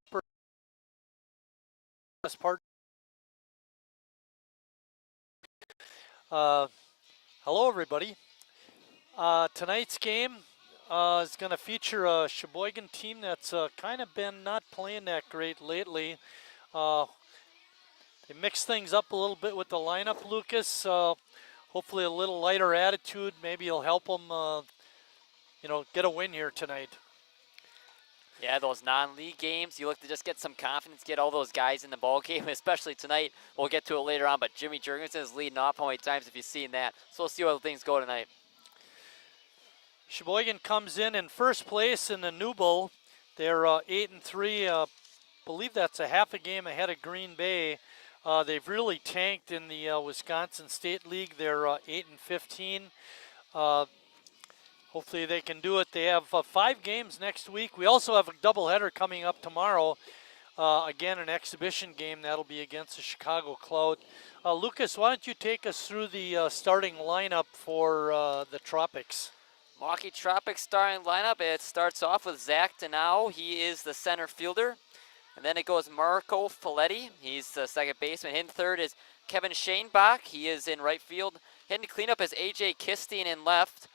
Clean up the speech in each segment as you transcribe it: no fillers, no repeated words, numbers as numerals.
part. Uh, Hello, everybody. Tonight's game is going to feature a Sheboygan team that's kind of been not playing that great lately. Uh, they mix things up a little bit with the lineup, Lucas. Hopefully, a little lighter attitude. Maybe it'll help them, get a win here tonight. Yeah, those non-league games, you look to just get some confidence, get all those guys in the ball game, especially tonight. We'll get to it later on, but Jimmy Jurgensen is leading off. How many times have you seen that? So we'll see how things go tonight. Sheboygan comes in first place in the New Bowl. They're 8-3. Believe that's a half a game ahead of Green Bay. They've really tanked in the Wisconsin State League. They're 8-15. Hopefully they can do it. They have 5 games next week. We also have a doubleheader coming up tomorrow. Again, an exhibition game. That'll be against the Chicago Cloud. Lucas, why don't you take us through the starting lineup for the Tropics? Milwaukee Tropics starting lineup. It starts off with Zach Denau. He is the center fielder. And then it goes Marco Folletti. He's the second baseman. Hitting third is Kevin Shanebach. He is in right field. Hitting cleanup is A.J. Kistine in left.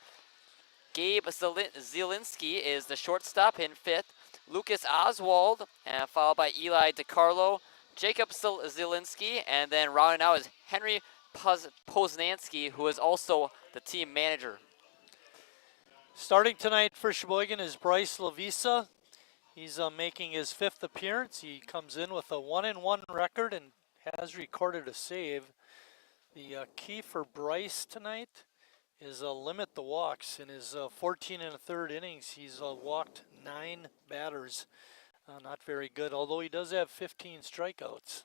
Gabe Zielinski is the shortstop in fifth. Lucas Oswald, and followed by Eli DiCarlo. Jacob Zielinski, and then rounding out is Henry Poznansky, who is also the team manager. Starting tonight for Sheboygan is Bryce Lavisa. He's making his 5th appearance. He comes in with a 1-1 record and has recorded a save. The key for Bryce tonight is limit the walks. In his 14 1/3 innings, he's walked 9 batters. Not very good, although he does have 15 strikeouts.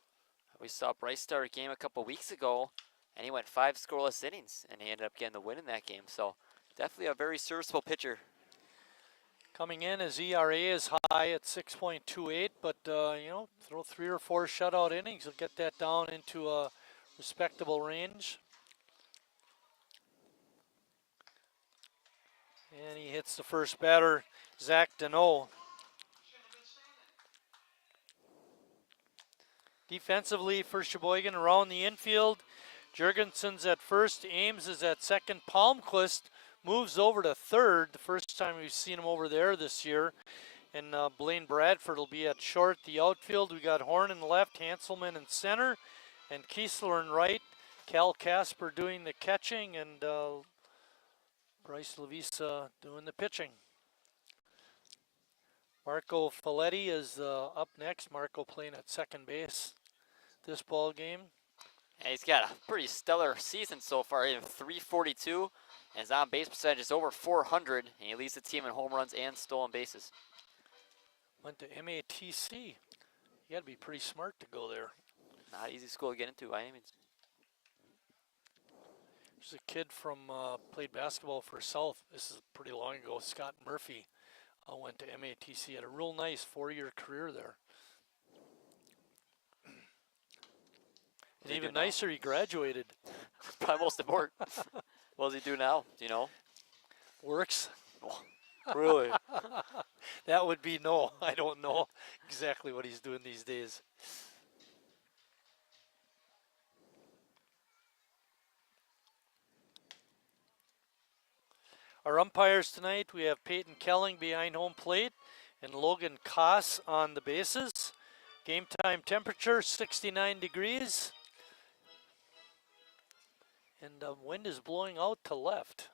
We saw Bryce start a game a couple weeks ago, and he went 5 scoreless innings, and he ended up getting the win in that game. So definitely a very serviceable pitcher. Coming in, his ERA is high at 6.28, but throw 3 or 4 shutout innings, he'll get that down into a respectable range. And he hits the first batter, Zach Deneau. Defensively for Sheboygan around the infield, Jurgensen's at first, Ames is at second, Palmquist moves over to third, the first time we've seen him over there this year. And Blaine Bradford will be at short. The outfield, we got Horn in left, Hanselman in center, and Kiesler in right. Cal Casper doing the catching, and Bryce Lavisa doing the pitching. Marco Folletti is up next. Marco playing at second base this ball game. And he's got a pretty stellar season so far. He has 342, and his on-base percentage is over 400, and he leads the team in home runs and stolen bases. Went to MATC. You got to be pretty smart to go there. Not easy school to get into by any means. There's a kid from played basketball for South. This is pretty long ago. Scott Murphy went to MATC. Had a real nice 4-year career there. And even nicer, he graduated. Probably most important. What does he do now? Do you know? Works. Oh, really? That would be no. I don't know exactly what he's doing these days. Our umpires tonight, we have Peyton Kelling behind home plate and Logan Koss on the bases. Game time temperature, 69 degrees. And the wind is blowing out to left.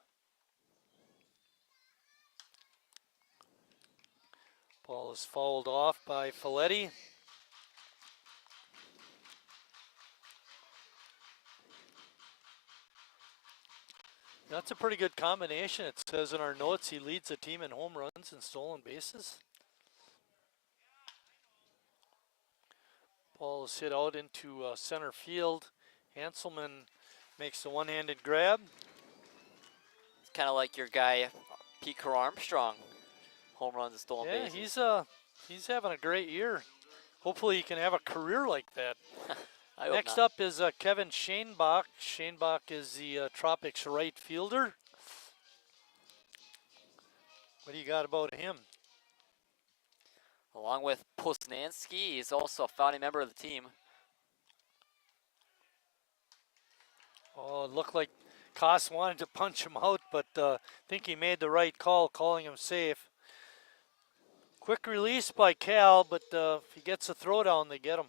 Ball is fouled off by Folletti. That's a pretty good combination. It says in our notes he leads the team in home runs and stolen bases. Ball is hit out into center field. Hanselman makes the one-handed grab. It's kind of like your guy, Pete Armstrong. Home runs and stolen bases. Yeah, he's having a great year. Hopefully he can have a career like that. Next up is Kevin Shanebach. Shanebach is the Tropics right fielder. What do you got about him? along with Poznansky. He's also a founding member of the team. Oh, it looked like Koss wanted to punch him out, but I think he made the right call, calling him safe. Quick release by Cal, but if he gets a throwdown, they get him.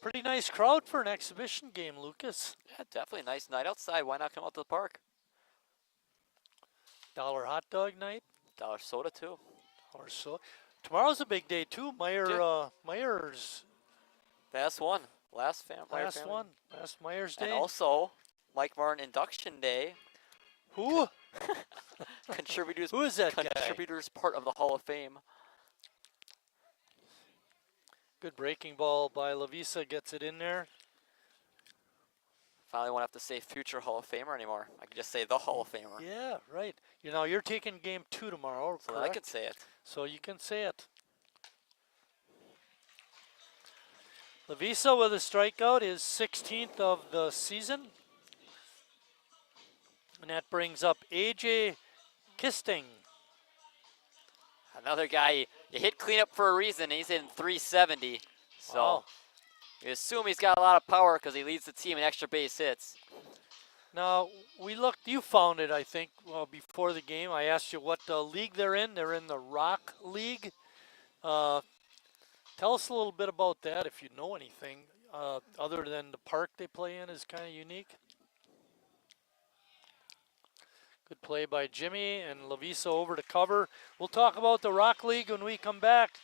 Pretty nice crowd for an exhibition game, Lucas. Yeah, definitely a nice night outside. Why not come out to the park? Dollar hot dog night. Dollar soda too. Or so. Tomorrow's a big day too. Myers Last one. Last Myers Day. And also, Mike Martin induction day. Who? Contributors. Who is that guy? Contributors part of the Hall of Fame. Good breaking ball by Lavisa, gets it in there. Finally won't have to say future Hall of Famer anymore. I can just say the Hall of Famer. Yeah, right. You're taking game 2 tomorrow, so correct? I can say it. So you can say it. Lavisa with a strikeout is 16th of the season. And that brings up AJ Kisting. Another guy, you hit cleanup for a reason. He's in 370. So Wow. you assume he's got a lot of power because he leads the team in extra base hits. Now, you found it, I think, before the game. I asked you what league they're in. They're in the Rock League. Tell us a little bit about that if you know anything, other than the park they play in is kind of unique. Good play by Jimmy and Lavisa over to cover. We'll talk about the Rock League when we come back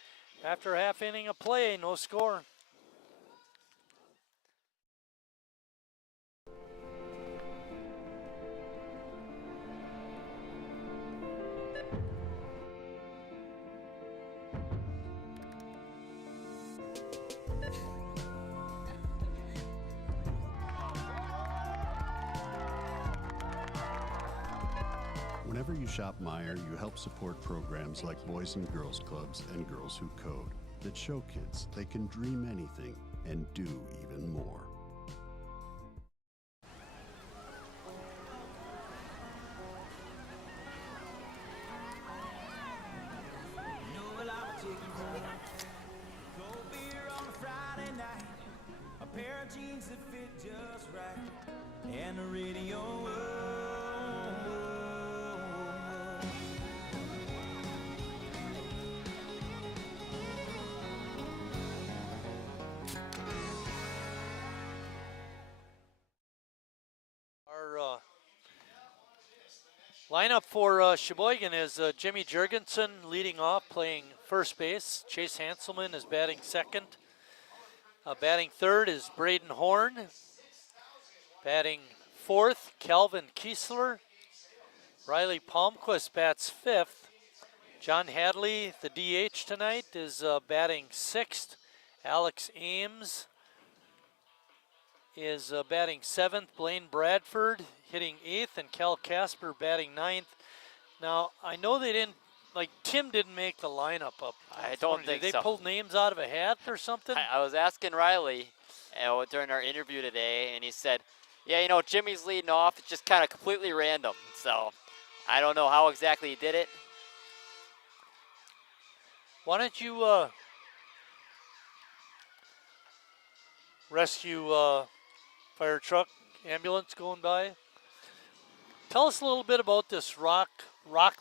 after a half inning of play, no score. Whenever you shop Meijer, you help support programs like Boys and Girls Clubs and Girls Who Code that show kids they can dream anything and do even more. Jeans that fit just right, and the radio. Our lineup for Sheboygan is Jimmy Jurgensen leading off, playing first base. Chase Hanselman is batting second. Batting third is Braden Horn. Batting fourth, Calvin Kiesler. Riley Palmquist bats fifth. John Hadley, the DH tonight, is batting sixth. Alex Ames is batting seventh. Blaine Bradford hitting eighth, and Cal Casper batting ninth. Now, I know they didn't, Tim didn't make the lineup up. I don't think so. Did they pull names out of a hat or something? I was asking Riley during our interview today, and he said, yeah, Jimmy's leading off. It's just kind of completely random. So I don't know how exactly he did it. Why don't you rescue fire truck, ambulance going by? Tell us a little bit about this Rock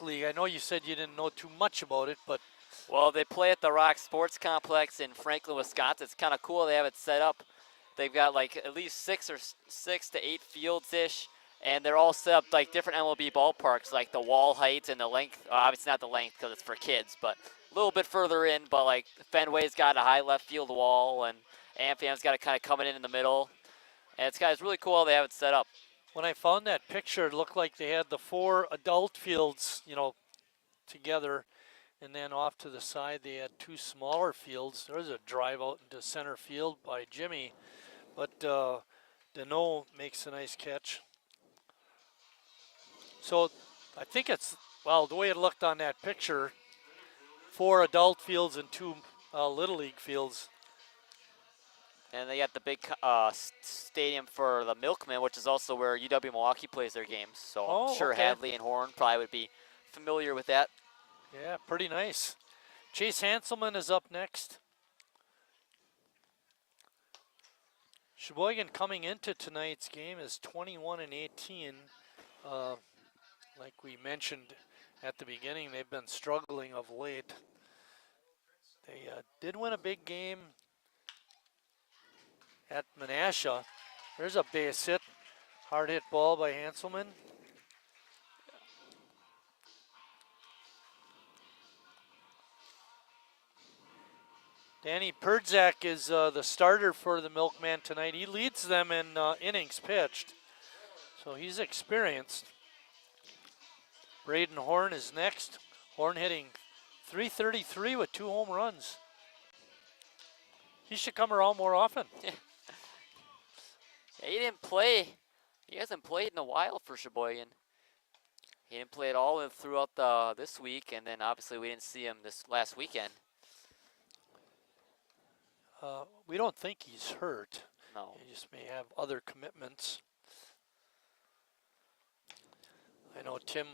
League. I know you said you didn't know too much about it, but... Well, they play at the Rock Sports Complex in Franklin, Wisconsin. It's kind of cool. They have it set up. They've got at least 6 to 8 fields-ish, and they're all set up like different MLB ballparks, like the wall height and the length. Obviously not the length because it's for kids, but a little bit further in. But Fenway's got a high left field wall, and Amfam's got it kind of coming in the middle. And it's really cool how they have it set up. When I found that picture, it looked like they had the 4 adult fields, together, and then off to the side they had 2 smaller fields. There was a drive out into center field by Jimmy, but Deneau makes a nice catch. So I think it's, the way it looked on that picture, 4 adult fields and 2 Little League fields. And they got the big stadium for the Milkmen, which is also where UW Milwaukee plays their games. So I'm sure okay. Hadley and Horn probably would be familiar with that. Yeah, pretty nice. Chase Hanselman is up next. Sheboygan coming into tonight's game is 21-18. Like we mentioned at the beginning, they've been struggling of late. They did win a big game at Menasha. There's a base hit. Hard hit ball by Hanselman. Danny Perdzak is the starter for the Milkman tonight. He leads them in innings pitched, so he's experienced. Braden Horn is next. Horn hitting .333 with 2 home runs. He should come around more often. Yeah, he didn't play. He hasn't played in a while for Sheboygan. He didn't play at all throughout this week, and then obviously we didn't see him this last weekend. We don't think he's hurt. No. He just may have other commitments. I know Tim,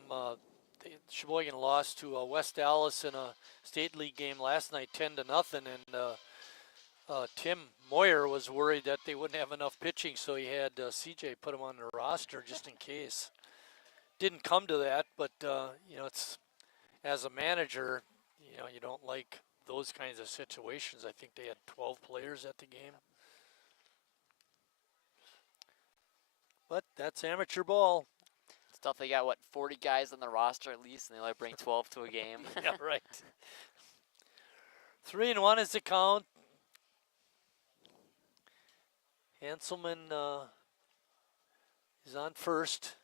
Sheboygan lost to West Dallas in a state league game last night, 10-0, and Tim Moyer was worried that they wouldn't have enough pitching, so he had CJ put him on the roster just in case. Didn't come to that, but it's as a manager, you don't like those kinds of situations. I think they had 12 players at the game. But that's amateur ball. Stuff they got, 40 guys on the roster at least, and they only bring 12 to a game. Yeah, right. 3-1 is the count. Hanselman is on first.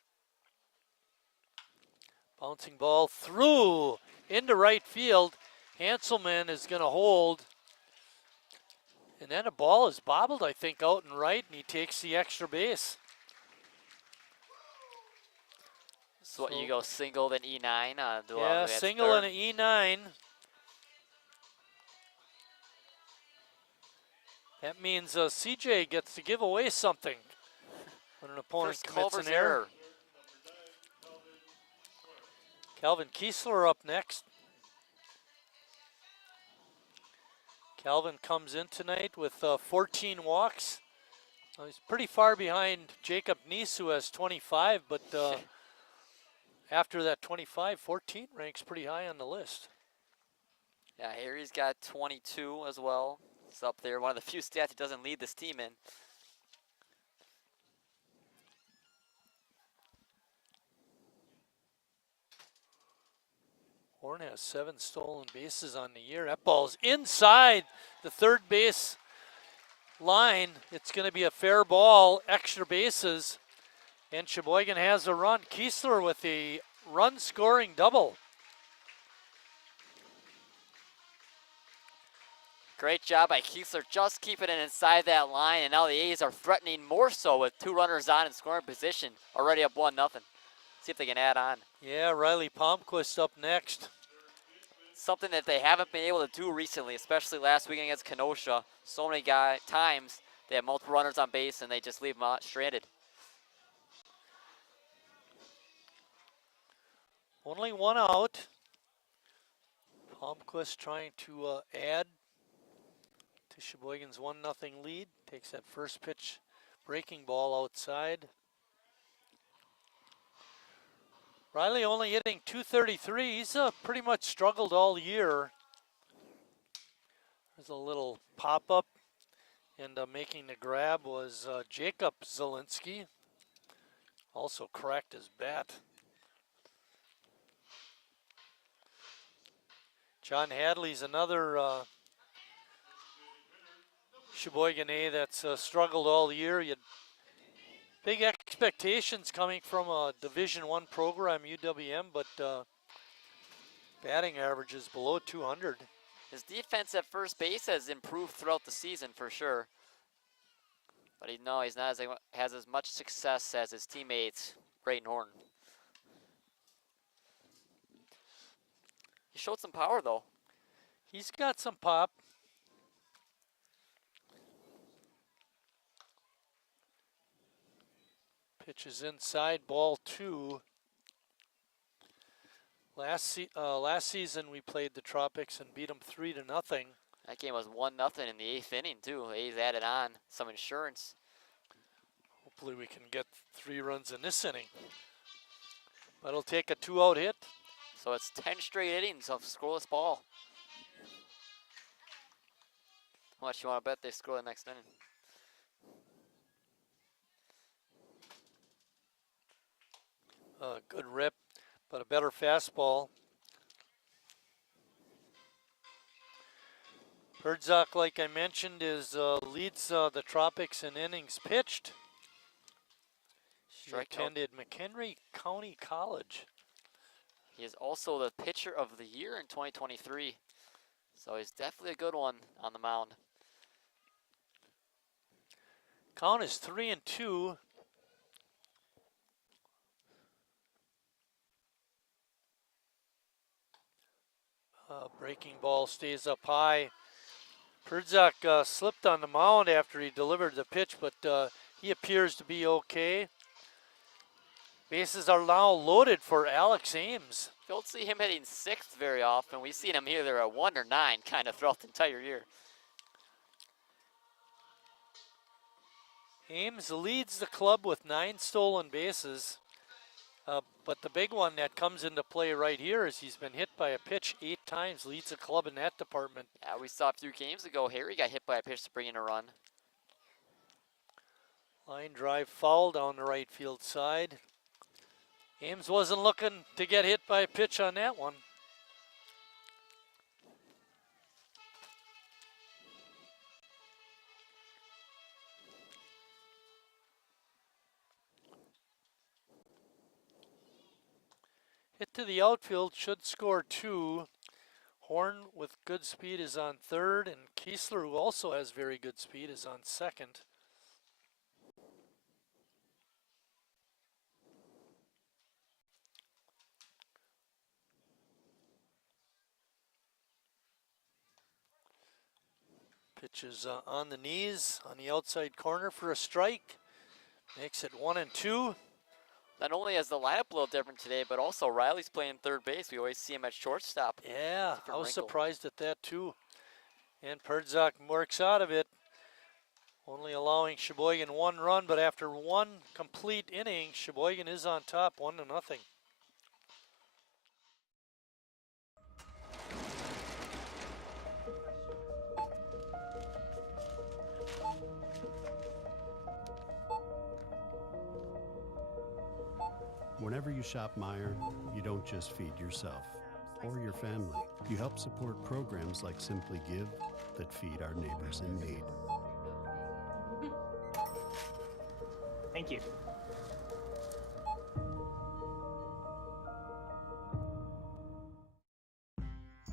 Bouncing ball through into right field. Hanselman is going to hold. And then a ball is bobbled, I think, out and right, and he takes the extra base. So what, you go single, then E9? Yeah, single and an E9. That means CJ gets to give away something when an opponent First commits Culver's an error. error. Calvin Kiesler up next. Calvin comes in tonight with 14 walks. He's pretty far behind Jacob Neese, who has 25, but after that 25, 14 ranks pretty high on the list. Yeah, Harry's got 22 as well. He's up there. One of the few stats he doesn't lead this team in. Horn has 7 stolen bases on the year. That ball's inside the third base line. It's going to be a fair ball, extra bases, and Sheboygan has a run. Kiesler with a run-scoring double. Great job by Kiesler, just keeping it inside that line, and now the A's are threatening more so with 2 runners on in scoring position, already up 1-0. See if they can add on. Yeah, Riley Palmquist up next. Something that they haven't been able to do recently, especially last weekend against Kenosha. So many times they have multiple runners on base and they just leave them out stranded. Only 1 out. Palmquist trying to add to Sheboygan's 1-0 lead. Takes that first pitch, breaking ball outside. Riley only hitting .233. He's pretty much struggled all year. There's a little pop-up, and making the grab was Jacob Zielinski. Also cracked his bat. John Hadley's another Sheboygan A that's struggled all year. You had big expectations coming from a Division I program, UWM, but batting average is below 200. His defense at first base has improved throughout the season for sure. But he's not has as much success as his teammates, Brayton Horn. He showed some power though. He's got some pop. Pitch is inside, ball 2. Last season we played the Tropics and beat them 3-0. That game was 1-0 in the 8th inning too. A's added on some insurance. Hopefully we can get 3 runs in this inning. But it'll take a 2-out hit. So it's 10 straight innings of scoreless ball. How much you want to bet they score the next inning? Good rip, but a better fastball. Herzog, like I mentioned, leads the Tropics in innings pitched. He attended McHenry County College. He is also the pitcher of the year in 2023. So he's definitely a good one on the mound. Count is 3-2. Breaking ball stays up high. Herzog slipped on the mound after he delivered the pitch, but he appears to be okay. Bases are now loaded for Alex Ames. Don't see him hitting 6th very often. We've seen him either at 1 or 9 kind of throughout the entire year. Ames leads the club with 9 stolen bases. But the big one that comes into play right here is he's been hit by a pitch 8 times, leads the club in that department. Yeah, we saw a few games ago, Harry got hit by a pitch to bring in a run. Line drive foul down the right field side. Ames wasn't looking to get hit by a pitch on that one. Hit to the outfield, should score 2. Horn with good speed is on 3rd, and Kiesler, who also has very good speed, is on 2nd. Pitch is on the knees, on the outside corner for a strike. Makes it 1-2. Not only is the lineup a little different today, but also Riley's playing 3rd base. We always see him at shortstop. Yeah, I was wrinkle. surprised at that too. And Herzog works out of it, only allowing Sheboygan 1 run, but after 1 complete inning, Sheboygan is on top 1-0. Whenever you shop Meijer, you don't just feed yourself or your family. You help support programs like Simply Give that feed our neighbors in need. Thank you.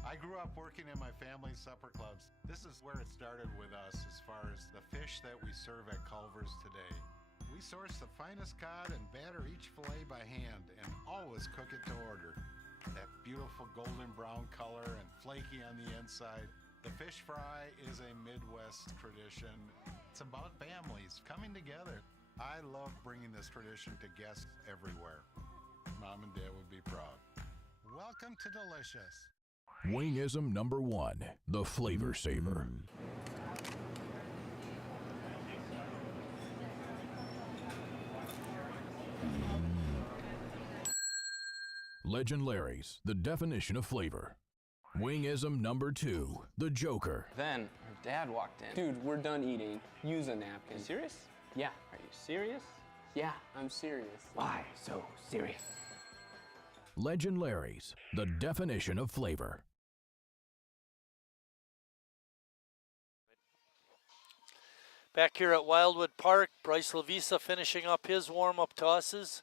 I grew up working in my family's supper clubs. This is where it started with us as far as the fish that we serve at Culver's today. We source the finest cod and batter each fillet by hand and always cook it to order. That beautiful golden brown color and flaky on the inside. The fish fry is a Midwest tradition. It's about families coming together. I love bringing this tradition to guests everywhere. Mom and Dad would be proud. Welcome to Delicious. Wingism number 1, the Flavor Saver. Legend Larry's, the definition of flavor. Wingism number 2, the Joker. Then her dad walked in. Dude, we're done eating. Use a napkin. You serious? Yeah. Are you serious? Yeah, I'm serious. Why so serious? Legend Larry's, the definition of flavor. Back here at Wildwood Park, Bryce Lavisa finishing up his warm-up tosses.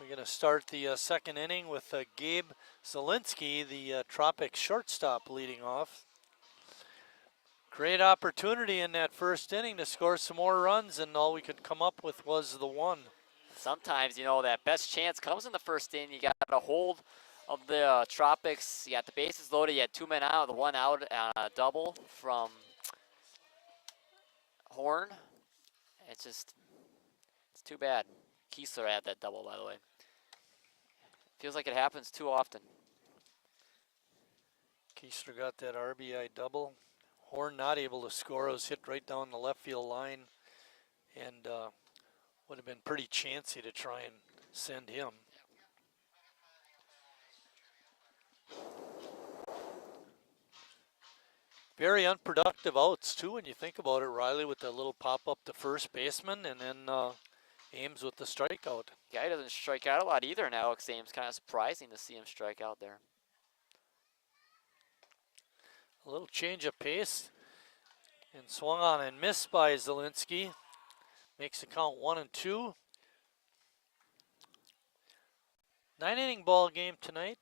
We're going to start the 2nd inning with Gabe Zielinski, the Tropics shortstop, leading off. Great opportunity in that 1st inning to score some more runs, and all we could come up with was the 1. Sometimes, you know, that best chance comes in the 1st inning. You got a hold of the Tropics. You got the bases loaded. You had 2 men out, the 1 out, double from Horn. It's too bad. Kiesler had that double, by the way. Feels like it happens too often. Kiesler got that RBI double. Horn not able to score. It was hit right down the left field line, and would have been pretty chancy to try and send him. Very unproductive outs too when you think about it, Riley, with that little pop up to first baseman, and then Ames with the strikeout. Guy doesn't strike out a lot either, and Alex Ames. Kind of surprising to see him strike out there. A little change of pace, and swung on and missed by Zielinski. Makes the count 1-2. 9-inning ball game tonight.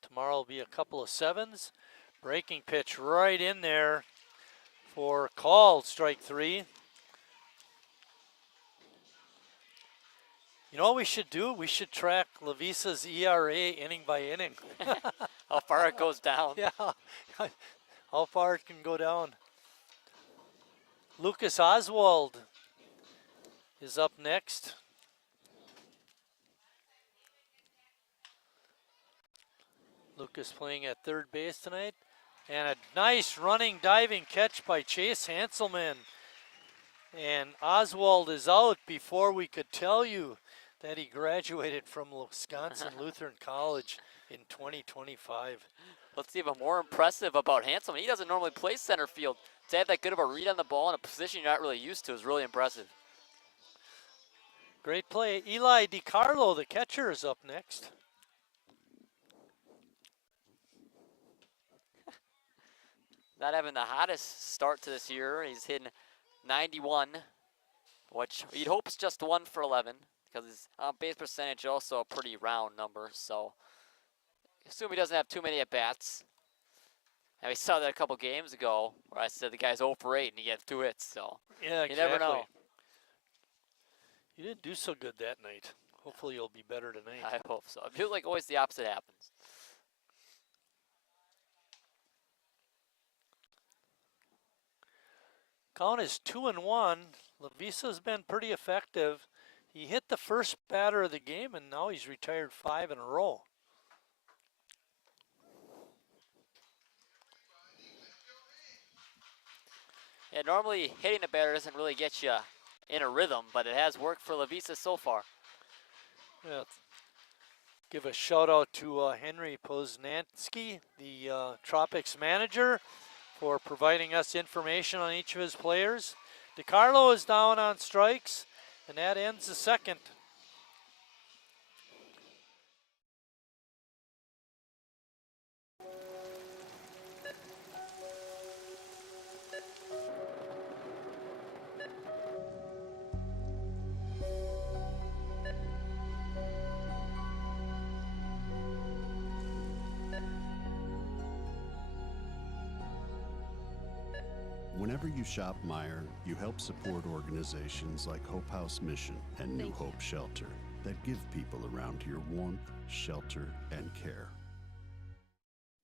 Tomorrow will be a couple of 7s. Breaking pitch right in there for called strike 3. You know what we should do? We should track Lavisa's ERA inning by inning. How far it goes down. Yeah, how far it can go down. Lucas Oswald is up next. Lucas playing at third base tonight. And a nice running, diving catch by Chase Hanselman. And Oswald is out before we could tell you that he graduated from Wisconsin Lutheran College in 2025. What's even more impressive about Hanselman, he doesn't normally play center field. To have that good of a read on the ball in a position you're not really used to is really impressive. Great play. Eli DiCarlo, the catcher, is up next. Not having the hottest start to this year. He's hitting 91, which you'd hope is just 1 for 11, because his on-base percentage also a pretty round number. So assume he doesn't have too many at-bats. And we saw that a couple games ago where I said the guy's 0 for 8 and he had 2 hits. So yeah, exactly. You never know. You didn't do so good that night. Hopefully you'll be better tonight. I hope so. I feel like always the opposite happens. Count is 2-1. Lavisa's been pretty effective. He hit the first batter of the game, and now he's retired 5 in a row. Yeah, normally hitting a batter doesn't really get you in a rhythm, but it has worked for Lavisa so far. Yeah. Give a shout out to Henry Poznanski, the Tropics manager, for providing us information on each of his players. DiCarlo is down on strikes, and that ends the second. Whenever you shop Meijer, you help support organizations like Hope House Mission and New Hope Shelter that give people around here warmth, shelter, and care.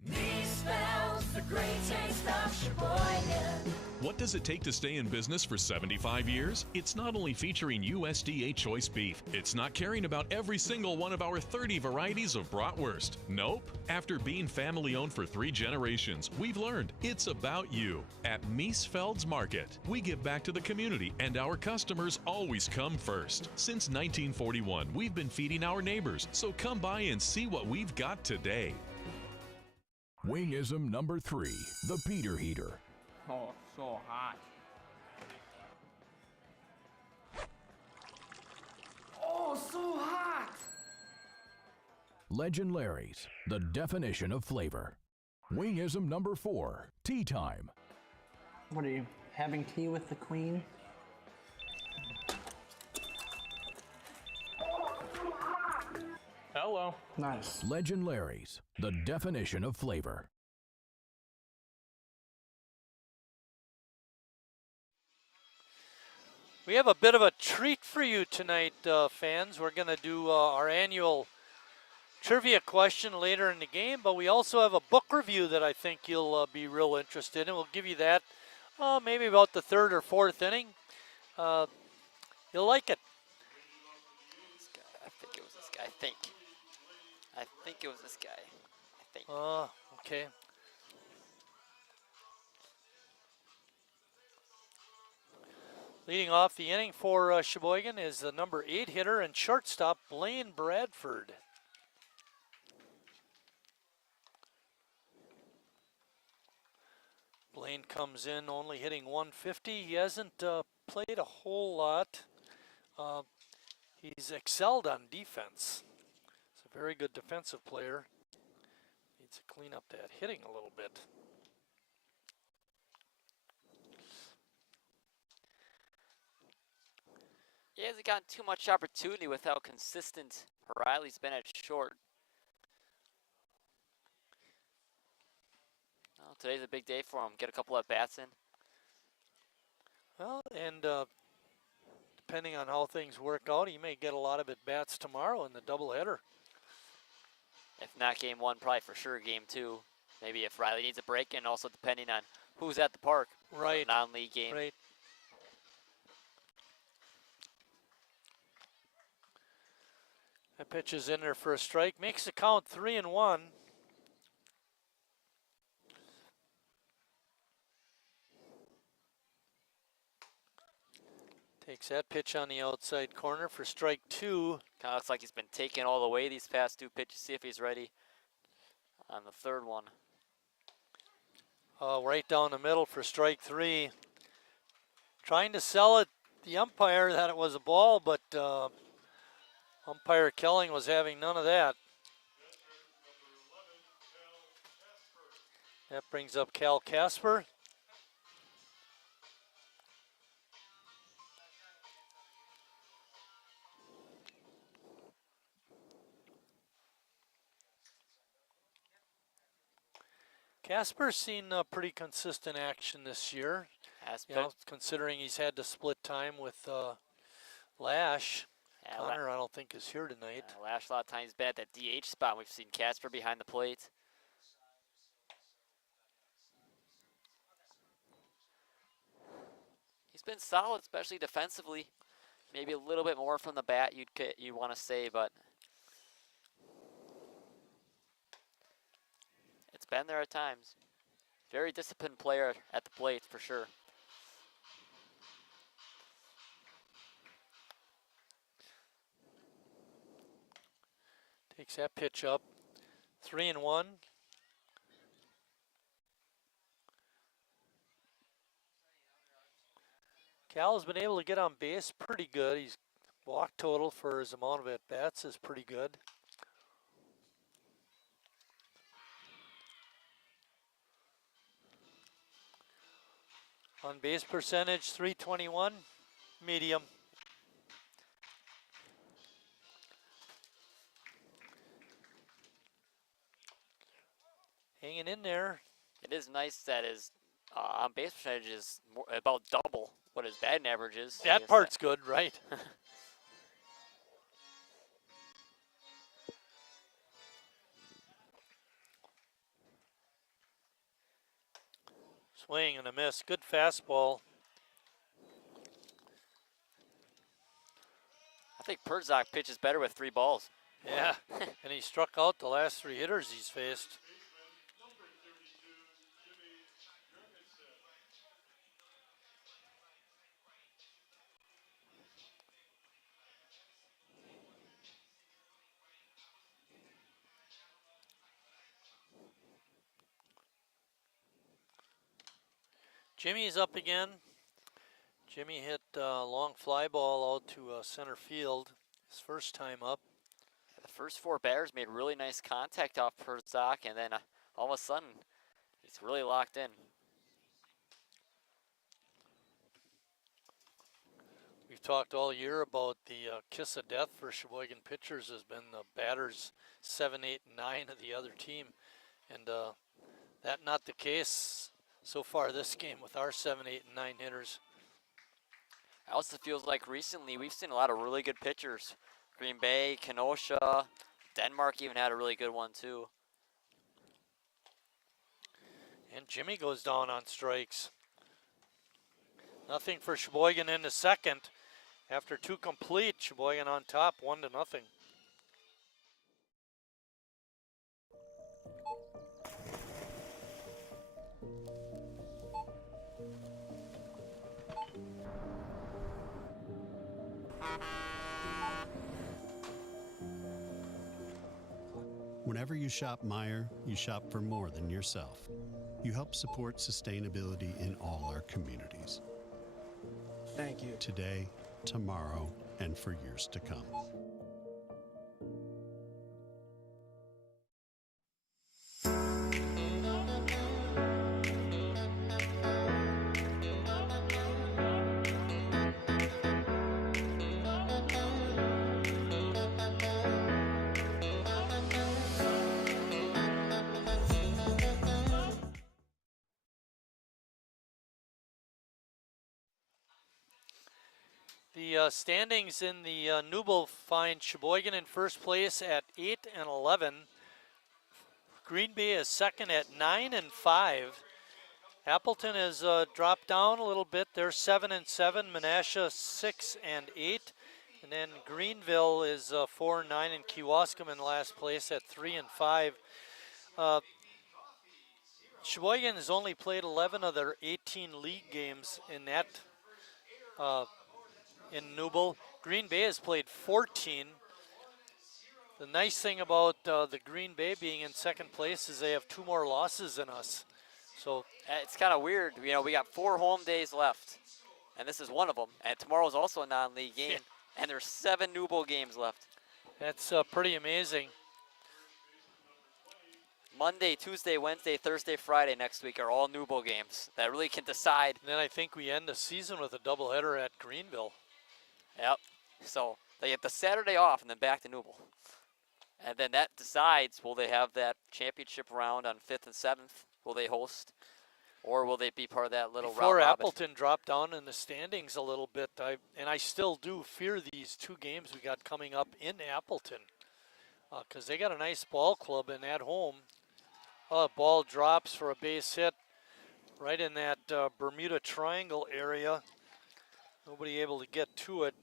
Me spells the great taste of Sheboygan. What does it take to stay in business for 75 years? It's not only featuring USDA choice beef. It's not caring about every single one of our 30 varieties of bratwurst. Nope. After being family owned for 3 generations, we've learned it's about you. At Miesfeld's Market, we give back to the community and our customers always come first. Since 1941, we've been feeding our neighbors, so come by and see what we've got today. Wingism number 3, the Peter Heater. Oh, so hot. Oh, so hot! Legend Larry's, the definition of flavor. Wingism number 4, tea time. What are you, having tea with the queen? Hello. Nice. Legend Larry's, the definition of flavor. We have a bit of a treat for you tonight, fans. We're going to do our annual trivia question later in the game, but we also have a book review that I think you'll be real interested in. We'll give you that maybe about the 3rd or 4th inning. You'll like it. I think it was this guy. I think it was this guy. I Okay. Leading off the inning for Sheboygan is the number 8 hitter and shortstop, Blaine Bradford. Blaine comes in only hitting 150. He hasn't played a whole lot. He's excelled on defense. He's a very good defensive player. Needs to clean up that hitting a little bit. He hasn't gotten too much opportunity with how consistent Riley's been at short. Well, today's a big day for him. Get a couple at bats in. Well, and depending on how things work out, he may get a lot of at bats tomorrow in the doubleheader. If not game 1, probably for sure game 2. Maybe if Riley needs a break, and also depending on who's at the park. Right. Non-league game. Right. That pitch is in there for a strike. Makes the count 3-1. Takes that pitch on the outside corner for strike 2. Kind of looks like he's been taken all the way these past 2 pitches. See if he's ready on the third one. Right down the middle for strike 3. Trying to sell it, the umpire, that it was a ball, but umpire Kelling was having none of that. That brings up Cal Casper. Casper's seen pretty consistent action this year. Considering he's had to split time with Lash. Yeah, Connor, I don't think, is here tonight. Lash a lot of times been at that DH spot. We've seen Casper behind the plate. He's been solid, especially defensively. Maybe a little bit more from the bat you'd want to say, but it's been there at times. Very disciplined player at the plate for sure. Takes that pitch up. 3-1. Cal has been able to get on base pretty good. His walk total for his amount of at-bats is pretty good. On base percentage, 321, medium. Hanging in there. It is nice that his on base percentage is about double what his batting average is. That part's good, right? Swing and a miss. Good fastball. I think Pertzak pitches better with 3 balls. Yeah, and he struck out the last 3 hitters he's faced. Jimmy's up again. Jimmy hit a long fly ball out to center field his first time up. The first 4 batters made really nice contact off Pertzak, and then all of a sudden, he's really locked in. We've talked all year about the kiss of death for Sheboygan pitchers has been the batters 7, 8, and 9 of the other team. And that not the case so far this game with our 7, 8, and 9 hitters. It also feels like recently we've seen a lot of really good pitchers. Green Bay, Kenosha, Denmark even had a really good one too. And Jimmy goes down on strikes. Nothing for Sheboygan in the second. After 2 complete, Sheboygan on top, 1-0. Whenever you shop Meijer, you shop for more than yourself. You help support sustainability in all our communities. Thank you. Today, tomorrow, and for years to come. The standings in the Newble find Sheboygan in first place at 8 and 11. Green Bay is second at 9 and 5. Appleton has dropped down a little bit. They're 7 and 7. Menasha 6 and 8. And then Greenville is 4 and 9, and Kewaskum in last place at 3 and 5. Sheboygan has only played 11 of their 18 league games in that in Newble. Green Bay has played 14. The nice thing about the Green Bay being in second place is they have 2 more losses than us. So it's kind of weird. You know, we got 4 home days left, and this is one of them. And tomorrow's also a non-league game, and there's 7 Newble games left. That's pretty amazing. Monday, Tuesday, Wednesday, Thursday, Friday next week are all Newble games that really can decide. And then I think we end the season with a doubleheader at Greenville. Yep. So they get the Saturday off and then back to Newble. And then that decides, will they have that championship round on 5th and 7th? Will they host? Or will they be part of that little Before round robin? Appleton dropped down in the standings a little bit, I still do fear these 2 games we got coming up in Appleton. Because they got a nice ball club and at home. Ball drops for a base hit right in that Bermuda Triangle area. Nobody able to get to it.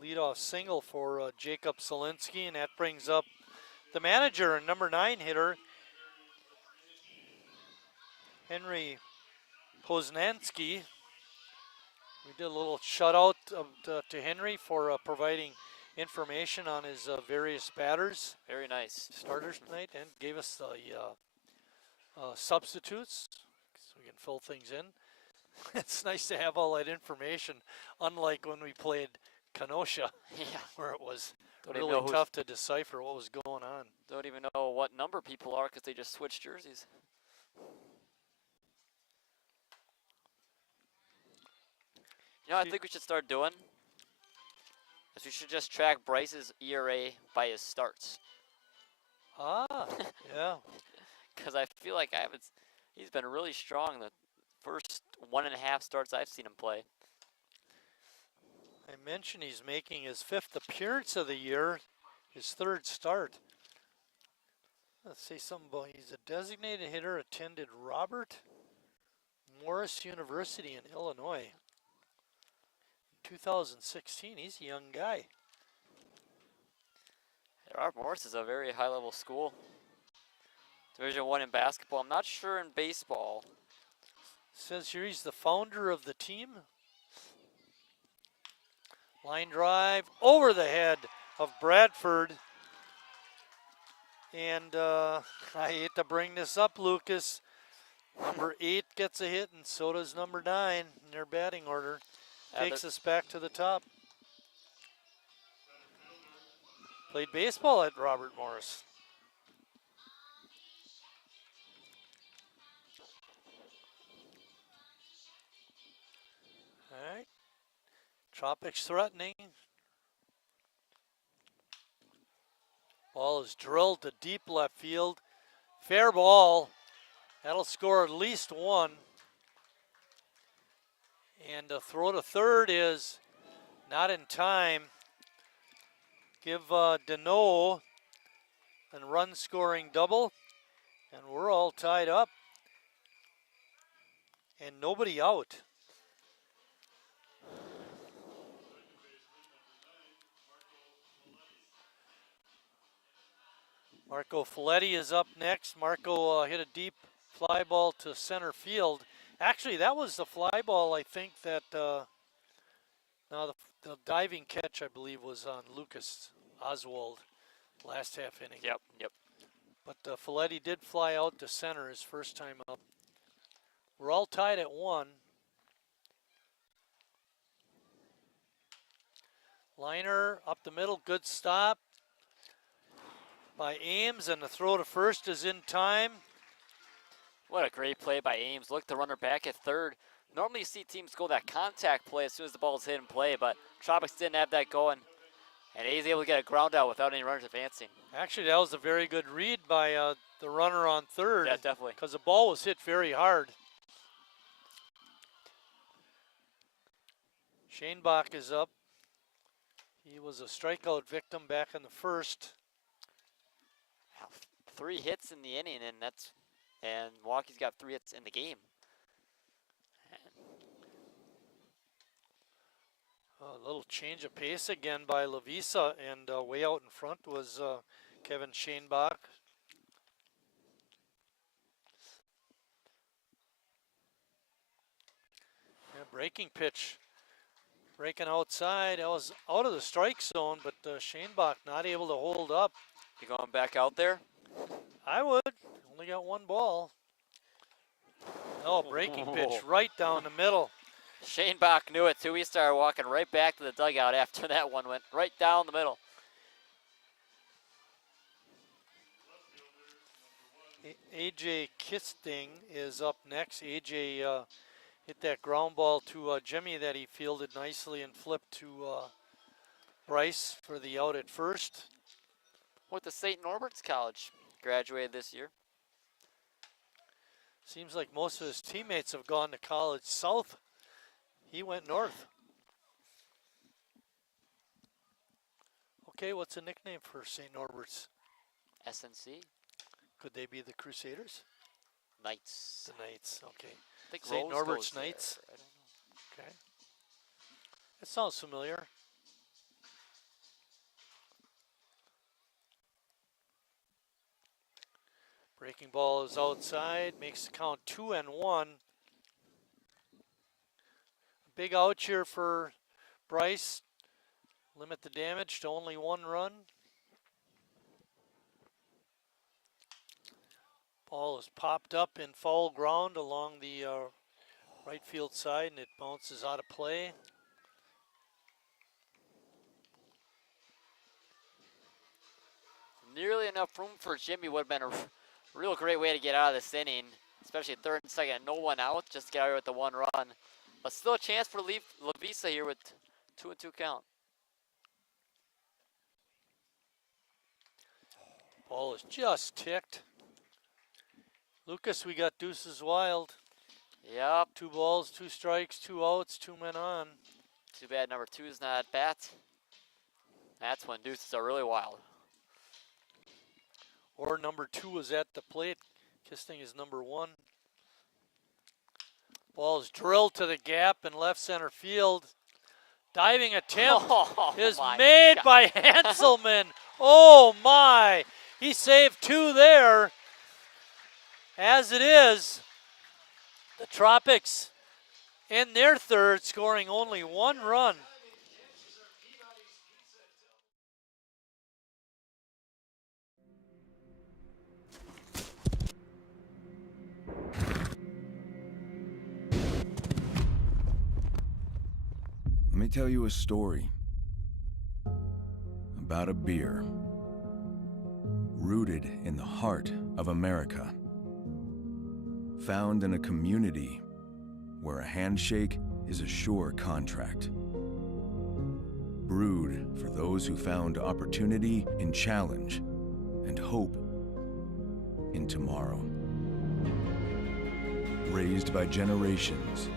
Leadoff single for Jacob Solinsky, and that brings up the manager and number 9 hitter, Henry Poznansky. We did a little shutout to Henry for providing information on his various batters. Very nice. Starters tonight, and gave us the substitutes so we can fill things in. It's nice to have all that information, unlike when we played Kenosha, where it was really tough to decipher what was going on. Don't even know what number people are because they just switched jerseys. You know what I think we should start doing? Is we should just track Bryce's ERA by his starts. Yeah. Because I feel like he's been really strong the first 1.5 starts I've seen him play. I mentioned he's making his 5th appearance of the year, his 3rd start. Let's say something about he's a designated hitter, attended Robert Morris University in Illinois. 2016, he's a young guy. Robert Morris is a very high-level school. Division 1 in basketball. I'm not sure in baseball. Says here he's the founder of the team. Line drive over the head of Bradford. And I hate to bring this up, Lucas. Number 8 gets a hit, and so does number 9 in their batting order. Takes us back to the top. Played baseball at Robert Morris. All right. Tropics threatening. Ball is drilled to deep left field. Fair ball. That'll score at least 1. And the throw to third is not in time. Give Deneau a run scoring double. And we're all tied up. And nobody out. Marco Folletti is up next. Marco hit a deep fly ball to center field. Actually, that was the fly ball, I think, that the diving catch, I believe, was on Lucas Oswald last half inning. Yep, yep. But Folletti did fly out to center his first time up. We're all tied at 1. Liner up the middle, good stop by Ames, and the throw to first is in time. What a great play by Ames. Look, the runner back at third. Normally you see teams go that contact play as soon as the ball is hit and play, but Tropics didn't have that going. And he's able to get a ground out without any runners advancing. Actually, that was a very good read by the runner on third. Yeah, definitely. Because the ball was hit very hard. ShaneBach is up. He was a strikeout victim back in the first. 3 hits in the inning, and Milwaukee's got 3 hits in the game. A little change of pace again by Lavisa, and way out in front was Kevin ShaneBach. Yeah, breaking pitch. Breaking outside. That was out of the strike zone, but ShaneBach not able to hold up. You going back out there? I would. Only got 1 ball. Oh, breaking pitch right down the middle. ShaneBach knew it too. He started walking right back to the dugout after that one went right down the middle. AJ Kisting is up next. AJ hit that ground ball to Jimmy that he fielded nicely and flipped to Bryce for the out at first. Went to St. Norbert's College. Graduated this year. Seems like most of his teammates have gone to college south. He went north. Okay, what's a nickname for St. Norbert's? SNC. Could they be the Crusaders? Knights. The Knights, okay. I think St. Rose Norbert's goes Knights? there. I don't know. Okay. That sounds familiar. Breaking ball is outside, makes the count 2-1. Big out here for Bryce. Limit the damage to only 1 run. Ball is popped up in foul ground along the right field side, and it bounces out of play. Nearly enough room for Jimmy would have been a real great way to get out of this inning, especially third and second, no one out, just get out here with the 1 run. But still a chance for Lavisa here with 2-2 count. Ball is just ticked. Lucas, we got deuces wild. Yep. 2 balls, 2 strikes, 2 outs, 2 men on. Too bad number 2 is not at bat. That's when deuces are really wild. Or number 2 was at the plate. Kisting is number 1. Ball is drilled to the gap in left center field. Diving attempt is made by Hanselman. Oh my! He saved 2 there. As it is, the Tropics in their third, scoring only 1 run. Let me tell you a story about a beer rooted in the heart of America, found in a community where a handshake is a sure contract, brewed for those who found opportunity in challenge and hope in tomorrow, raised by generations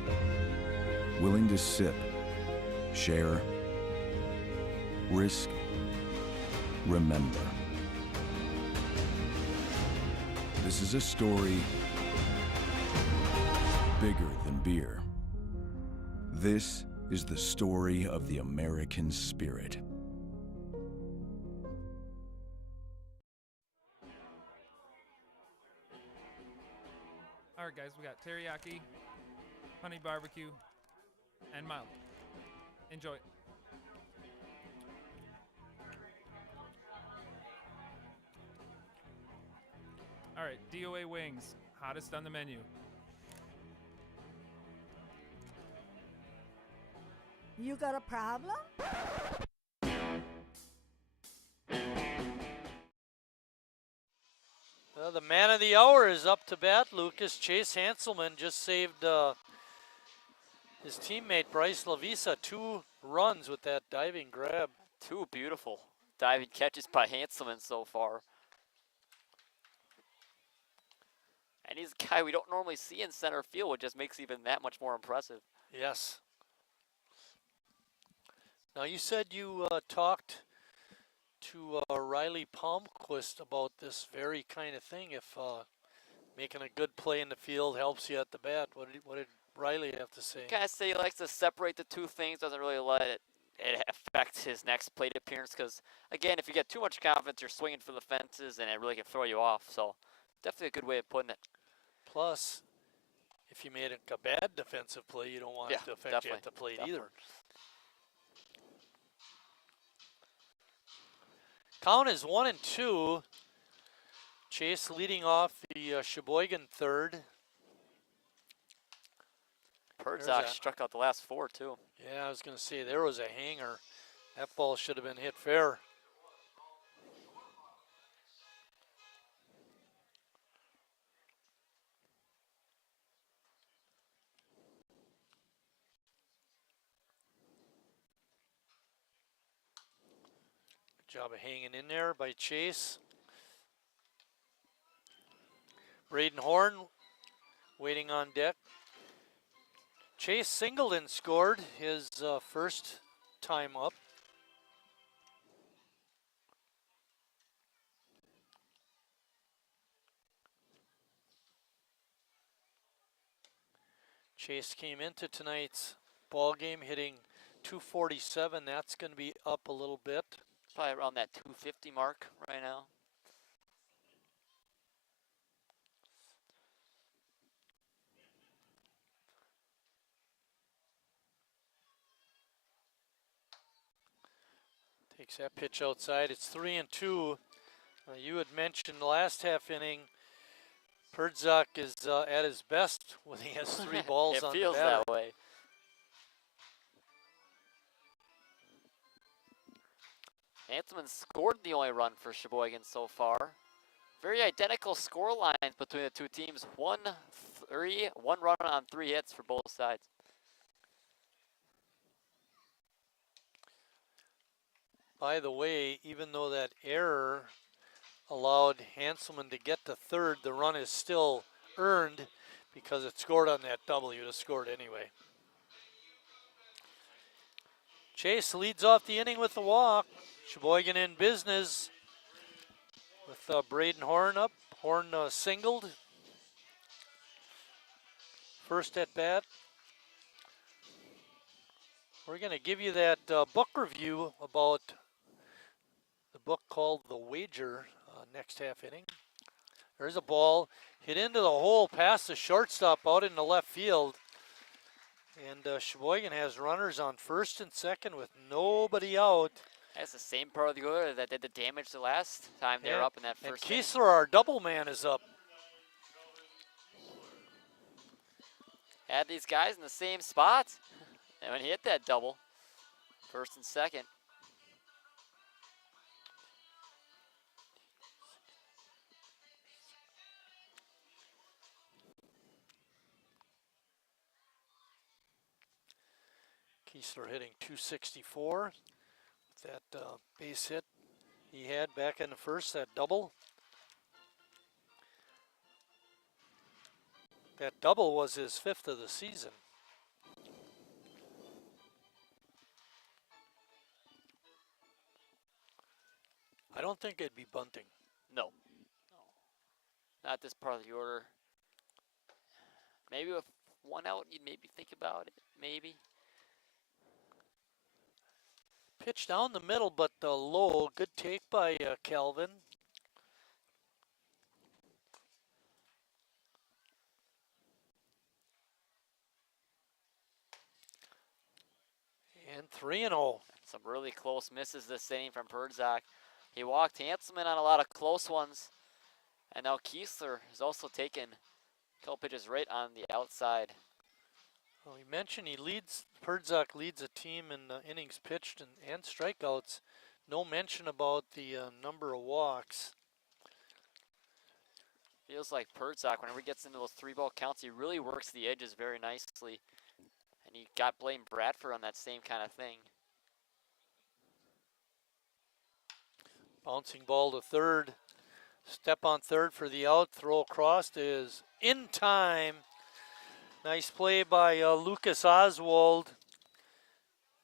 willing to sip, share, risk, remember. This is a story bigger than beer. This is the story of the American spirit. All right, guys, we got teriyaki, honey barbecue, and mild. Enjoy. All right, DOA wings, hottest on the menu. You got a problem? The man of the hour is up to bat, Lucas. Chase Hanselman just saved his teammate Bryce Lavisa 2 runs with that diving grab. 2 beautiful diving catches by Hanselman so far. And he's a guy we don't normally see in center field, which just makes it even that much more impressive. Yes. Now you said you talked to Riley Palmquist about this very kind of thing. If making a good play in the field helps you at the bat, what did Riley have to say? Kind of say he likes to separate the two things, doesn't really let it affect his next plate appearance. Because again, if you get too much confidence, you're swinging for the fences, and it really can throw you off. So definitely a good way of putting it. Plus, if you made a bad defensive play, you don't want it to affect you at the plate either. Count is 1-2. Chase leading off the Sheboygan third. Perdzak struck out the last 4 too. Yeah, I was going to say there was a hanger. That ball should have been hit fair. Good job of hanging in there by Chase. Braden Horn waiting on deck. Chase singled and scored his first time up. Chase came into tonight's ball game hitting .247. That's going to be up a little bit. Probably around that 250 mark right now. Takes that pitch outside. It's 3-2. You had mentioned last half inning, Perdzak is at his best when he has 3 balls on the batter. It feels that way. Hanselman scored the only run for Sheboygan so far. Very identical score lines between the two teams. 1-3, 1 run on 3 hits for both sides. By the way, even though that error allowed Hanselman to get to third, the run is still earned because it scored on that double. You'd have scored anyway. Chase leads off the inning with the walk. Sheboygan in business with Braden Horn up. Horn singled. First at bat. We're going to give you that book review about the book called The Wager next half inning. There's a ball hit into the hole past the shortstop out in the left field. And Sheboygan has runners on first and second with nobody out. That's the same part of the order that did the damage the last time they were up in that first inning. And Kiesler, our double man, is up. Had these guys in the same spots. And when he hit that double, first and second. Kiesler hitting .264 with that base hit he had back in the first, that double. That double was his 5th of the season. I don't think it'd be bunting. No. Not this part of the order. Maybe with 1 out, you'd maybe think about it. Maybe. Pitch down the middle, but low. Good take by Calvin. And 3-0. Some really close misses this inning from Perdzak. He walked Hanselman on a lot of close ones. And now Kiesler has also taken a couple pitches right on the outside. Well, he mentioned Perdzak leads a team in innings pitched and strikeouts. No mention about the number of walks. Feels like Perdzak, whenever he gets into those 3-ball counts, he really works the edges very nicely. And he got Blaine Bradford on that same kind of thing. Bouncing ball to third. Step on third for the out. Throw across is in time. Nice play by Lucas Oswald.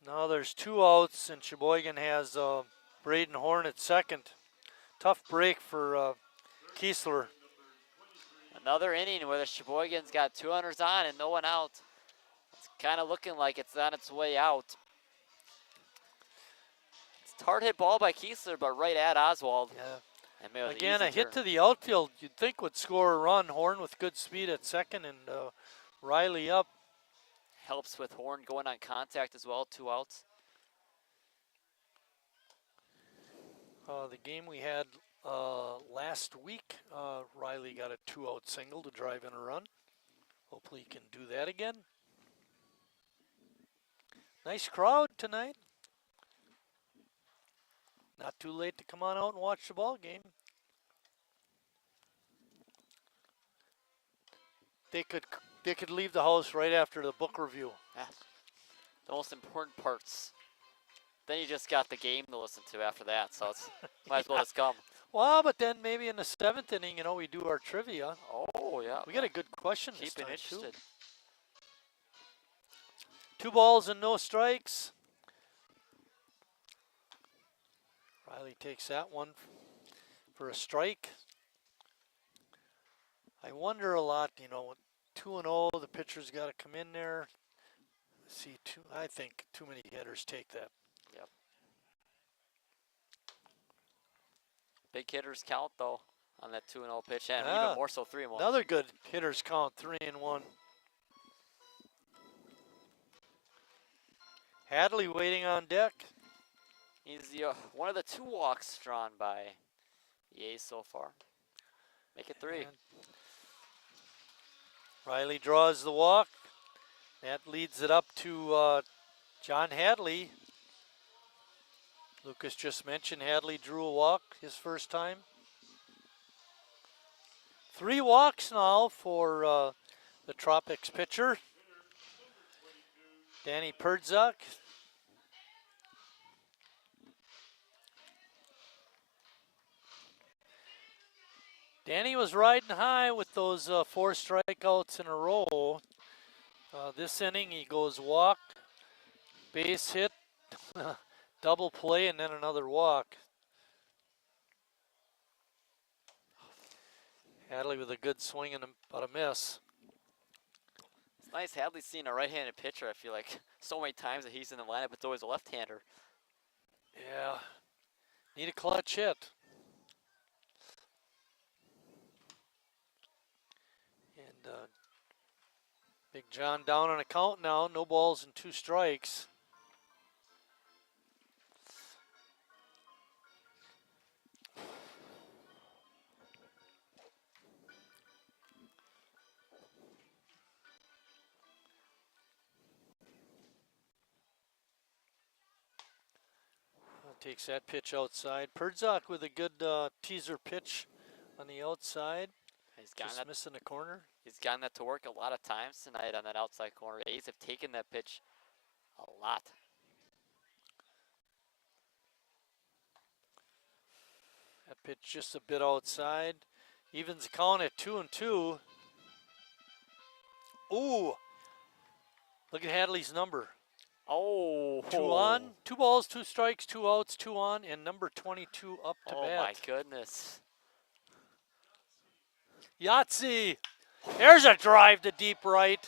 Now there's 2 outs, and Sheboygan has Braden Horn at second. Tough break for Kiesler. Another inning where the Sheboygan's got 2 runners on and no one out. It's kind of looking like it's on its way out. It's a hard hit ball by Kiesler, but right at Oswald. Yeah. And again, a hit to the outfield you'd think would score a run. Horn with good speed at second, and Riley up. Helps with Horn going on contact as well, 2 outs. The game we had last week, Riley got a 2-out single to drive in a run. Hopefully he can do that again. Nice crowd tonight. Not too late to come on out and watch the ball game. They could leave the house right after the book review. Yeah. The most important parts. Then you just got the game to listen to after that, so it's might as well just come. Well, but then maybe in the 7th inning, we do our trivia. Oh, yeah. We got a good question this Keep it time, interested. too. 2 balls and no strikes. Riley takes that one for a strike. I wonder a lot, 2-0, the pitcher's got to come in there. I think too many hitters take that. Yep. Big hitters count, though, on that 2-0 pitch, and even more so 3-1. Another good hitters count, 3-1. Hadley waiting on deck. He's one of the 2 walks drawn by the A's so far. Make it 3. And Riley draws the walk. That leads it up to John Hadley. Lucas just mentioned Hadley drew a walk his first time. 3 walks now for the Tropics pitcher, Danny Perdzak. Danny was riding high with those 4 strikeouts in a row. This inning he goes walk, base hit, double play, and then another walk. Hadley with a good swing and about a miss. It's nice Hadley seeing a right-handed pitcher. I feel like so many times that he's in the lineup, it's always a left-hander. Yeah, need a clutch hit. And Big John down on a count now, no balls and 2 strikes. Takes that pitch outside. Perdzak with a good teaser pitch on the outside. He's just missing a corner. He's gotten that to work a lot of times tonight on that outside corner. A's have taken that pitch a lot. That pitch just a bit outside. Evens the count at 2-2. Ooh. Look at Hadley's number. Oh. 2 on, 2 balls, 2 strikes, 2 outs, 2 on, and number 22 up to bat. Oh my goodness. Yahtzee. There's a drive to deep right.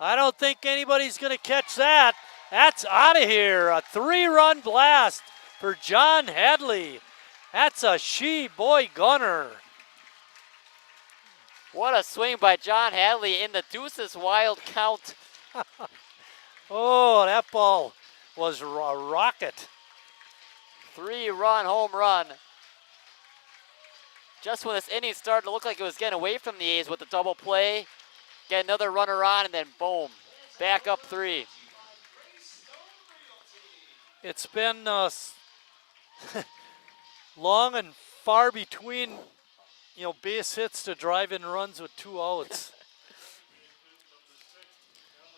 I don't think anybody's going to catch that. That's out of here. A 3-run blast for John Hadley. That's a she-boy gunner. What a swing by John Hadley in the deuces wild count. Oh, that ball was a rocket. 3-run home run. just when this inning started to look like it was getting away from the A's with the double play, get another runner on, and then boom, back up 3. It's been long and far between, base hits to drive-in runs with 2 outs.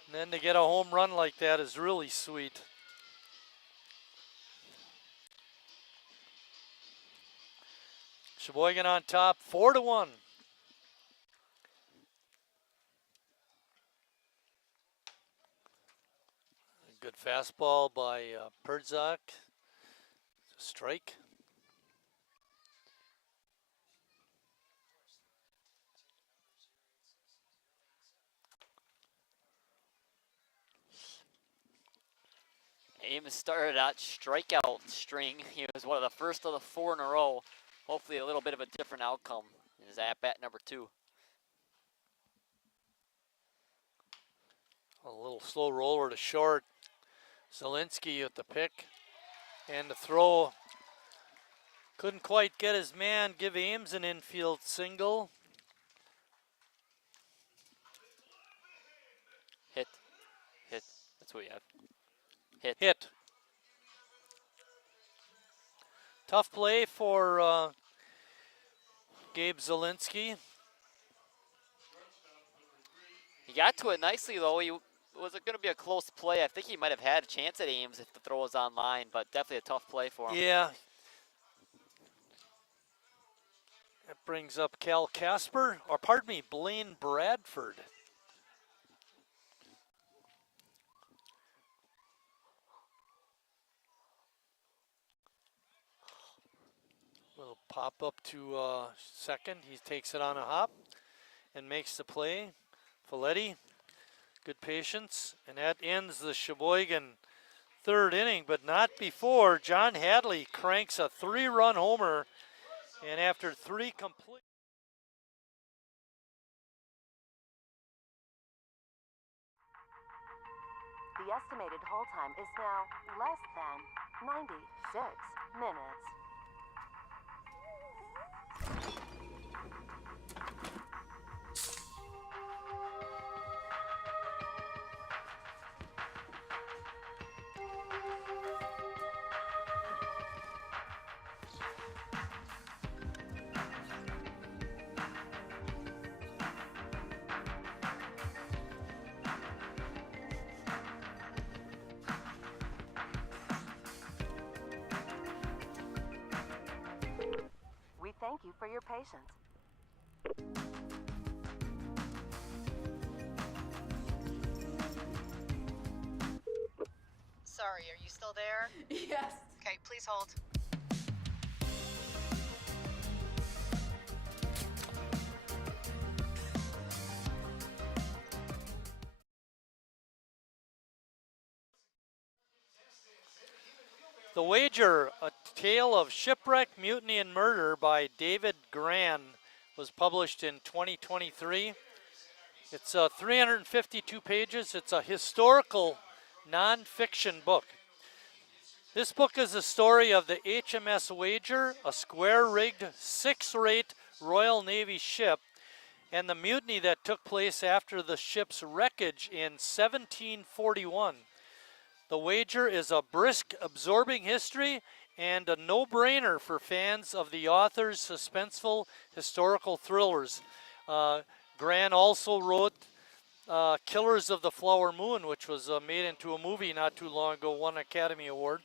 And then to get a home run like that is really sweet. Sheboygan on top, 4-1. Good fastball by Perdzak. Strike. Ames started that strikeout string. He was one of the first of the 4 in a row. Hopefully a little bit of a different outcome in his at-bat number 2. A little slow roller to short. Zielinski with the pick and the throw. Couldn't quite get his man. Give Ames an infield single. Hit. That's what we have. Hit. Tough play for Gabe Zielinski. He got to it nicely, though. It was going to be a close play. I think he might have had a chance at Ames if the throw was on line, but definitely a tough play for him. Yeah. That brings up Cal Casper, or pardon me, Blaine Bradford. Little pop up to second. He takes it on a hop and makes the play. Folletti, good patience, and that ends the Sheboygan 3rd inning, but not before John Hadley cranks a 3-run homer, and after 3 complete. The estimated hold time is now less than 96 minutes. We thank you for your patience. Sorry, are you still there? Yes. Okay, please hold. The Wager, A Tale of Shipwreck, Mutiny, and Murder by David Gran was published in 2023. It's 352 pages. It's a historical nonfiction book. This book is the story of the HMS Wager, a square-rigged, 6-rate Royal Navy ship, and the mutiny that took place after the ship's wreckage in 1741. The Wager is a brisk, absorbing history and a no-brainer for fans of the author's suspenseful historical thrillers. Gran also wrote Killers of the Flower Moon, which was made into a movie not too long ago, won an Academy Award.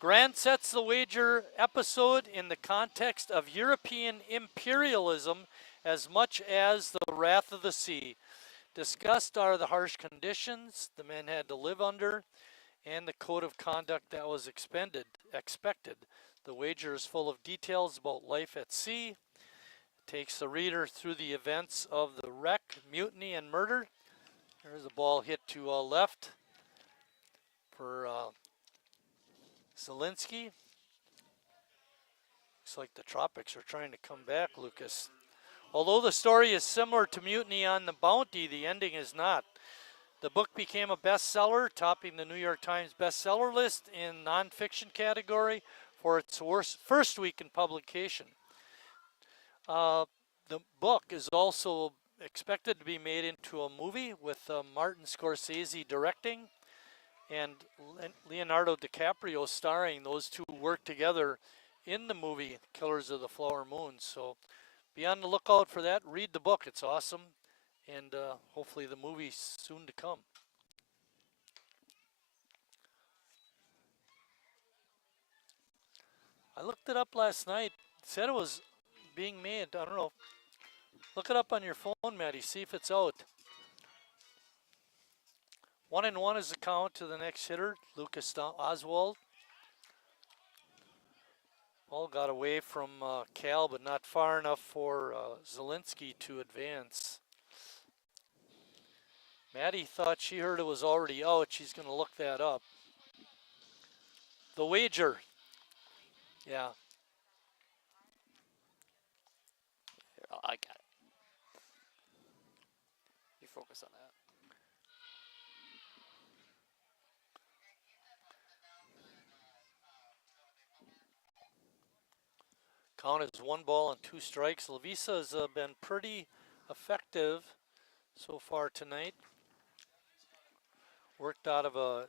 Gran sets the Wager episode in the context of European imperialism as much as the Wrath of the Sea. Discussed are the harsh conditions the men had to live under and the code of conduct that was expected. The Wager is full of details about life at sea. It takes the reader through the events of the wreck, mutiny, and murder. There's a ball hit to left for Zielinski. Looks like the Tropics are trying to come back, Lucas. Although the story is similar to Mutiny on the Bounty, the ending is not. The book became a bestseller, topping the New York Times bestseller list in nonfiction category for its first week in publication. The book is also expected to be made into a movie with Martin Scorsese directing and Leonardo DiCaprio starring. Those two work together in the movie Killers of the Flower Moon. So be on the lookout for that. Read the book, it's awesome. And hopefully the movie's soon to come. I looked it up last night. It said it was being made. I don't know. Look it up on your phone, Maddie. See if it's out. 1-1 is the count to the next hitter, Lucas Oswald. Ball got away from Cal, but not far enough for Zielinski to advance. Maddie thought she heard it was already out. She's going to look that up. The wager. Yeah. Here, I got it. You focus on that. Count is 1-2 strikes. Lavisa has been pretty effective so far tonight. Worked out of a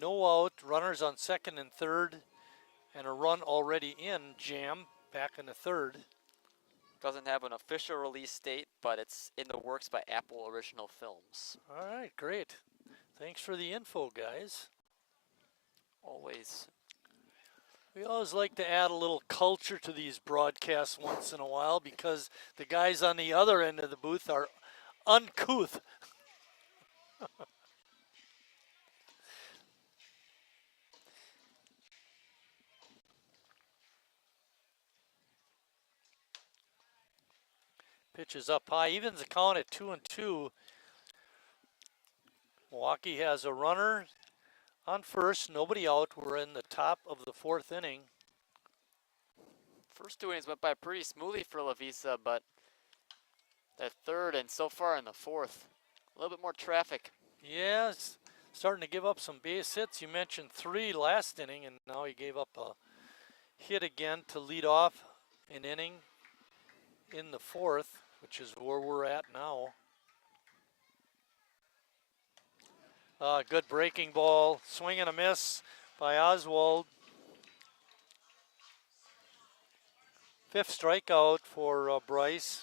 no out, runners on second and third, and a run already in jam back in the third. Doesn't have an official release date, but it's in the works by Apple Original Films. All right, great. Thanks for the info, guys. Always. We always like to add a little culture to these broadcasts once in a while because the guys on the other end of the booth are uncouth. Pitch is up high, evens the count at 2-2. Milwaukee has a runner on first, nobody out. We're in the top of the fourth inning. First two innings went by pretty smoothly for Lavisa, but that third and so far in the fourth, a little bit more traffic. Yeah, it's starting to give up some base hits. You mentioned 3 last inning, and now he gave up a hit again to lead off an inning in the fourth, which is where we're at now. Good breaking ball, swing and a miss by Oswald. 5th strikeout for Bryce.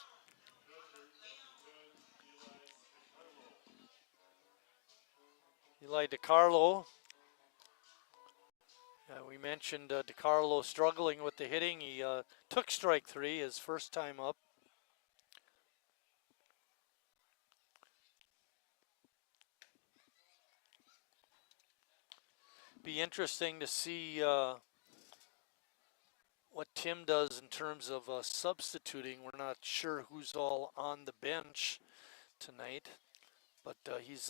Eli DiCarlo. We mentioned DiCarlo struggling with the hitting. He took strike 3 his first time up. Be interesting to see what Tim does in terms of substituting. We're not sure who's all on the bench tonight, but he's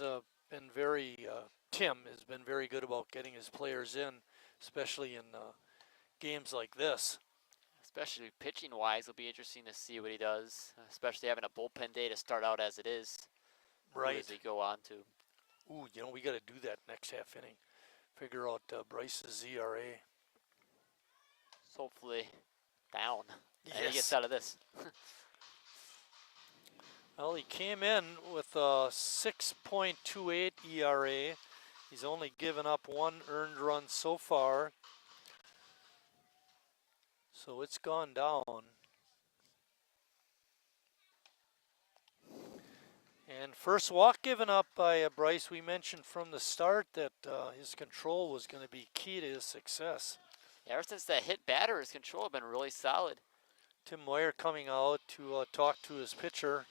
been very, Tim has been very good about getting his players in, especially in games like this. Especially pitching-wise, it'll be interesting to see what he does, especially having a bullpen day to start out as it is. Right. Who does he go on to? Ooh, you know, we got to do that next half inning. Figure out Bryce's ERA. Hopefully down. Yes. And he gets out of this. Well, he came in with a 6.28 ERA. He's only given up 1 earned run so far. So it's gone down. And first walk given up by Bryce. We mentioned from the start that his control was going to be key to his success. Yeah, ever since that hit batter, his control has been really solid. Tim Moyer coming out to talk to his pitcher.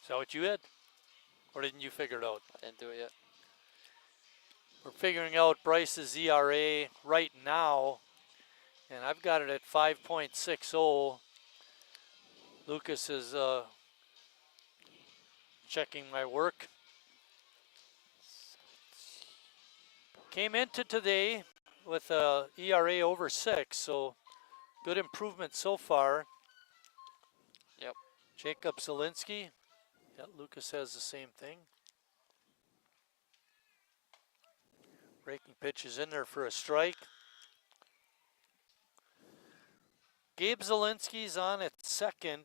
Is that what you had? Or didn't you figure it out? I didn't do it yet. We're figuring out Bryce's ERA right now, and I've got it at 5.60. Lucas is checking my work. Came into today with a ERA over 6, so good improvement so far. Yep. Jacob Zielinski. Yeah, Lucas has the same thing. Breaking pitch is in there for a strike. Gabe Zielinski's on at second.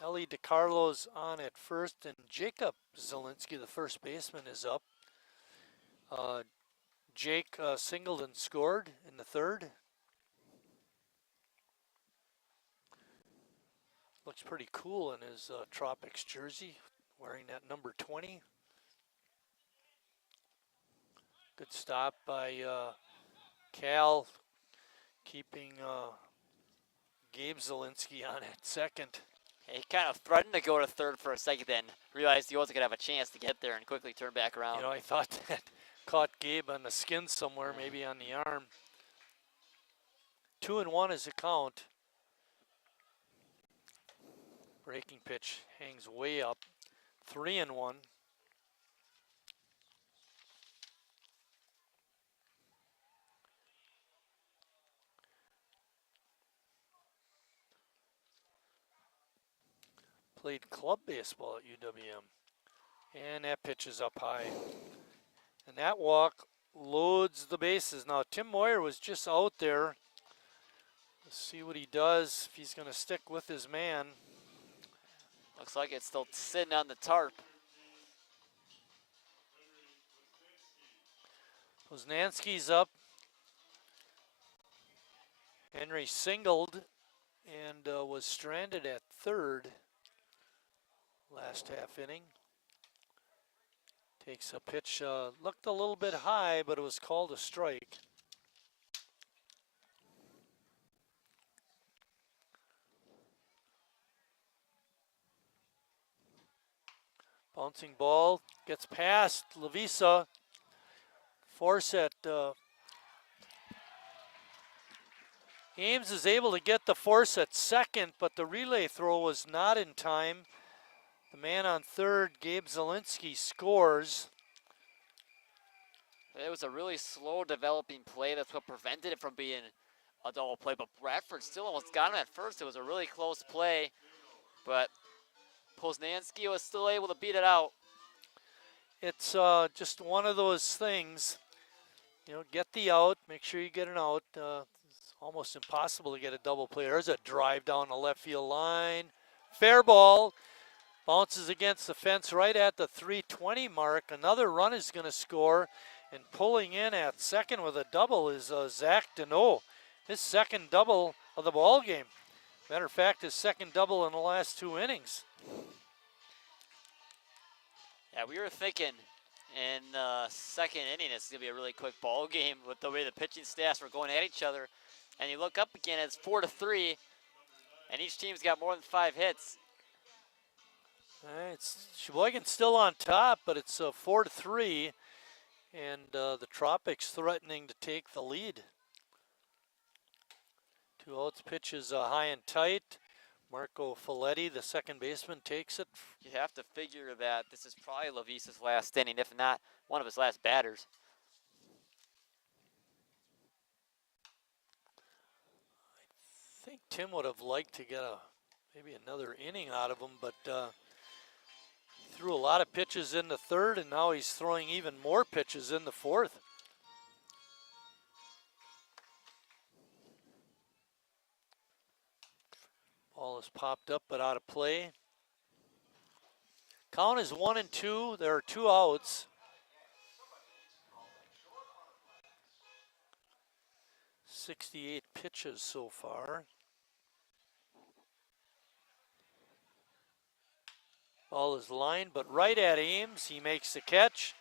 Ellie DiCarlo's on at first, and Jacob Zielinski, the first baseman, is up. Jake singled and scored in the third. Looks pretty cool in his Tropics jersey, wearing that number 20. Good stop by Cal, keeping Gabe Zielinski on at second. He kind of threatened to go to third for a second, then realized he wasn't going to have a chance to get there and quickly turn back around. You know, I thought that caught Gabe on the skin somewhere, maybe on the arm. 2-1 is the count. Breaking pitch hangs way up. 3-1. Played club baseball at UWM. And that pitch is up high. And that walk loads the bases. Now, Tim Moyer was just out there. Let's see what he does, if he's going to stick with his man. Looks like it's still sitting on the tarp. Poznanski's up. Henry singled and was stranded at third last half inning. Takes a pitch, looked a little bit high, but it was called a strike. Bouncing ball, gets past Lavisa. Force at Ames is able to get the force at second, but the relay throw was not in time. The man on third, Gabe Zielinski, scores. It was a really slow developing play. That's what prevented it from being a double play. But Bradford still almost got him at first. It was a really close play, but Poznanski was still able to beat it out. It's just one of those things. You know, get the out, make sure you get an out. It's almost impossible to get a double play. There's a drive down the left field line. Fair ball. Bounces against the fence right at the 320 mark. Another run is going to score. And pulling in at second with a double is Zach Deneau. His second double of the ball game. Matter of fact, his second double in the last 2 innings. Yeah, we were thinking in the second inning it's going to be a really quick ball game with the way the pitching staffs were going at each other. And you look up again, it's 4-3, and each team's got more than 5 hits. All right, Sheboygan's still on top, but it's 4-3, and the Tropics threatening to take the lead. 2 outs, pitches high and tight. Marco Folletti, the second baseman, takes it. You have to figure that this is probably Lavisa's last inning, if not one of his last batters. I think Tim would have liked to get maybe another inning out of him, but he threw a lot of pitches in the third, and now he's throwing even more pitches in the fourth. Ball is popped up but out of play. Count is 1-2. There are 2 outs. .68 pitches so far. Ball is lined, but right at Ames. He makes the catch,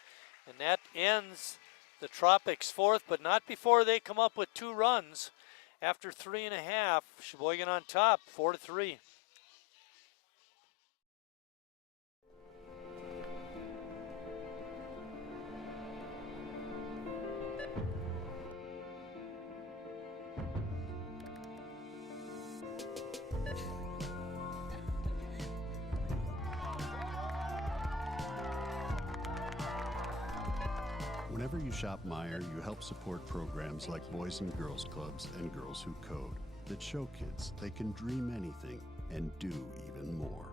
and that ends the Tropics' fourth, but not before they come up with 2 runs. After 3.5, Sheboygan on top, 4-3. Whenever you shop Meijer, you help support programs like Boys and Girls Clubs and Girls Who Code that show kids they can dream anything and do even more.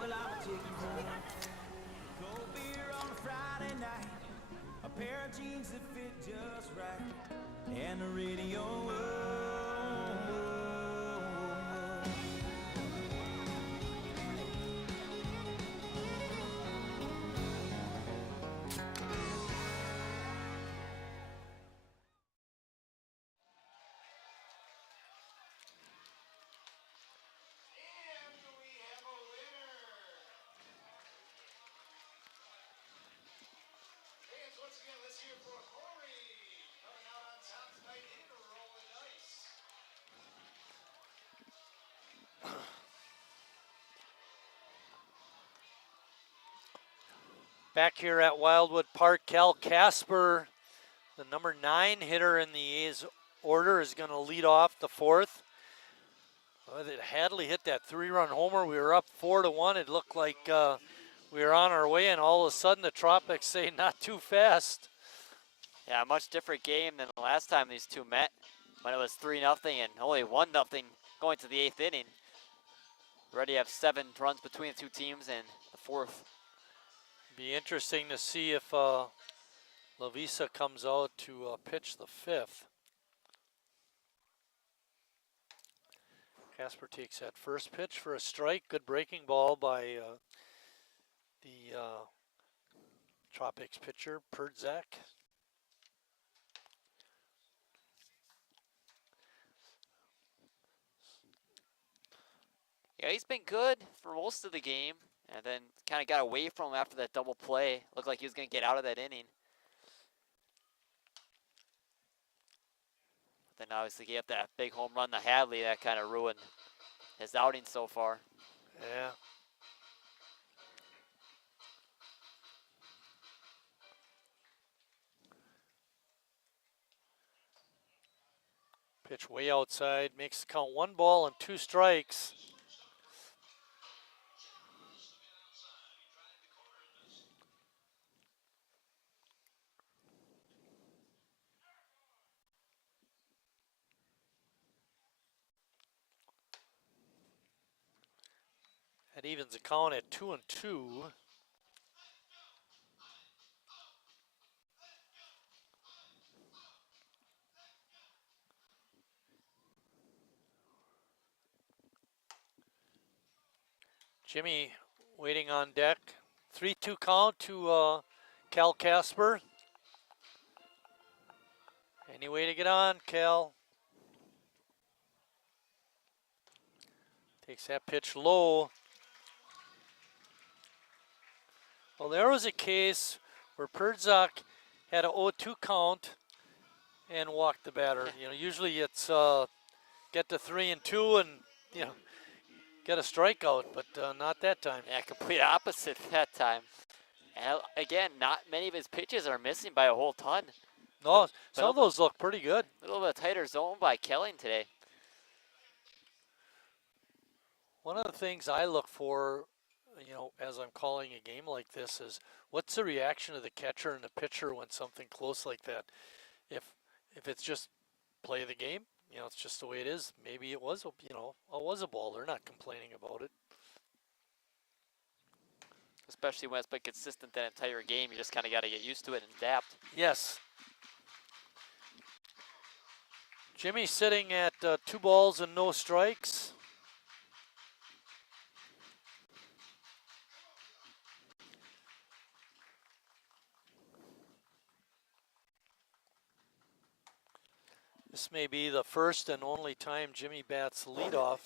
Well, I'll take you home. Cold beer on a Friday night. A pair of jeans that fit just right. And the radio. Back here at Wildwood Park, Cal Casper, the number 9 hitter in the A's order, is going to lead off the 4th. Hadley hit that 3-run homer. We were up 4-1. It looked like we were on our way, and all of a sudden the Tropics say not too fast. Yeah, a much different game than the last time these two met, when it was 3-0 and only 1-0 going to the 8th inning. We already have 7 runs between the two teams in the 4th. Be interesting to see if Lavisa comes out to pitch the 5th. Casper takes that first pitch for a strike. Good breaking ball by the Tropics pitcher, Perdzak. Yeah, he's been good for most of the game, and then kind of got away from him after that double play. Looked like he was going to get out of that inning. Then obviously he gave up that big home run to Hadley that kind of ruined his outing so far. Yeah. Pitch way outside, makes the count 1 ball and 2 strikes. That evens the count at 2-2. Jimmy waiting on deck. 3-2 count to Cal Casper. Any way to get on, Cal? Takes that pitch low. Well, there was a case where Perdzak had an 0-2 count and walked the batter. You know, usually it's get to 3-2 and get a strikeout, but not that time. Yeah, complete opposite that time. And again, not many of his pitches are missing by a whole ton. No, some of those look pretty good. A little bit tighter zone by Kelling today. One of the things I look for, as I'm calling a game like this is what's the reaction of the catcher and the pitcher when something close like that? If it's just play the game, it's just the way it is. Maybe it was, a ball. They're not complaining about it. Especially when it's been consistent that entire game, you just kind of got to get used to it and adapt. Yes. Jimmy sitting at 2 balls and no strikes. This may be the first and only time Jimmy bats leadoff.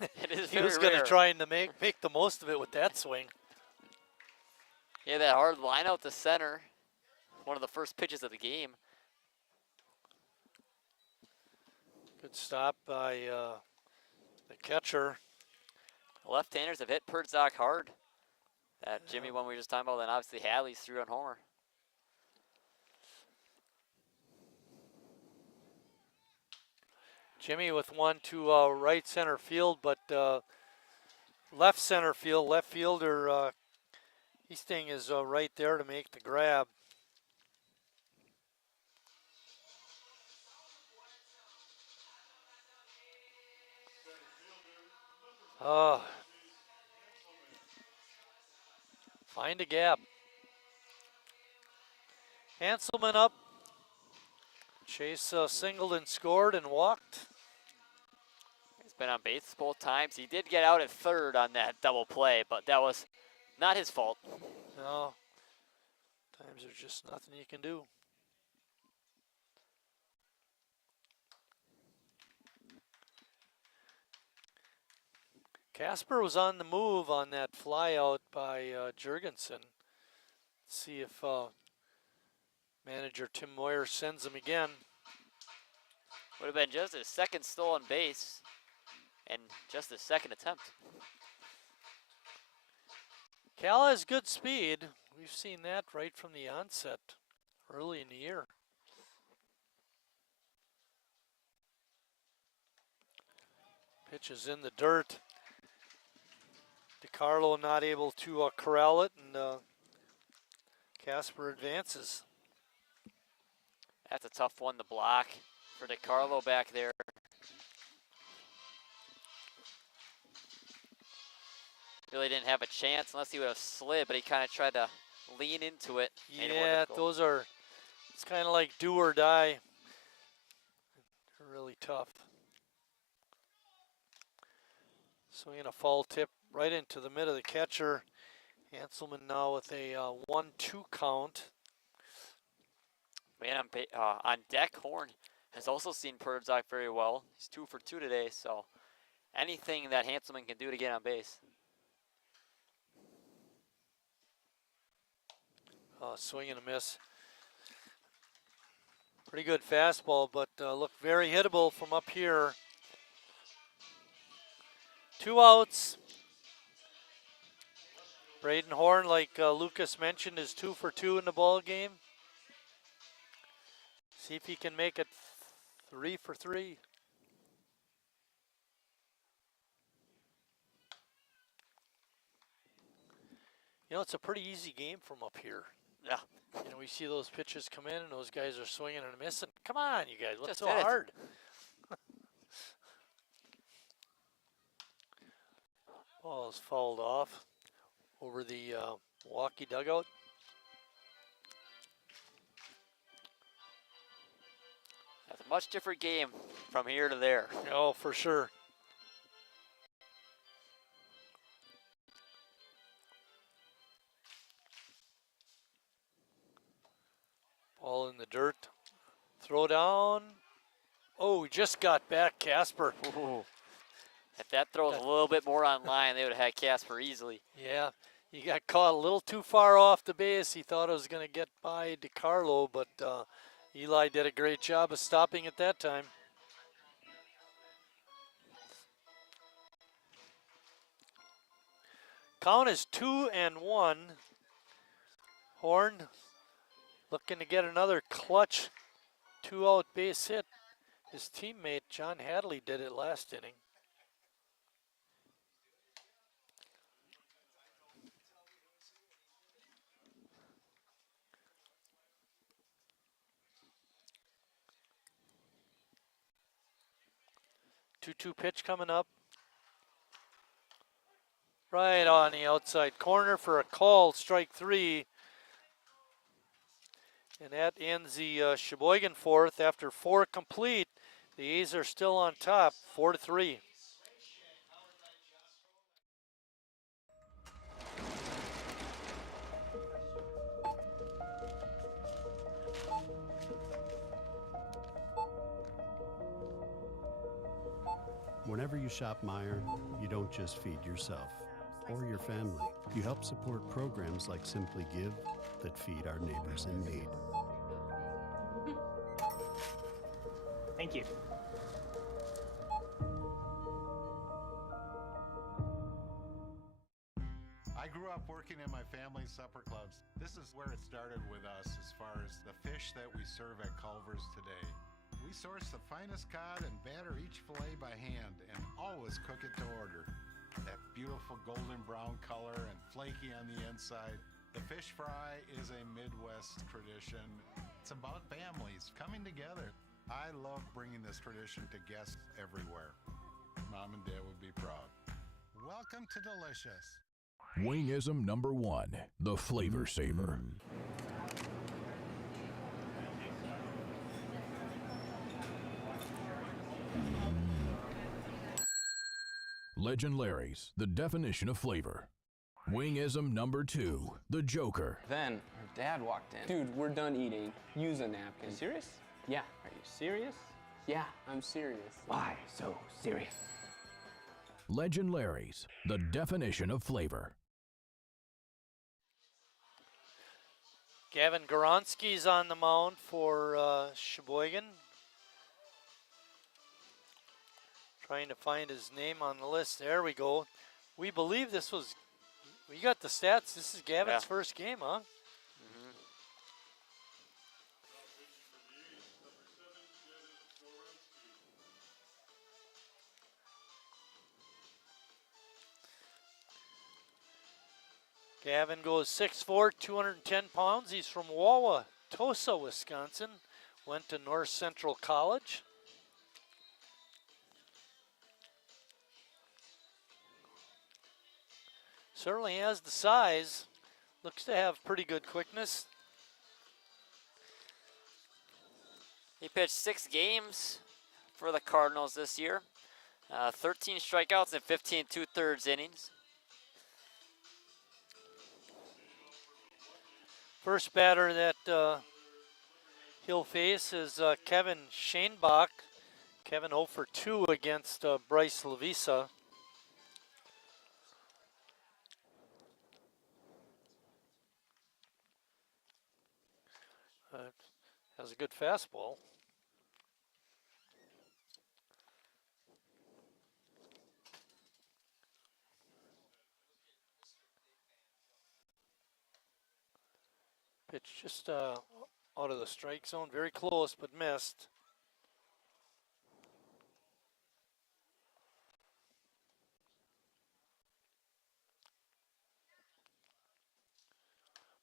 It is He was going to try and make the most of it with that swing. Yeah, that hard line out to center. One of the first pitches of the game. Good stop by the catcher. Left-handers have hit Perdzak hard. That Jimmy one we were just talking about, then obviously Hadley's 3-run homer. Jimmy with one to right center field, but left center field, left fielder Easting is right there to make the grab. Find a gap. Hanselman up. Chase singled and scored and walked. He's been on base both times. He did get out at third on that double play, but that was not his fault. No. Times there's just nothing you can do. Casper was on the move on that fly out by Jurgensen. Let's see if manager Tim Moyer sends him again. Would have been just his second stolen base and just his second attempt. Cal has good speed. We've seen that right from the onset early in the year. Pitch is in the dirt. DiCarlo not able to corral it, and Casper advances. That's a tough one to block for DiCarlo back there. Really didn't have a chance unless he would have slid, but he kind of tried to lean into it. Yeah, those are, it's kind of like do or die. They're really tough. Swinging a foul tip right into the mid of the catcher. Hanselman now with a 1-2 count. Man, on deck, Horn has also seen Perdzak very well. He's 2 for 2 today, so anything that Hanselman can do to get on base. Swing and a miss. Pretty good fastball, but looked very hittable from up here. 2 outs. Braden Horn, like Lucas mentioned, is 2 for 2 in the ball game. See if he can make it 3 for 3. You know, it's a pretty easy game from up here. Yeah. You know, we see those pitches come in and those guys are swinging and missing. Come on, you guys, what's Just so hit it. hard? Ball is fouled off over the Milwaukee dugout. That's a much different game from here to there. Oh, for sure. Ball in the dirt. Throw down. Oh, we just got back Casper. Ooh. If that throw was a little bit more on line, they would have had Casper easily. Yeah, he got caught a little too far off the base. He thought it was going to get by DiCarlo, but Eli did a great job of stopping it that time. Count is 2-1. Horn looking to get another clutch 2-out base hit. His teammate John Hadley did it last inning. Two pitch coming up. Right on the outside corner for a call, strike 3. And that ends the Sheboygan fourth. After 4 complete, the A's are still on top, 4-3. Whenever you shop Meijer, you don't just feed yourself or your family. You help support programs like Simply Give that feed our neighbors in need. Thank you. I grew up working in my family's supper clubs. This is where it started with us as far as the fish that we serve at Culver's today. We source the finest cod and batter each fillet by hand and always cook it to order. That beautiful golden brown color and flaky on the inside. The fish fry is a Midwest tradition. It's about families coming together. I love bringing this tradition to guests everywhere. Mom and Dad would be proud. Welcome to Delicious. Wingism number 1, the Flavor Saver. Legend Larry's, the definition of flavor. Wingism number 2, the Joker. Then her dad walked in. Dude, we're done eating. Use a napkin. Serious? Yeah. Are you serious? Yeah, I'm serious. Why so serious? Legend Larry's, the definition of flavor. Gavin Goronski's on the mound for Sheboygan. Trying to find his name on the list. There we go. We believe this was, we got the stats. This is Gavin's first game, huh? Gavin goes 6'4", 210 pounds. He's from Wauwatosa, Wisconsin. Went to North Central College. Certainly has the size. Looks to have pretty good quickness. He pitched 6 games for the Cardinals this year. 13 strikeouts and 15 2/3 innings. First batter that he'll face is Kevin Shainbach. Kevin 0 for 2 against Bryce Lavisa. Has a good fastball. Pitch just out of the strike zone, very close but missed.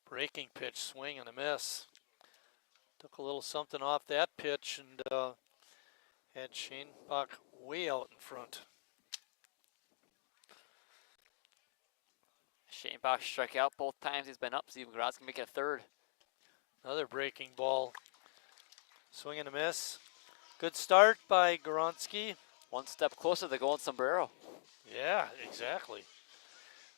Breaking pitch, swing and a miss. Took a little something off that pitch and had Shainbach way out in front. Shainbach struck out both times he's been up. Steven Graz can make it a third. Another breaking ball. Swing and a miss. Good start by Goronski. One step closer to golden sombrero. Yeah, exactly.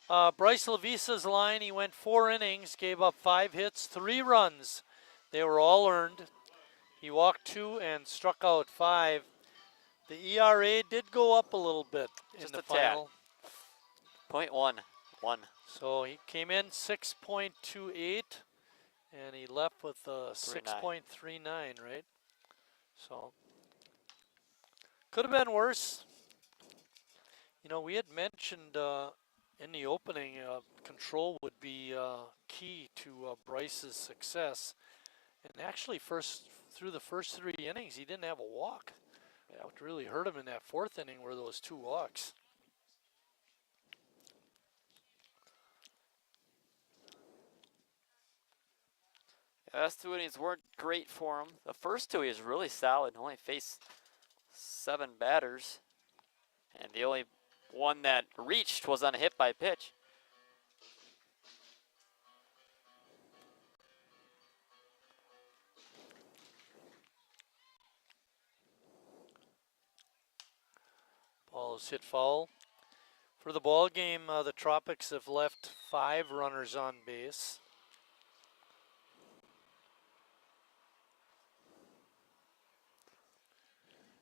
Bryce Lavisa's line, he went 4 innings, gave up 5 hits, 3 runs. They were all earned. He walked 2 and struck out 5. The ERA did go up a little bit in the final. .11. So he came in 6.28 and he left with 6.39, right? So could have been worse. You know, we had mentioned in the opening control would be key to Bryce's success. And actually, through the first 3 innings, he didn't have a walk. That really hurt him in that 4th inning were those 2 walks. The last 2 innings weren't great for him. The first 2 he was really solid. Only faced 7 batters. And the only one that reached was on a hit by pitch. Ball is hit foul. For the ball game, the Tropics have left 5 runners on base.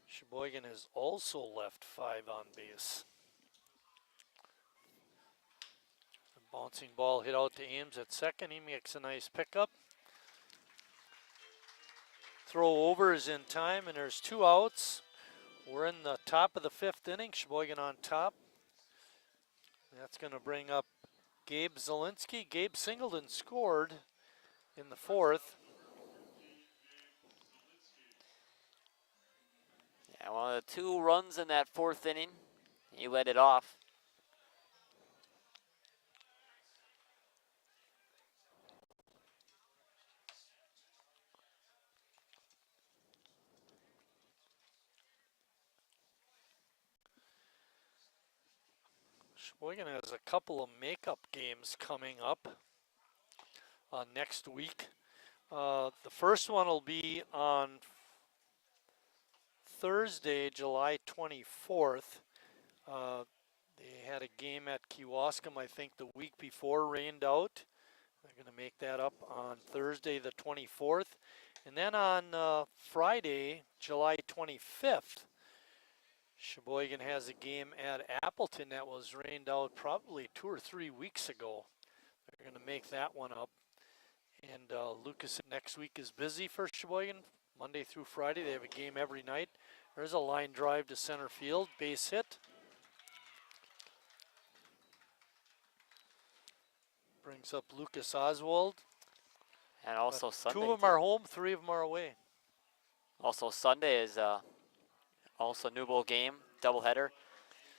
Sheboygan has also left 5 on base. The bouncing ball hit out to Ames at second. He makes a nice pickup. Throw over is in time, and there's 2 outs. We're in the top of the 5th inning. Sheboygan on top. That's going to bring up Gabe Zielinski. Gabe Singleton scored in the 4th. Yeah, one of the 2 runs in that 4th inning. He led it off. Sheboygan has a couple of makeup games coming up next week. The first one will be on Thursday, July 24th. They had a game at Kewaskum, I think, the week before, rained out. They're going to make that up on Thursday, the 24th. And then on Friday, July 25th, Sheboygan has a game at Appleton that was rained out probably 2 or 3 weeks ago. They're going to make that one up. And Lucas next week is busy for Sheboygan. Monday through Friday, they have a game every night. There's a line drive to center field, base hit. Brings up Lucas Oswald. And also Sunday. 2 of them are home, 3 of them are away. Also Sunday is also a New Bowl game, doubleheader.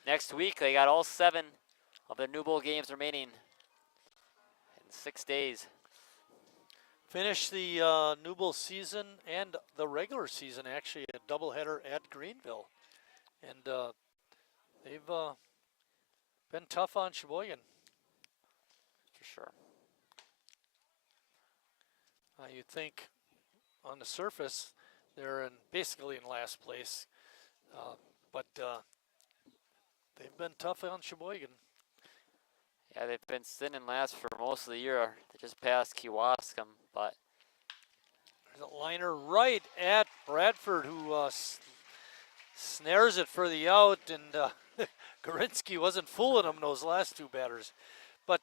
Next week, they got all 7 of their New Bowl games remaining in 6 days. Finish the New Bowl season and the regular season, actually, a doubleheader at Greenville. And they've been tough on Sheboygan. For sure. You'd think on the surface they're basically in last place, but they've been tough on Sheboygan. Yeah, they've been sitting in last for most of the year. They just passed Kewaskum, but there's a liner right at Bradford who snares it for the out, and Gorinsky wasn't fooling him those last 2 batters. But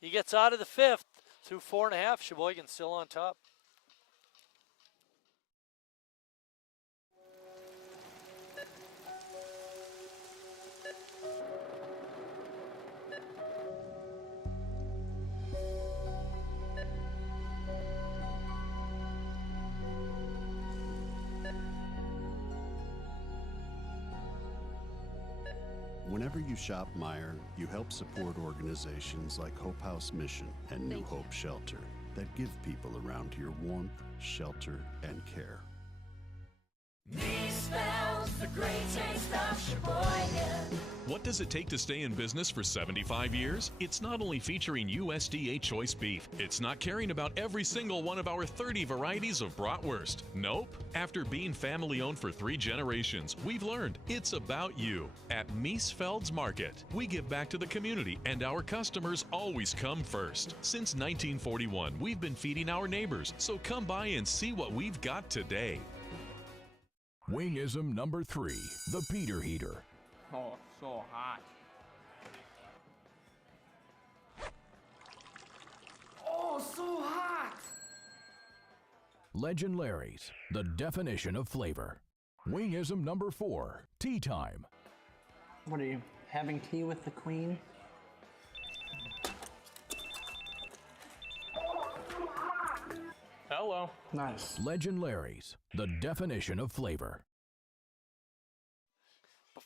he gets out of the 5th through 4.5. Sheboygan still on top. Whenever you shop Meijer, you help support organizations like Hope House Mission and New Hope Shelter that give people around here warmth, shelter, and care. Me spells the great taste of Sheboygan. What does it take to stay in business for 75 years? It's not only featuring USDA choice beef, it's not caring about every single one of our 30 varieties of bratwurst. Nope. After being family owned for 3 generations, we've learned it's about you. At Miesfeld's Market, we give back to the community and our customers always come first. Since 1941, we've been feeding our neighbors, so come by and see what we've got today. Wingism number 3, the Peter Heater. Oh, so hot. Oh, so hot! Legend Larry's, the definition of flavor. Wingism number 4, tea time. What are you, having tea with the queen? Hello. Nice. Legend Larry's, the definition of flavor.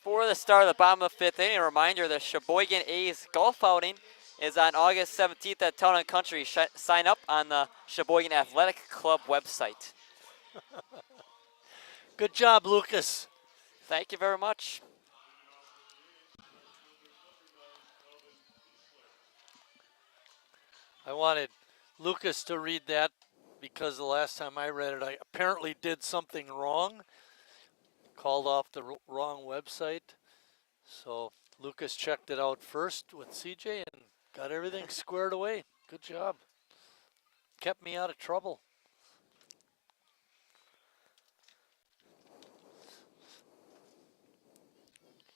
before the start of the bottom of the 5th inning, a reminder the Sheboygan A's golf outing is on August 17th at Town & Country. Sign up on the Sheboygan Athletic Club website. Good job, Lucas. Thank you very much. I wanted Lucas to read that because the last time I read it, I apparently did something wrong. Called off the wrong website. So Lucas checked it out first with CJ and got everything squared away. Good job. Kept me out of trouble.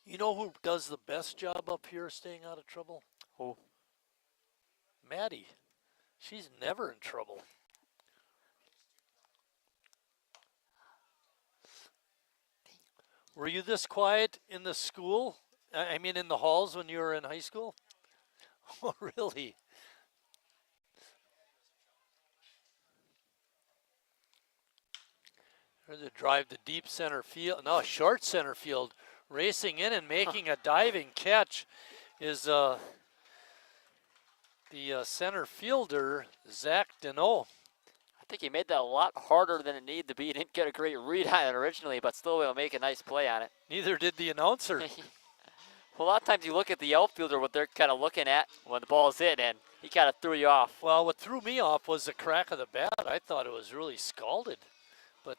You know who does the best job up here staying out of trouble? Who? Maddie. She's never in trouble. Were you this quiet in the school? I mean in the halls when you were in high school? Oh, really? There's a drive to deep center field. No, short center field. Racing in and making a diving catch is the center fielder, Zach Deneau. I think he made that a lot harder than it needed to be. He didn't get a great read on it originally, but still will make a nice play on it. Neither did the announcer. Well, a lot of times you look at the outfielder, what they're kind of looking at when the ball's hit, and he kind of threw you off. Well, what threw me off was the crack of the bat. I thought it was really scalded, but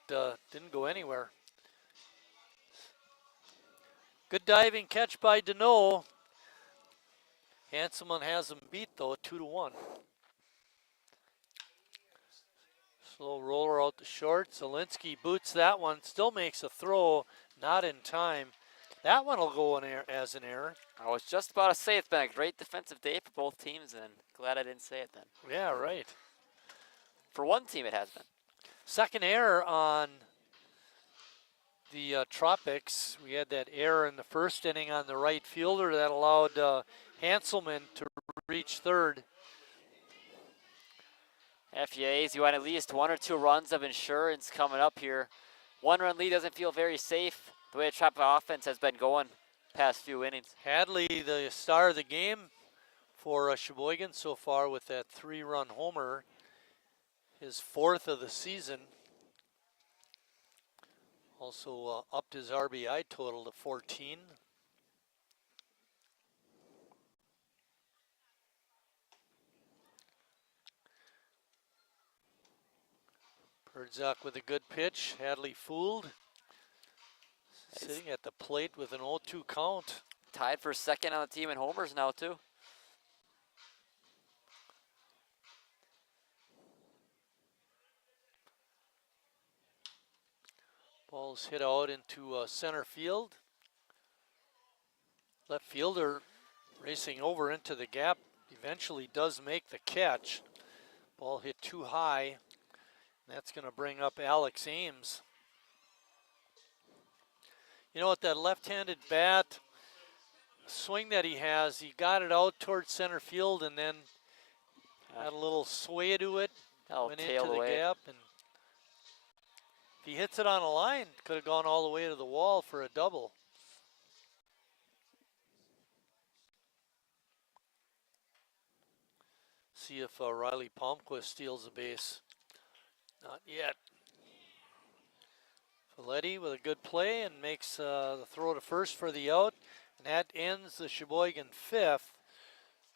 didn't go anywhere. Good diving catch by Deneau. Hanselman has him beat, though, 2-1. Slow roller out the short. Zielinski boots that one. Still makes a throw, not in time. That one will go in as an error. I was just about to say it's been a great defensive day for both teams, and glad I didn't say it then. Yeah, right. For one team, it has been. Second error on the Tropics. We had that error in the first inning on the right fielder that allowed Hanselman to reach third. FEAs, you want at least 1 or 2 runs of insurance coming up here. 1-run lead doesn't feel very safe the way the Tropic offense has been going past few innings. Hadley, the star of the game for Sheboygan so far with that 3-run homer, his 4th of the season. Also upped his RBI total to 14. Perdzak with a good pitch. Hadley fooled. Sitting at the plate with an 0-2 count. Tied for second on the team in homers now, too. Ball's hit out into center field. Left fielder racing over into the gap. Eventually does make the catch. Ball hit too high. That's going to bring up Alex Ames. You know, with that left-handed bat swing that he has, he got it out towards center field and then had a little sway to it. Went into the gap, and if he hits it on a line, could have gone all the way to the wall for a double. See if Riley Palmquist steals a base. Not yet. Folletti with a good play and makes the throw to first for the out. And that ends the Sheboygan 5th.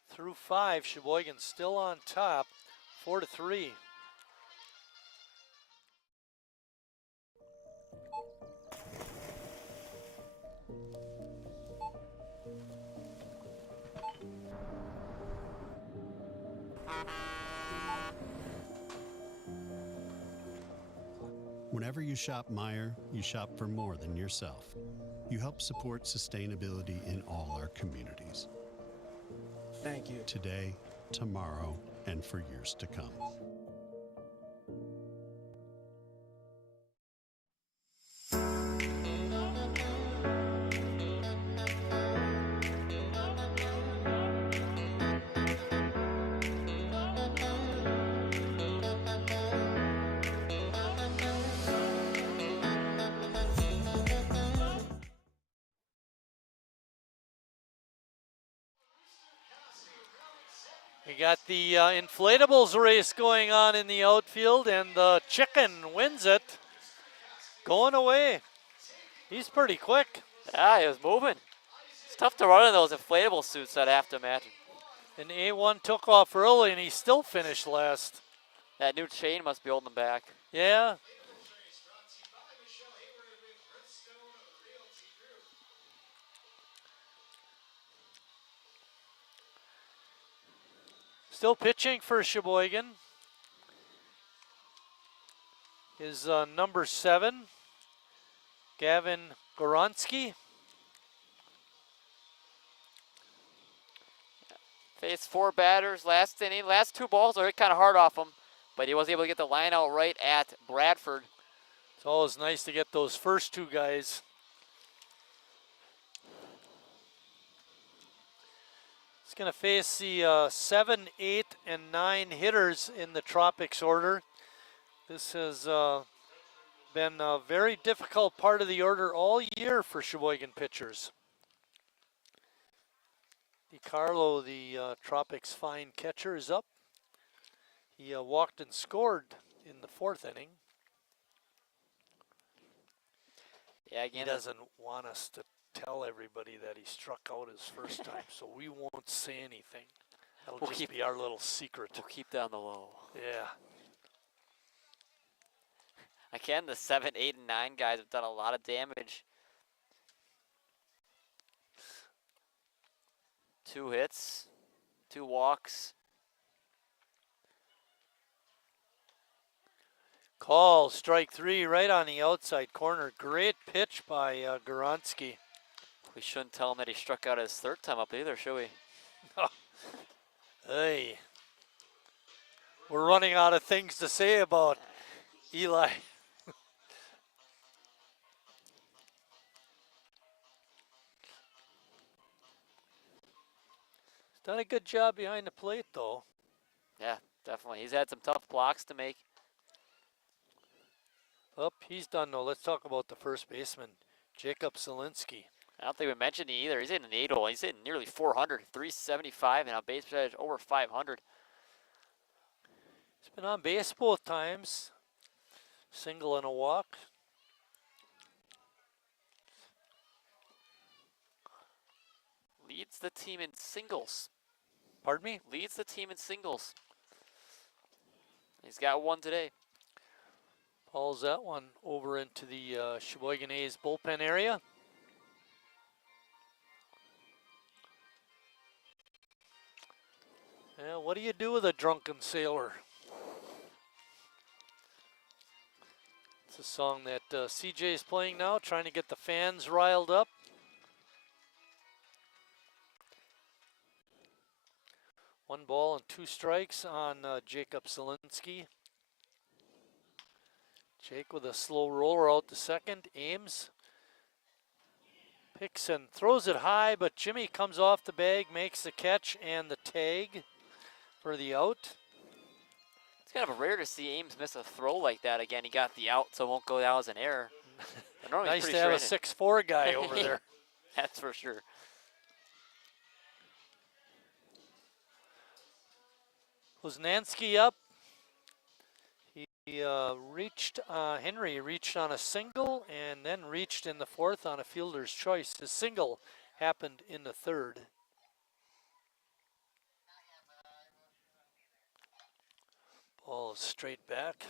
Through 5, Sheboygan still on top, 4-3. Whenever you shop Meijer, you shop for more than yourself. You help support sustainability in all our communities. Thank you. Today, tomorrow, and for years to come. We got the inflatables race going on in the outfield, and the chicken wins it. Going away. He's pretty quick. Yeah, he was moving. It's tough to run in those inflatable suits, I'd have to imagine. And A1 took off early, and he still finished last. That new chain must be holding him back. Yeah. Still pitching for Sheboygan is number 7, Gavin Goronski. Faced 4 batters last inning. Last 2 balls are hit kind of hard off him, but he was able to get the line out right at Bradford. It's always nice to get those first 2 guys. He's going to face the 7, 8, and 9 hitters in the Tropics order. This has been a very difficult part of the order all year for Sheboygan pitchers. DiCarlo, the Tropics fine catcher, is up. He walked and scored in the 4th inning. Yeah, again, he doesn't want us to tell everybody that he struck out his first time, so we won't say anything. That'll just be our little secret. We'll keep that on the low. Yeah. Again, the 7, 8, and 9 guys have done a lot of damage. 2 hits, 2 walks. Call, strike 3 right on the outside corner. Great pitch by Goronsky. We shouldn't tell him that he struck out his 3rd time up either, should we? Hey. We're running out of things to say about Eli. He's done a good job behind the plate, though. Yeah, definitely. He's had some tough blocks to make. Oh, he's done, though. Let's talk about the first baseman, Jacob Zielinski. I don't think we mentioned it either. He's hitting an 8-hole. He's hitting nearly 400, 375, and on base percentage over 500. He's been on base both times. Single and a walk. Leads the team in singles. Pardon me? Leads the team in singles. He's got 1 today. Hauls that one over into the Sheboygan A's bullpen area. Yeah, what do you do with a drunken sailor? It's a song that CJ is playing now, trying to get the fans riled up. One ball and 2 strikes on Jacob Zielinski. Jake with a slow roller out to second, aims, picks and throws it high, but Jimmy comes off the bag, makes the catch and the tag for the out. It's kind of rare to see Ames miss a throw like that. Again, he got the out, so it won't go down as an error. Nice to have a 6'4" guy over there. That's for sure. Woznansky up. He reached, Henry reached on a single and then reached in the 4th on a fielder's choice. His single happened in the 3rd. Ball is straight back.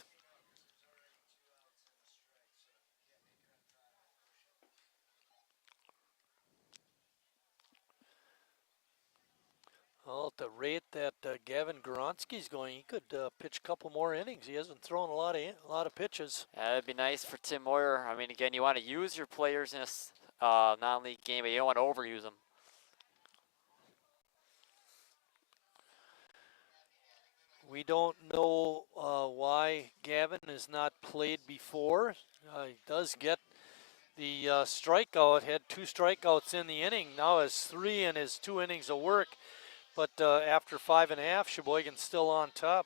Well, at the rate that Gavin Goronsky's going, he could pitch a couple more innings. He hasn't thrown a lot of pitches. Yeah, that'd be nice for Tim Moyer. I mean, again, you want to use your players in a non-league game, but you don't want to overuse them. We don't know why Gavin has not played before. He does get the strikeout, had 2 strikeouts in the inning, now has 3 in his 2 innings of work. But after 5.5, Sheboygan's still on top.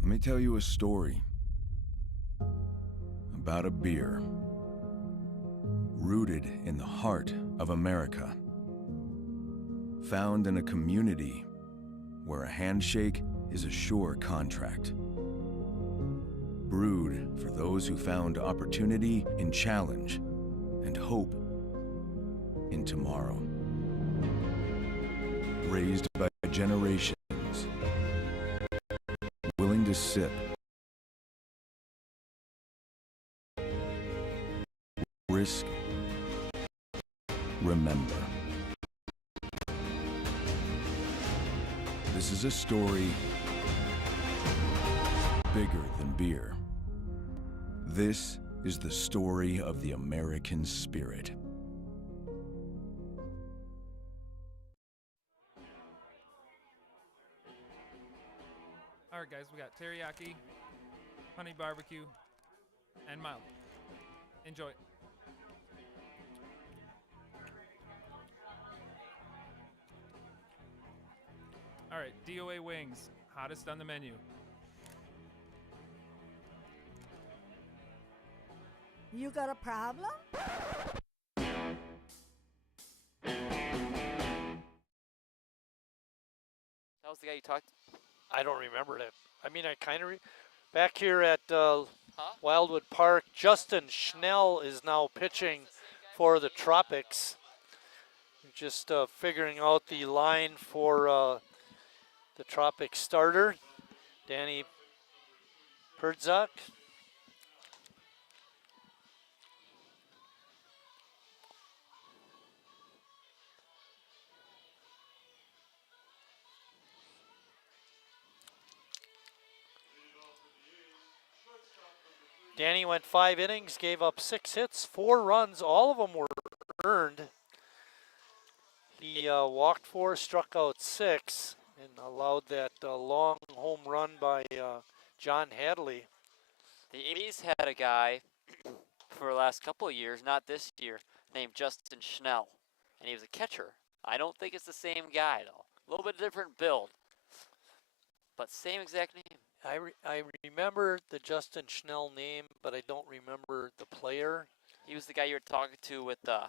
Let me tell you a story about a beer rooted in the heart of America, found in a community where a handshake is a sure contract, brewed for those who found opportunity in challenge and hope in tomorrow, raised by generations, willing to sip, risk, remember. This is a story bigger than beer. This is the story of the American spirit. All right, guys, we got teriyaki, honey barbecue, and mild. Enjoy. right, DOA wings, hottest on the menu. You got a problem? That was the guy you talked. I don't remember that. I mean, I kind of back here at Wildwood Park. Justin Schnell is now pitching for the Tropics. Just figuring out the line for the Tropics starter, Danny Perdzak. Danny went 5 innings, gave up 6 hits, 4 runs. All of them were earned. He walked 4, struck out 6, and allowed that long home run by John Hadley. The A's had a guy for the last couple of years, not this year, named Justin Schnell, and he was a catcher. I don't think it's the same guy, though. A little bit different build, but same exact name. I remember the Justin Schnell name, but I don't remember the player. He was the guy you were talking to with the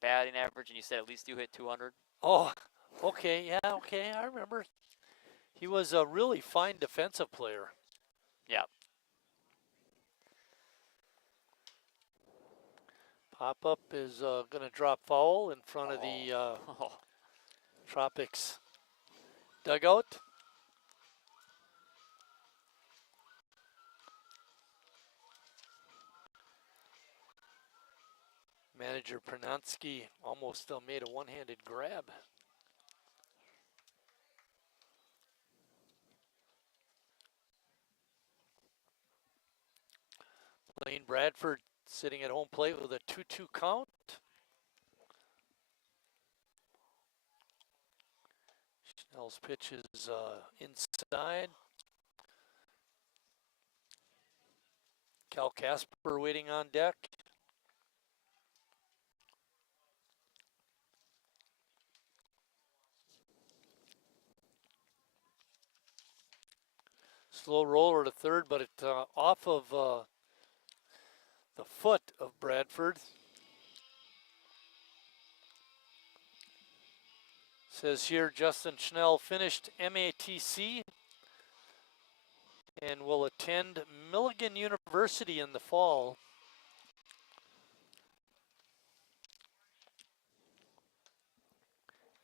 batting average, and you said at least you hit 200. Oh, okay, yeah, okay, I remember. He was a really fine defensive player. Yeah. Pop-up is going to drop foul in front of the Tropics dugout. Manager Prononsky almost made a one-handed grab. Lane Bradford sitting at home plate with a 2-2 count. Schnell's pitch is inside. Cal Casper waiting on deck. Slow roller to third, but it off of the foot of Bradford. Says here Justin Schnell finished MATC and will attend Milligan University in the fall.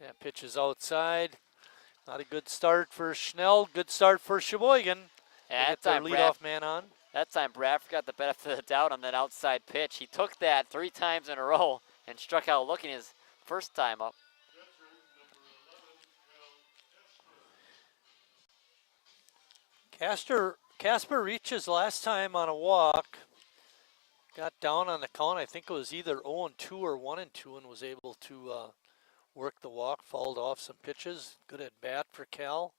That pitch is outside. Not a good start for Schnell. Good start for Sheboygan. Yeah, get their leadoff man on. That time Bradford got the benefit of the doubt on that outside pitch. He took that 3 times in a row and struck out looking his first time up. Casper reaches last time on a walk. Got down on the count. I think it was either 0-2 or 1-2 and was able to work the walk, fouled off some pitches. Good at bat for Cal.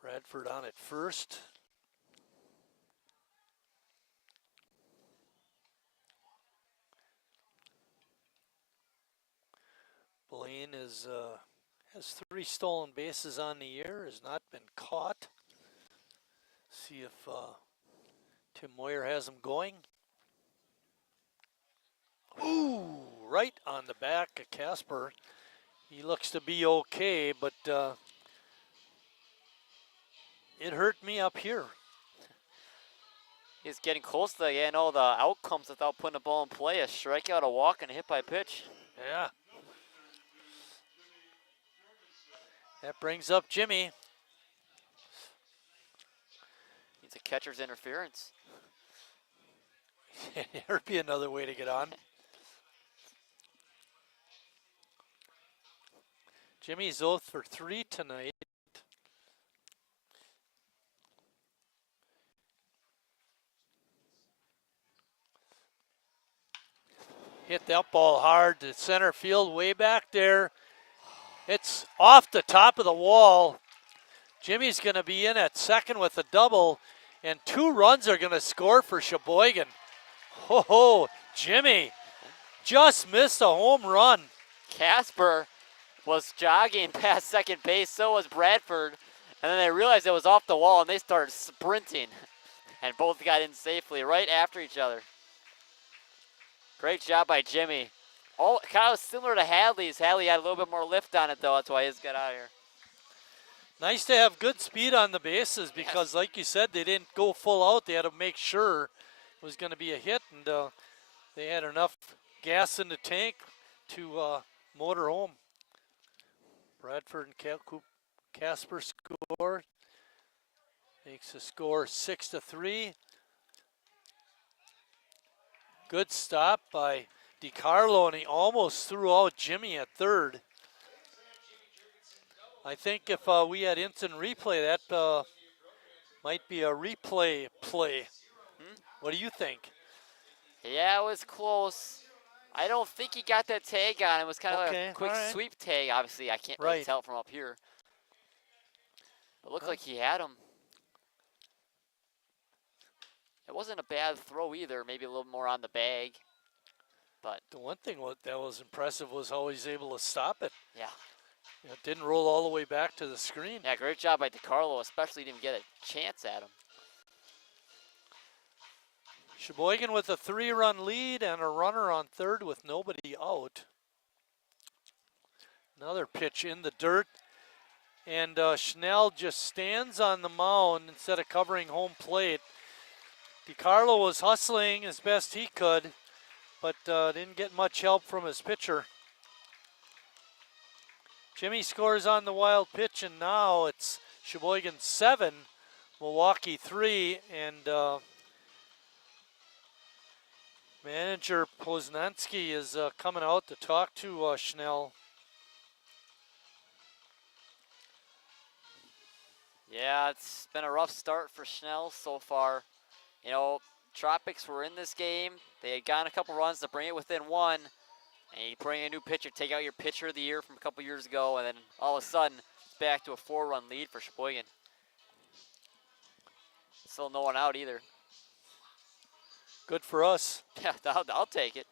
Bradford on at first. Blaine has 3 stolen bases on the year, has not been caught. See if Tim Moyer has him going. Ooh, right on the back of Casper. He looks to be okay, but it hurt me up here. He's getting close to the outcomes without putting the ball in play. A strikeout, a walk, and a hit by pitch. Yeah. That brings up Jimmy. Needs a catcher's interference. There'd be another way to get on. Jimmy's 0 for 3 tonight. Hit that ball hard to center field, way back there. It's off the top of the wall. Jimmy's going to be in at second with a double, and 2 runs are going to score for Sheboygan. Ho, Jimmy just missed a home run. Casper was jogging past second base, so was Bradford. And then they realized it was off the wall and they started sprinting. And both got in safely right after each other. Great job by Jimmy. Oh, kind of similar to Hadley's. Hadley had a little bit more lift on it though, that's why his got out of here. Nice to have good speed on the bases because, like you said, they didn't go full out. They had to make sure it was going to be a hit, and they had enough gas in the tank to motor home. Bradford and Casper score. Makes the score 6-3. Good stop by DiCarlo, and he almost threw out Jimmy at third. I think if we had instant replay, that might be a replay play. What do you think? Yeah, it was close. I don't think he got that tag on. It was kind of a quick sweep tag. Obviously, I can't really tell from up here. It looked like he had him. It wasn't a bad throw either. Maybe a little more on the bag. But the one thing that was impressive was how he's able to stop it. Yeah. It didn't roll all the way back to the screen. Yeah, great job by DiCarlo, especially didn't get a chance at him. Sheboygan with a 3-run lead and a runner on third with nobody out. Another pitch in the dirt. And Schnell just stands on the mound instead of covering home plate. DiCarlo was hustling as best he could, but didn't get much help from his pitcher. Jimmy scores on the wild pitch, and now it's Sheboygan 7, Milwaukee 3, and manager Poznanski is coming out to talk to Schnell. Yeah, it's been a rough start for Schnell so far. You know, Tropics were in this game. They had gotten a couple runs to bring it within one. And you bring a new pitcher, take out your pitcher of the year from a couple years ago, and then all of a sudden, it's back to a 4-run lead for Sheboygan. Still no one out either. Good for us. Yeah, I'll take it.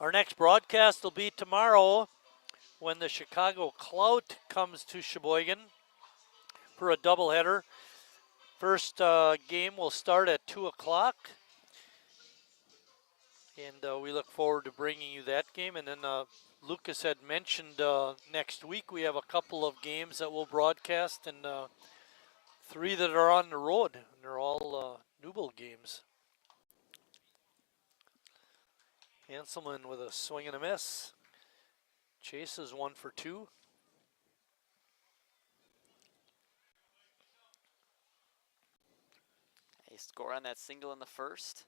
Our next broadcast will be tomorrow when the Chicago Clout comes to Sheboygan for a doubleheader. First game will start at 2 o'clock. And we look forward to bringing you that game. And then Lucas had mentioned next week we have a couple of games that we'll broadcast, and 3 that are on the road. And they're all Newell games. Hanselman with a swing and a miss. Chase is 1 for 2. They score on that single in the first.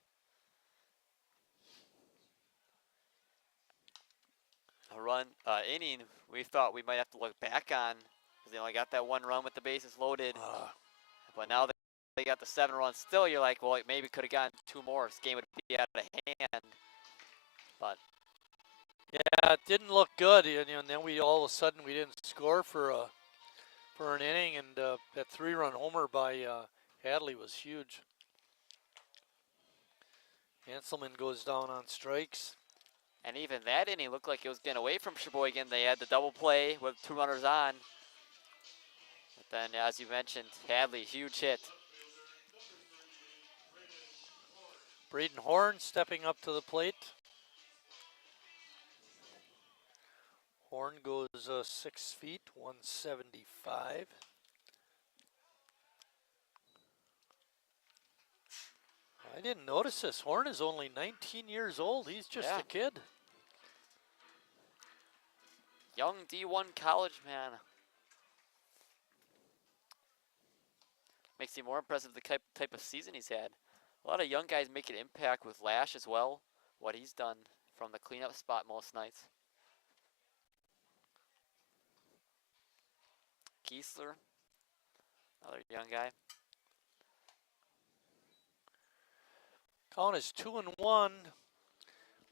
A run inning we thought we might have to look back on because they only got that 1 run with the bases loaded. But now they got the 7 runs still, you're like, well, it maybe could have gotten 2 more. This game would be out of hand. But yeah, it didn't look good, and then we all of a sudden we didn't score for an inning, and that 3-run homer by Hadley was huge. Hanselman goes down on strikes. And even that inning looked like it was getting away from Sheboygan. They had the double play with 2 runners on. But then, as you mentioned, Hadley, huge hit. Braden Horn stepping up to the plate. Horn goes 6 feet, 175. I didn't notice this. Horn is only 19 years old. He's just a kid. Young D1 college man. Makes him more impressive the type of season he's had. A lot of young guys make an impact with Lash as well. What he's done from the cleanup spot most nights. Kiesler, another young guy. Count is 2-1.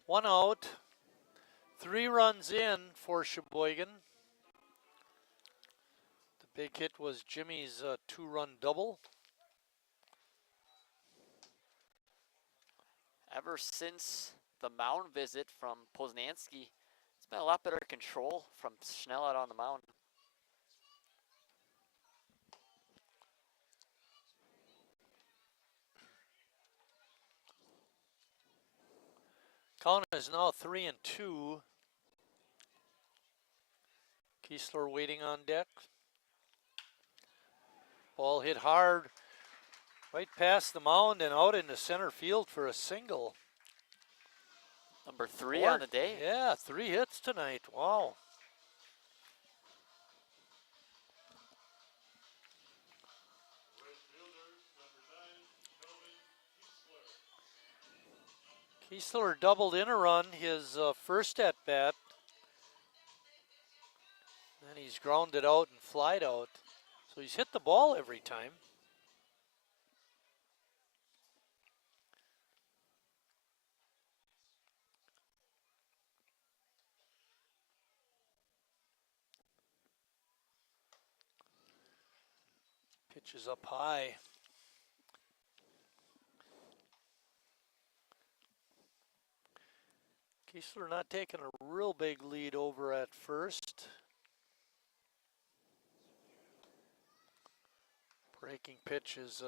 1 out. 3 runs in for Sheboygan. The big hit was Jimmy's 2-run double. ever since the mound visit from Poznanski, it's been a lot better control from Schnell out on the mound. Count is now 3-2. Kiesler waiting on deck. Ball hit hard right past the mound and out into center field for a single. Number 3 on the day. Yeah, 3 hits tonight. Wow. Kiesler doubled in a run his first at bat. Then he's grounded out and flied out. So he's hit the ball every time. Pitch is up high. Kiesler not taking a real big lead over at first. Breaking pitch is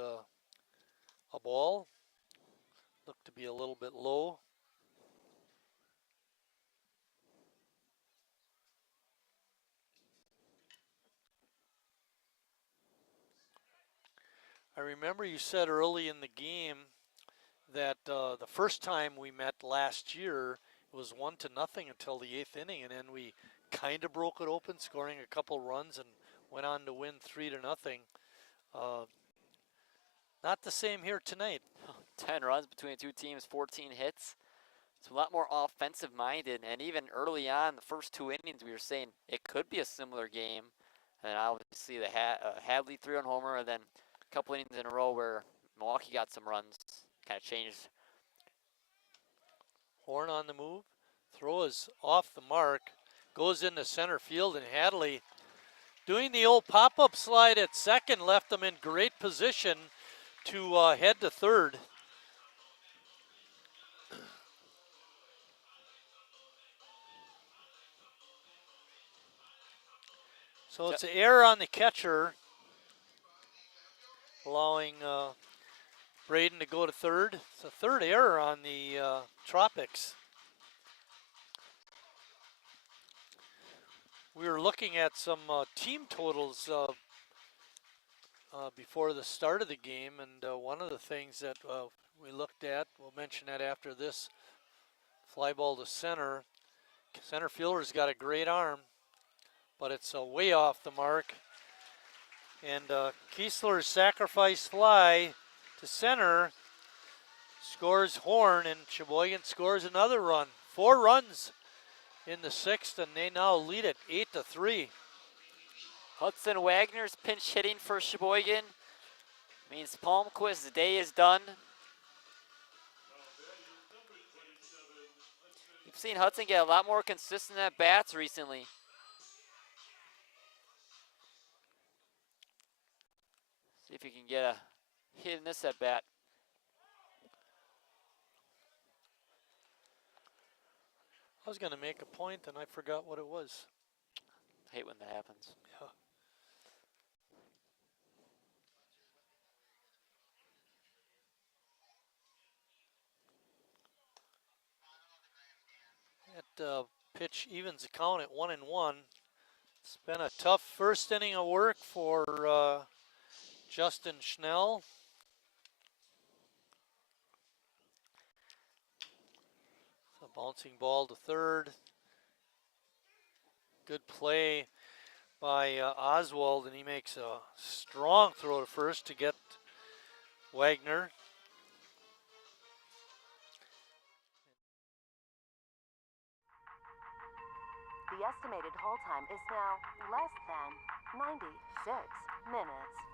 a ball. Looked to be a little bit low. I remember you said early in the game that the first time we met last year, it was 1-0 until the 8th inning, and then we kind of broke it open, scoring a couple runs, and went on to win 3-0. Not the same here tonight. 10 runs between the two teams, 14 hits. It's a lot more offensive minded, and even early on, the first 2 innings, we were saying it could be a similar game. And obviously the Hadley 3-run homer, and then a couple innings in a row where Milwaukee got some runs, kind of changed. Horn on the move. Throw is off the mark. Goes into center field, and Hadley doing the old pop-up slide at second left them in great position to head to third. So it's an error on the catcher, allowing Braden to go to third. It's a third error on the Tropics. We were looking at some team totals before the start of the game, and one of the things that we looked at, we'll mention that after this, fly ball to center. Center fielder's got a great arm, but it's way off the mark. And Kiesler's sacrifice fly to center scores Horn, and Sheboygan scores another run. 4 runs in the 6th, and they now lead it 8-3. Hudson Wagner's pinch hitting for Sheboygan means Palmquist's day is done. We've seen Hudson get a lot more consistent at bats recently. See if he can get a hit in this at bat. I was going to make a point, and I forgot what it was. I hate when that happens. Yeah. That pitch evens the count at 1-1. It's been a tough first inning of work for Justin Schnell. A bouncing ball to third. Good play by Oswald, and he makes a strong throw to first to get Wagner. The estimated hold time is now less than 96 minutes.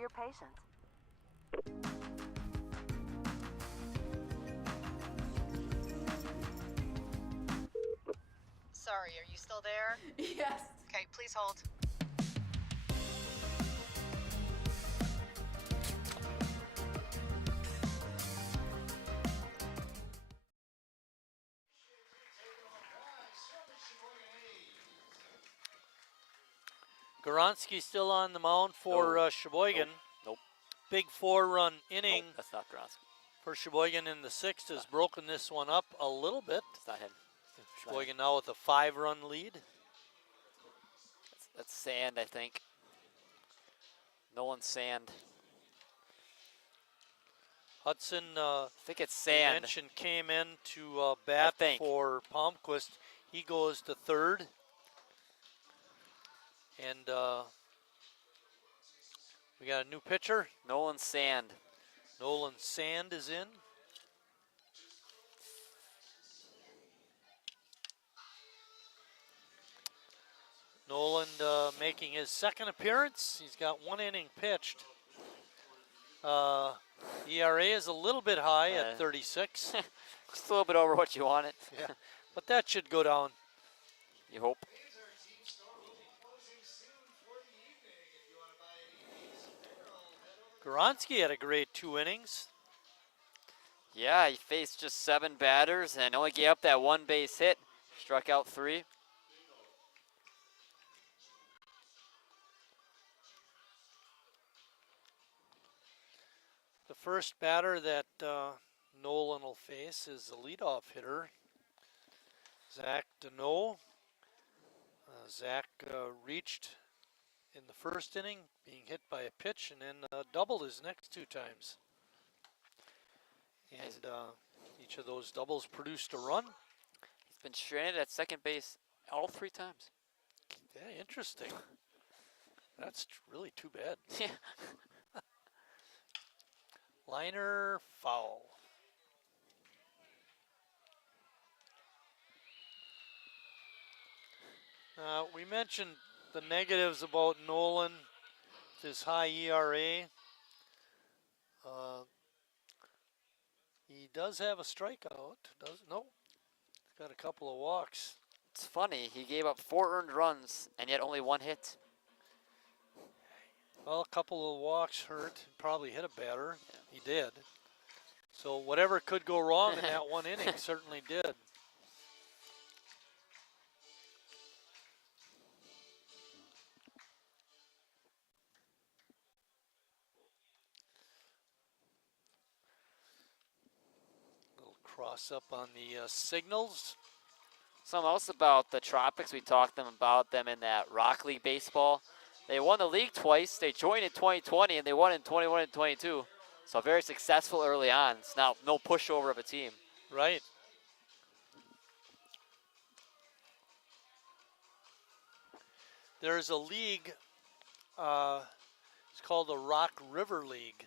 your patience. Sorry, are you still there? Yes. Okay, please hold. Goronsky still on the mound for Sheboygan. Nope. Big 4-run inning Nope, that's not Gronsky. for Sheboygan in the 6th has broken this one up a little bit. It's not him. Sheboygan now with a 5-run lead. That's Sand, I think. Nolan Sand. Hudson, I think it's they Sand. mentioned, came in to bat for Palmquist. He goes to third. And we got a new pitcher. Nolan Sand. Nolan Sand is in. Nolan making his second appearance. He's got 1 inning pitched. ERA is a little bit high at 36. Just a little bit over what you wanted. Yeah, but that should go down. You hope. Goronsky had a great 2 innings. Yeah, he faced just 7 batters and only gave up that 1 base hit. Struck out 3. The first batter that Nolan will face is the leadoff hitter, Zach Deneau. Zach reached in the first inning, being hit by a pitch, and then doubled his next 2 times. And each of those doubles produced a run. He's been stranded at second base all 3 times. Yeah, interesting. That's really too bad. Yeah. Liner foul. We mentioned the negatives about Nolan, his high ERA. He does have a strikeout, no? He's got a couple of walks. It's funny, he gave up 4 earned runs and yet only 1 hit. Well, a couple of walks hurt. Probably hit a batter. Yeah. He did. So whatever could go wrong in that 1 inning certainly did. Little cross up on the signals. Something else about the Tropics, we talked about them in that Rock League baseball. They won the league twice. They joined in 2020 and they won in 21 and 22. So very successful early on. It's now no pushover of a team. Right. There's a league, it's called the Rock River League.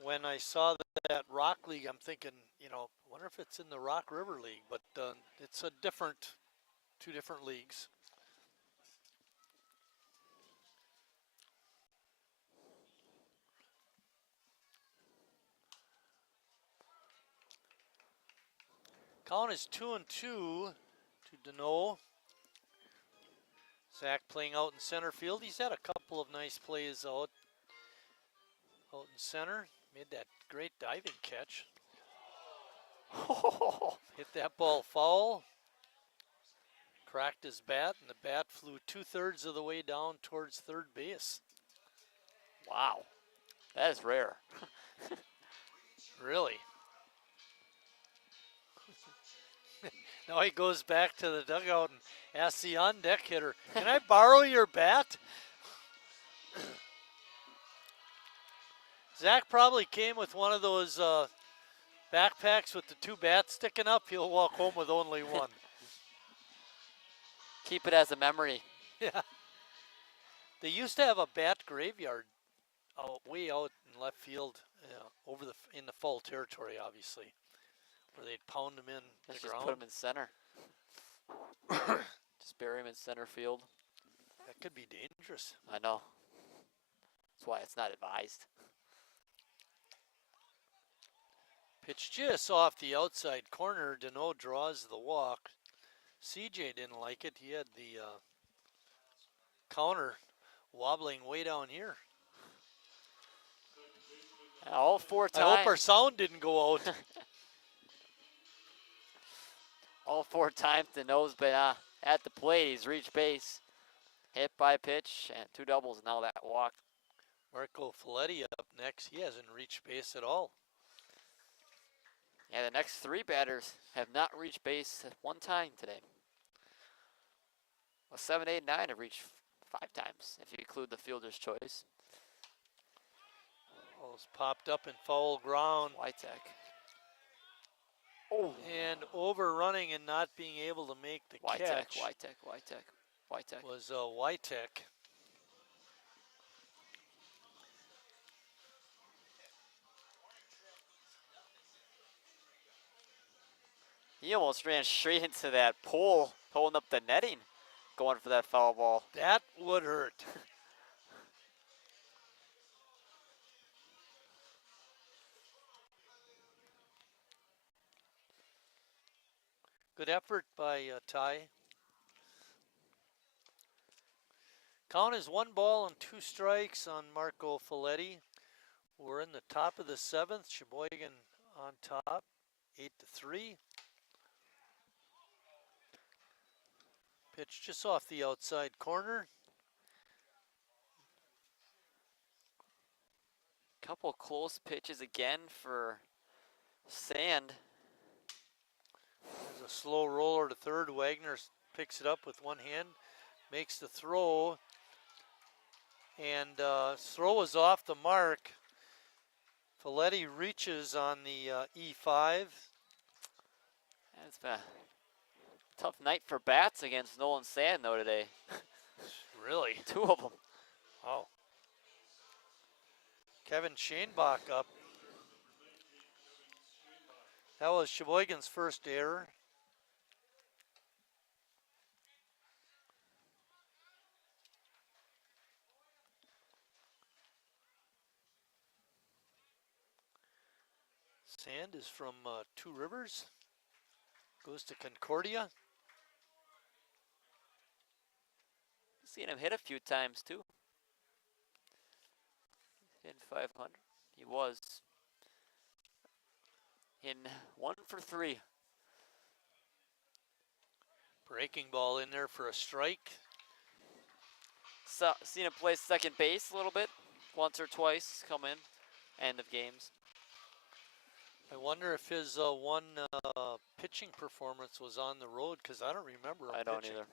When I saw that Rock League, I'm thinking, you know, I wonder if it's in the Rock River League, but it's a different, 2 different leagues. Count is 2-2 to Deneau. Zach playing out in center field. He's had a couple of nice plays out in center. Made that great diving catch. Hit that ball foul. Cracked his bat, and the bat flew 2/3 of the way down towards third base. Wow, that is rare. Really? Now he goes back to the dugout and asks the on-deck hitter, "Can I borrow your bat?" Zach probably came with one of those backpacks with the 2 bats sticking up. He'll walk home with only 1. Keep it as a memory. Yeah. They used to have a bat graveyard way out in left field, in the foul territory, obviously, where they'd pound them in the Let's ground. just put him in center. Just bury him in center field. That could be dangerous. I know. That's why it's not advised. Pitch just off the outside corner. Deneau draws the walk. CJ didn't like it. He had the counter wobbling way down here. All 4 times. I hope our sound didn't go out. All 4 times Deneau's been at the plate. He's reached base. Hit by pitch and 2 doubles. Now that walk. Marco Folletti up next. He hasn't reached base at all. Yeah, the next 3 batters have not reached base at 1 time today. Well, 7, 8, 9 have reached 5 times if you include the fielder's choice. Ball's popped up in foul ground. Witek. Oh. And overrunning and not being able to make the catch. Witek. Was Witek. He almost ran straight into that pole, holding up the netting, going for that foul ball. That would hurt. Good effort by Ty. Count is 1 ball and 2 strikes on Marco Folletti. We're in the top of the 7th. Sheboygan on top, 8-3. Pitch just off the outside corner. Couple close pitches again for Sand. There's a slow roller to third. Wagner picks it up with one hand, makes the throw, and throw is off the mark. Folletti reaches on the E5. It's been a tough night for bats against Nolan Sand, though, today. Really? 2 of them. Wow. Kevin Shainbach up. That was Sheboygan's first error. Sand is from Two Rivers. Goes to Concordia. Seen him hit a few times, too. In 500. He was in 1 for 3. Breaking ball in there for a strike. So, seen him play second base a little bit. Once or twice come in. End of games. I wonder if his one pitching performance was on the road, because I don't remember him I don't pitching. either.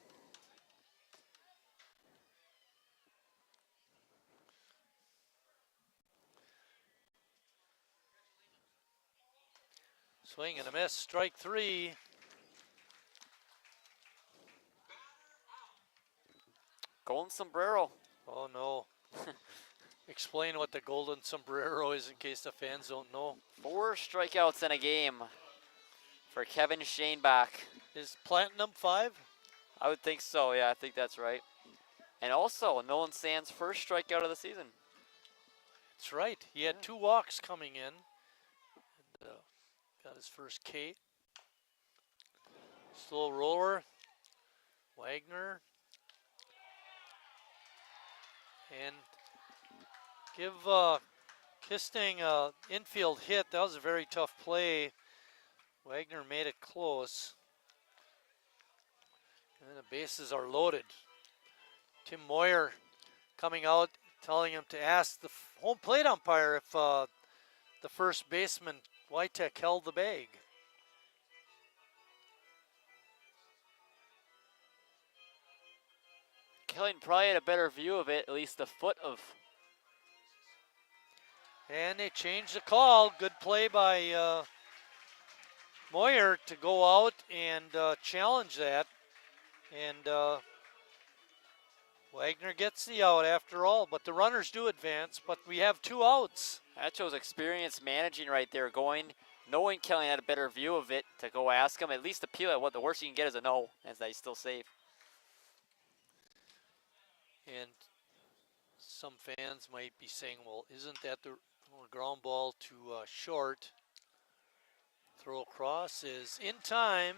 Swing and a miss, strike 3. Golden sombrero. Oh no. Explain what the golden sombrero is in case the fans don't know. 4 strikeouts in a game for Kevin Shainbach. Is Platinum 5? I would think so, yeah, I think that's right. And also, Nolan Sand's first strikeout of the season. That's right. He had 2 walks coming in. And, got his first K. Slow roller. Wagner. And give Kistang an infield hit. That was a very tough play. Wagner made it close. And the bases are loaded. Tim Moyer coming out, telling him to ask the home plate umpire if the first baseman, Witek, held the bag. Killian probably had a better view of it, at least a foot of. And they changed the call. Good play by Moyer to go out and challenge that. And Wagner gets the out after all, but the runners do advance, but we have 2 outs. That shows experience managing right there, knowing Killian had a better view of it to go ask him, at least appeal at what the worst you can get is a no, as that he's still safe. And some fans might be saying, well, isn't that the ground ball to short? Throw across is in time.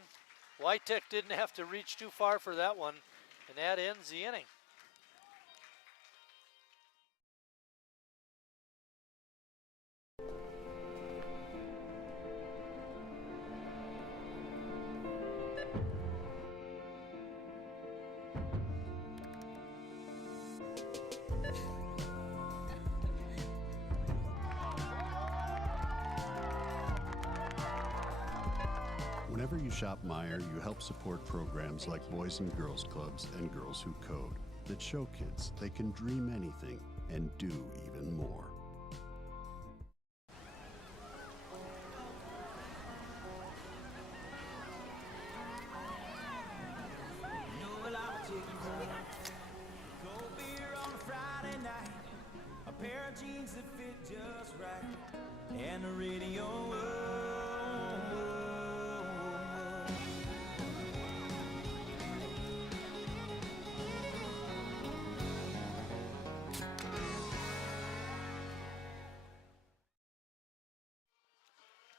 Wytech didn't have to reach too far for that one, and that ends the inning. Whenever you shop Meijer, you help support programs like Boys and Girls Clubs and Girls Who Code that show kids they can dream anything and do even more. Know what I would take you home. Cold beer on a Friday night, a pair of jeans that fit just right, and the radio.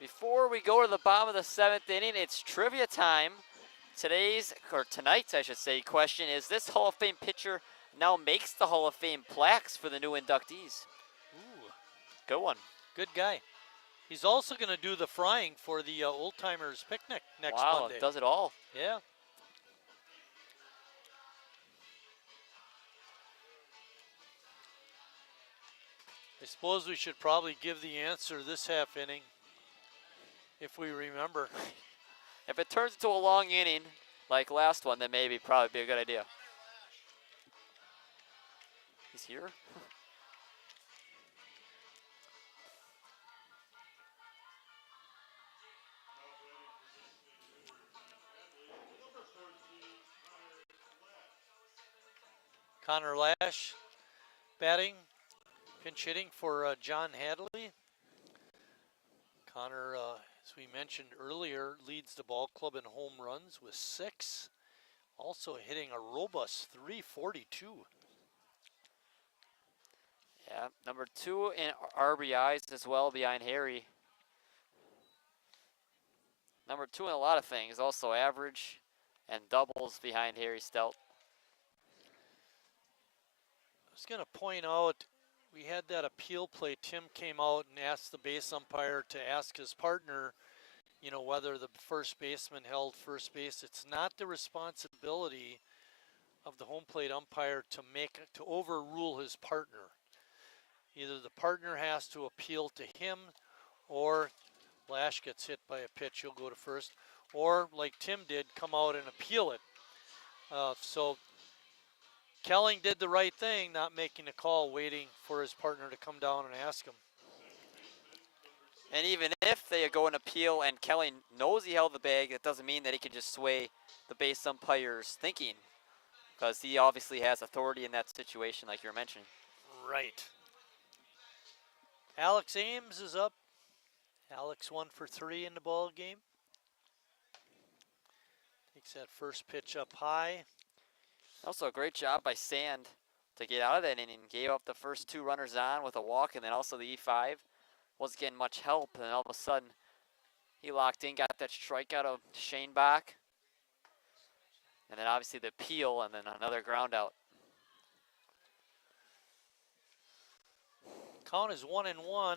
Before we go to the bottom of the 7th inning, it's trivia time. Tonight's, I should say, question is, this Hall of Fame pitcher now makes the Hall of Fame plaques for the new inductees? Ooh. Good one. Good guy. He's also going to do the frying for the Old Timers Picnic next Monday. Wow, does it all. Yeah. I suppose we should probably give the answer this half inning, if we remember. If it turns into a long inning, like last one, then maybe probably be a good idea. He's here? Connor Lash batting, pinch hitting for John Hadley. Connor, as we mentioned earlier, leads the ball club in home runs with 6. Also hitting a robust .342. Yeah, number 2 in RBIs as well behind Harry. Number 2 in a lot of things, also average and doubles behind Harry Stout. I was going to point out, we had that appeal play. Tim came out and asked the base umpire to ask his partner, whether the first baseman held first base. It's not the responsibility of the home plate umpire to overrule his partner. Either the partner has to appeal to him, or Lash gets hit by a pitch, he'll go to first, or like Tim did, come out and appeal it. So Kelling did the right thing, not making a call, waiting for his partner to come down and ask him. And even if they go and appeal and Kelly knows he held the bag, that doesn't mean that he can just sway the base umpire's thinking, because he obviously has authority in that situation like you were mentioning. Right. Alex Ames is up. Alex 1 for 3 in the ball game. Takes that first pitch up high. Also a great job by Sand to get out of that inning. Gave up the first 2 runners on with a walk, and then also the E5. Wasn't getting much help, and all of a sudden he locked in, got that strikeout of Shane Bach. And then obviously the appeal, and then another ground out. Count is 1-1.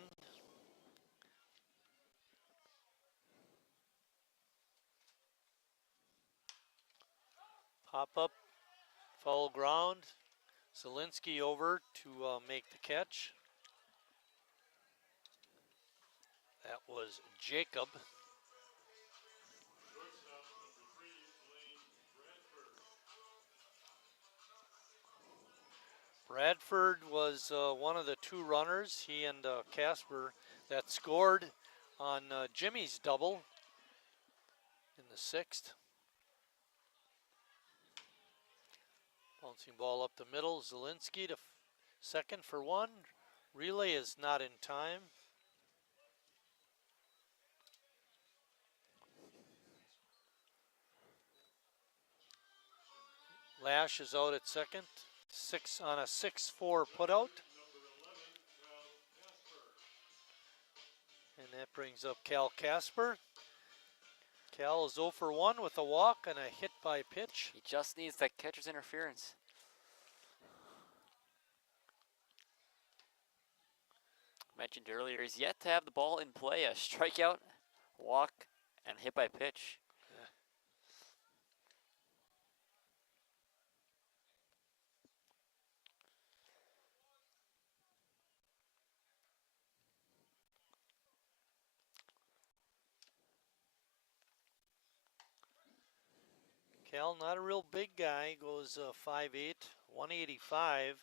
Pop up, foul ground. Zielinski over to make the catch. That was Jacob. Bradford was one of the 2 runners, he and Casper, that scored on Jimmy's double in the 6th. Bouncing ball up the middle, Zielinski to second for 1. Relay is not in time. Lash is out at second. on a 6-4 putout. And that brings up Cal Casper. Cal is 0 for 1 with a walk and a hit by pitch. He just needs that catcher's interference. Mentioned earlier, he's yet to have the ball in play. A strikeout, walk, and hit by pitch. Cal, not a real big guy, goes 5'8", 185.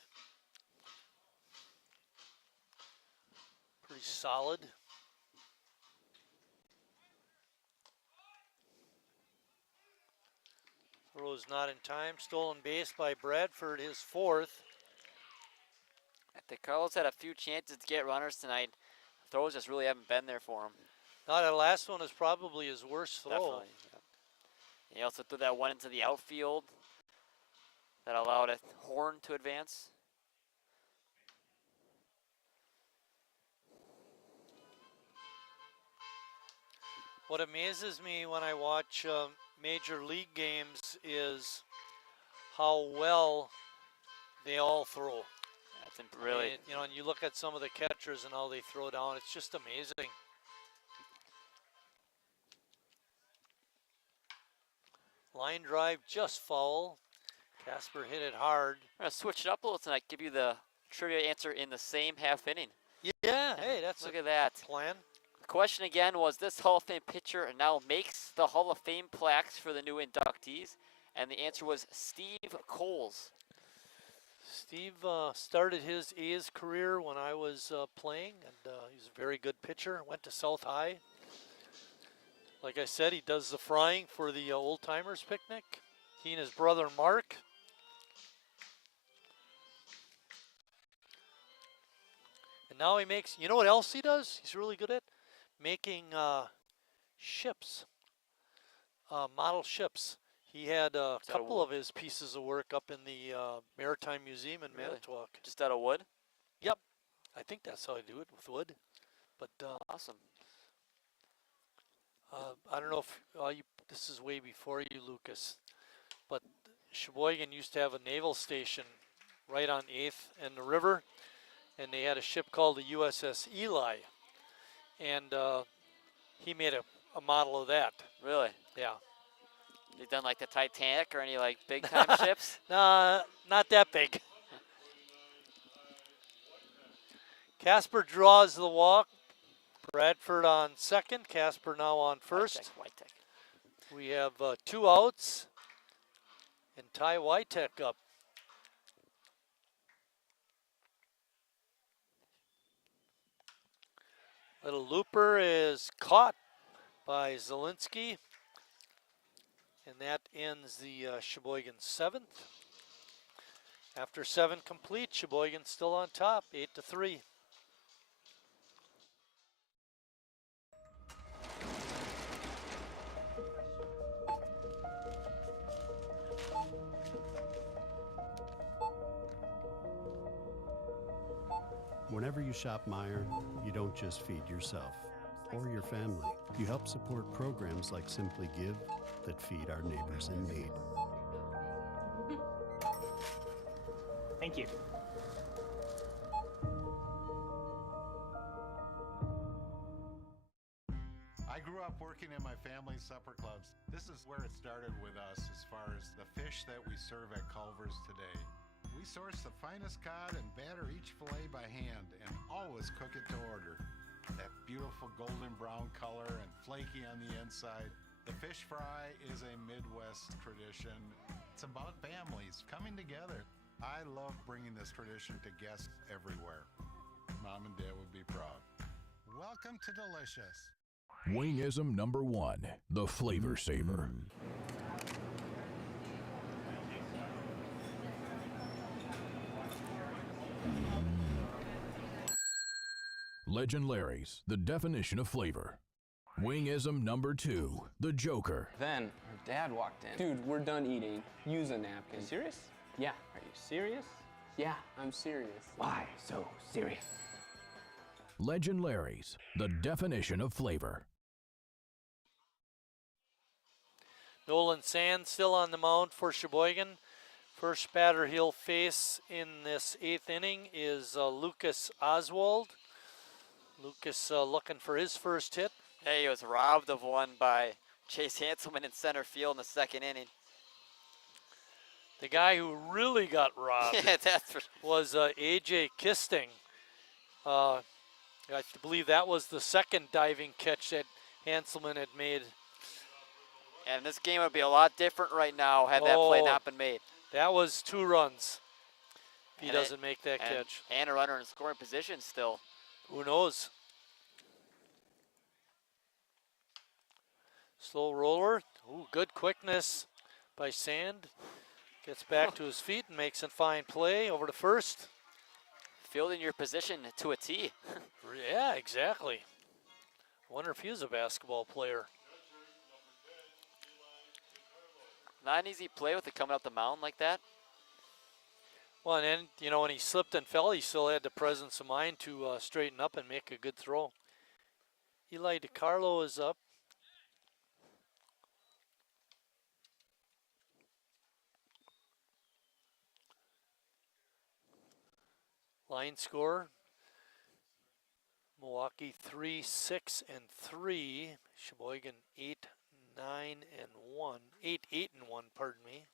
Pretty solid. Throw's not in time. Stolen base by Bradford, his 4th. The Cardinals had a few chances to get runners tonight. Throws just really haven't been there for him. Now that last one is probably his worst throw. Definitely. Yeah. He also threw that one into the outfield that allowed a Horn to advance. What amazes me when I watch major league games is how well they all throw. That's really, I mean, you know, and you look at some of the catchers and how they throw down, it's just amazing. Line drive just foul. Casper hit it hard. I'm going to switch it up a little tonight, give you the trivia answer in the same half inning. Yeah, hey, that's Look at that. plan. The question again was, this Hall of Fame pitcher now makes the Hall of Fame plaques for the new inductees? And the answer was Steve Coles. Steve started his A's career when I was playing, and he's a very good pitcher. Went to South High. Like I said, he does the frying for the old timers picnic. He and his brother Mark. And now he makes, you know what else he does? He's really good at making ships, model ships. He had a couple of his pieces of work up in the Maritime Museum in Manitowoc. Just out of wood? Yep. I think that's how I do it, with wood. But awesome. I don't know if this is way before you, Lucas, but Sheboygan used to have a naval station right on 8th and the river, and they had a ship called the USS Eli, and he made a model of that. Really? Yeah. You've done like the Titanic or any like big time ships? Nah, not that big. Casper draws the walk. Bradford on second. Casper now on first. Whitek. We have 2 outs. And Ty Whitek up. Little looper is caught by Zielinski. And that ends the Sheboygan 7th. After 7 complete, Sheboygan still on top, 8-3. Whenever you shop Meijer, you don't just feed yourself or your family. You help support programs like Simply Give that feed our neighbors in need. Thank you. I grew up working in my family's supper clubs. This is where it started with us as far as the fish that we serve at Culver's today. We source the finest cod and batter each fillet by hand and always cook it to order. That beautiful golden brown color and flaky on the inside. The fish fry is a Midwest tradition. It's about families coming together. I love bringing this tradition to guests everywhere. Mom and Dad would be proud. Welcome to Delicious. Wingism number 1, the Flavor Saver. Legend Larry's, the definition of flavor. Wingism number 2, the Joker. Then her dad walked in. Dude, we're done eating. Use a napkin. Serious? Yeah. Are you serious? Yeah, I'm serious. Why so serious? Legend Larry's, the definition of flavor. Nolan Sand still on the mound for Sheboygan. First batter he'll face in this 8th inning is Lucas Oswald. Lucas looking for his first hit. Hey, he was robbed of one by Chase Hanselman in center field in the 2nd inning. The guy who really got robbed Yeah, that's was A.J. Kisting. I believe that was the second diving catch that Hanselman had made. And this game would be a lot different right now had that play not been made. That was 2 runs if he doesn't make that catch. And a runner in scoring position still. Who knows? Slow roller. Ooh, good quickness by Sand. Gets back to his feet and makes a fine play over to first. Fielding your position to a T. Yeah, exactly. I wonder if he was a basketball player. Not an easy play with it coming up the mound like that. Well, and then, you know, when he slipped and fell, he still had the presence of mind to straighten up and make a good throw. Eli DiCarlo is up. Line score, Milwaukee 3-6-3, Sheboygan 8-9-1, 8-8-1, pardon me.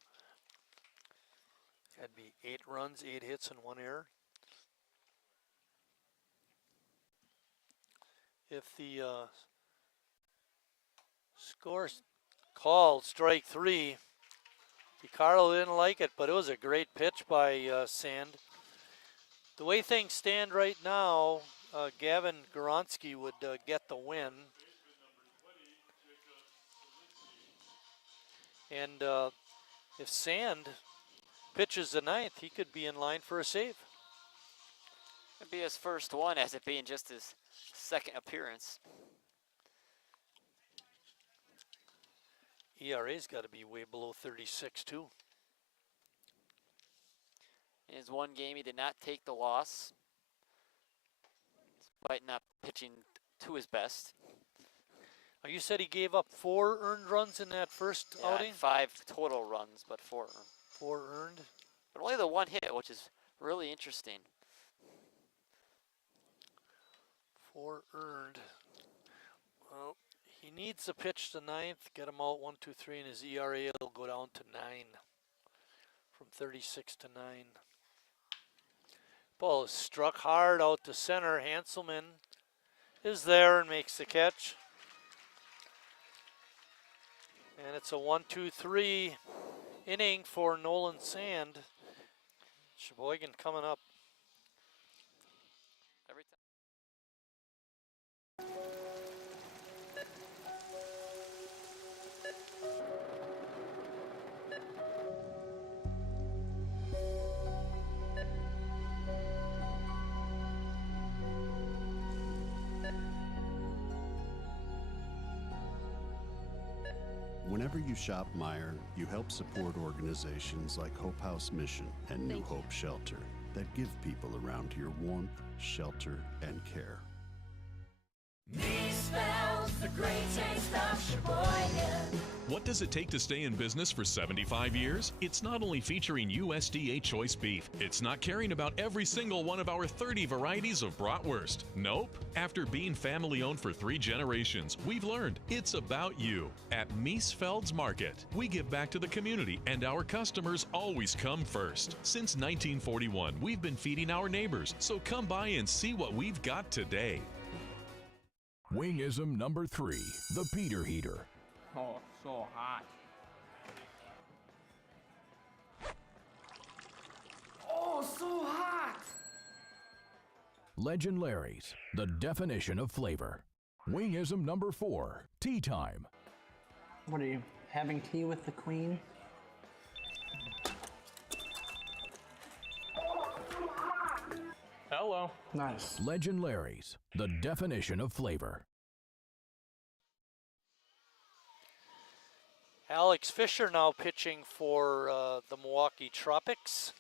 That'd be 8 runs, 8 hits, and 1 error. If the score's called strike 3, DiCarlo didn't like it, but it was a great pitch by Sand. The way things stand right now, Gavin Goronsky would get the win. And if Sand pitches the 9th, he could be in line for a save. It'd be his first one, as it being just his 2nd appearance. ERA's got to be way below 36 too. In his one game, he did not take the loss, despite not pitching to his best. You said he gave up 4 earned runs in that first outing? 5 total runs, but 4 earned. 4 earned. But only the 1 hit, which is really interesting. 4 earned. Well, he needs to pitch the 9th, get him out 1, 2, 3, and his ERA will go down to 9. From 36 to 9. Ball is struck hard out to center. Hanselman is there and makes the catch. And it's a 1-2-3 inning for Nolan Sand. Sheboygan coming up. Every time. Whenever you shop Meijer, you help support organizations like Hope House Mission and New Hope Shelter that give people around here warmth, shelter, and care. Me spells the great taste of Sheboygan. What does it take to stay in business for 75 years? It's not only featuring USDA choice beef. It's not caring about every single one of our 30 varieties of bratwurst. Nope. After being family owned for 3 generations, we've learned it's about you. At Miesfeld's Market, we give back to the community and our customers always come first. Since 1941, we've been feeding our neighbors, so come by and see what we've got today. Wingism number 3, the Peter Heater. Oh, so hot. Oh, so hot! Legend Larry's, the definition of flavor. Wingism number 4, tea time. What are you, having tea with the queen? Hello. Nice. Legend Larry's, the definition of flavor. Alex Fisher now pitching for the Milwaukee Tropics.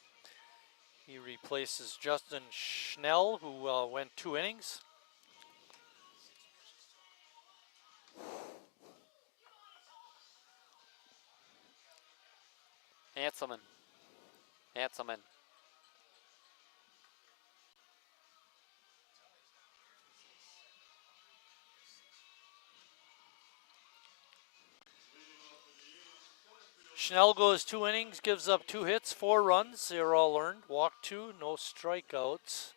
He replaces Justin Schnell, who went 2 innings. Hanselman. Schnell goes 2 innings, gives up 2 hits, 4 runs. They were all earned. Walked 2, no strikeouts.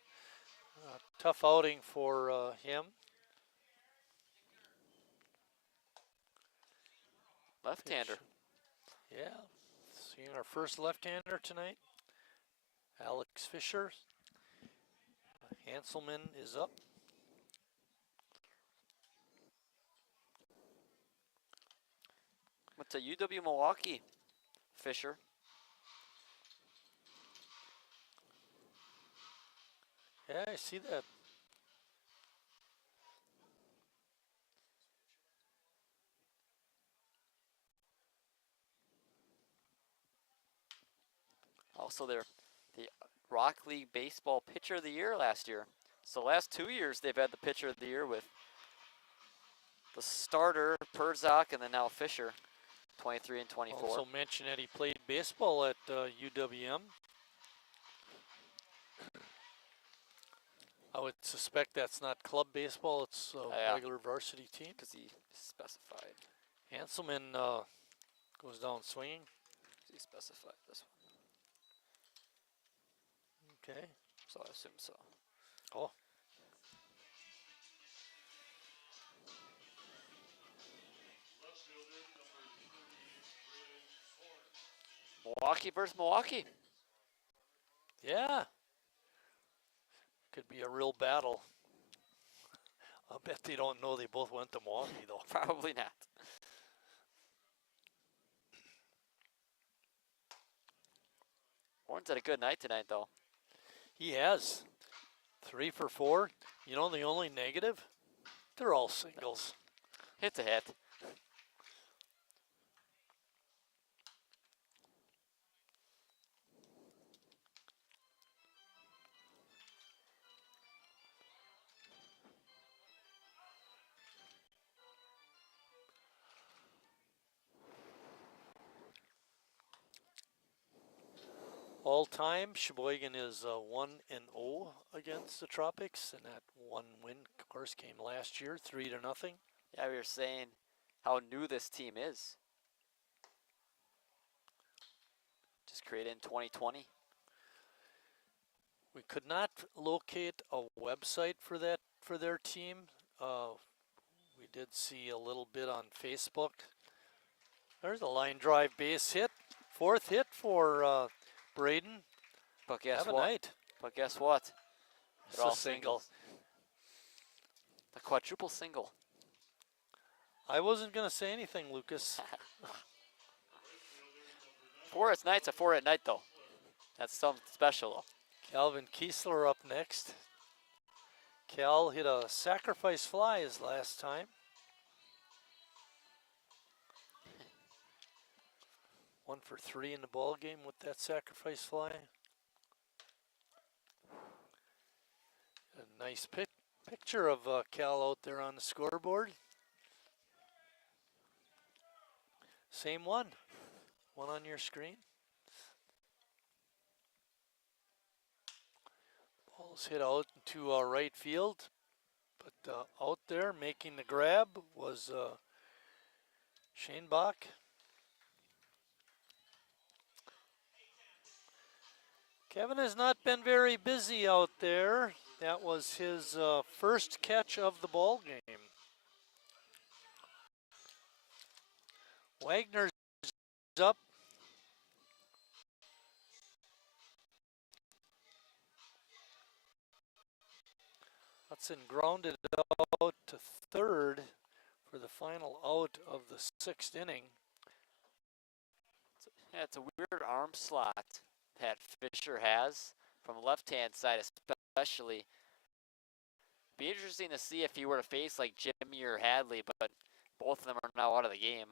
Tough outing for him. Left-hander. Yeah, seeing our first left-hander tonight. Alex Fisher. Hanselman is up. What's a UW Milwaukee? Fisher. Yeah, I see that. Also, they're the Rock League Baseball Pitcher of the Year last year. So last 2 years they've had the Pitcher of the Year with the starter, Perzak, and then now Fisher, 23 and 24. Also mention that he played baseball at UWM. I would suspect that's not club baseball, it's a regular varsity team. Because he specified. Hanselman goes down swinging. He specified this one. Okay. So I assume so. Oh. Milwaukee versus Milwaukee. Yeah. Could be a real battle. I bet they don't know they both went to Milwaukee, though. Probably not. Horn's had a good night tonight, though. He has. 3 for 4. You know the only negative? They're all singles. Hit's a hit. All time, Sheboygan is 1-0 against the Tropics, and that one win, of course, came last year, 3-0. Yeah, we were saying how new this team is. Just created in 2020. We could not locate a website for their team. We did see a little bit on Facebook. There's a line drive base hit, 4th hit for Braden. But guess Have a what? night. But guess what? It's They're all a single. singles. The quadruple single. I wasn't going to say anything, Lucas. 4 at night's a 4 at night, though. That's something special, though. Calvin Kiesler up next. Cal hit a sacrifice fly his last time. 1 for 3 in the ball game with that sacrifice fly. A nice picture of Cal out there on the scoreboard. Same one on your screen. Ball's hit out to right field, but out there making the grab was Shane Bach. Kevin has not been very busy out there. That was his first catch of the ball game. Wagner's up. Hudson grounded out to third for the final out of the 6th inning. Yeah, it's a weird arm slot that Fisher has from the left-hand side especially. Be interesting to see if he were to face like Jimmy or Hadley, but both of them are now out of the game.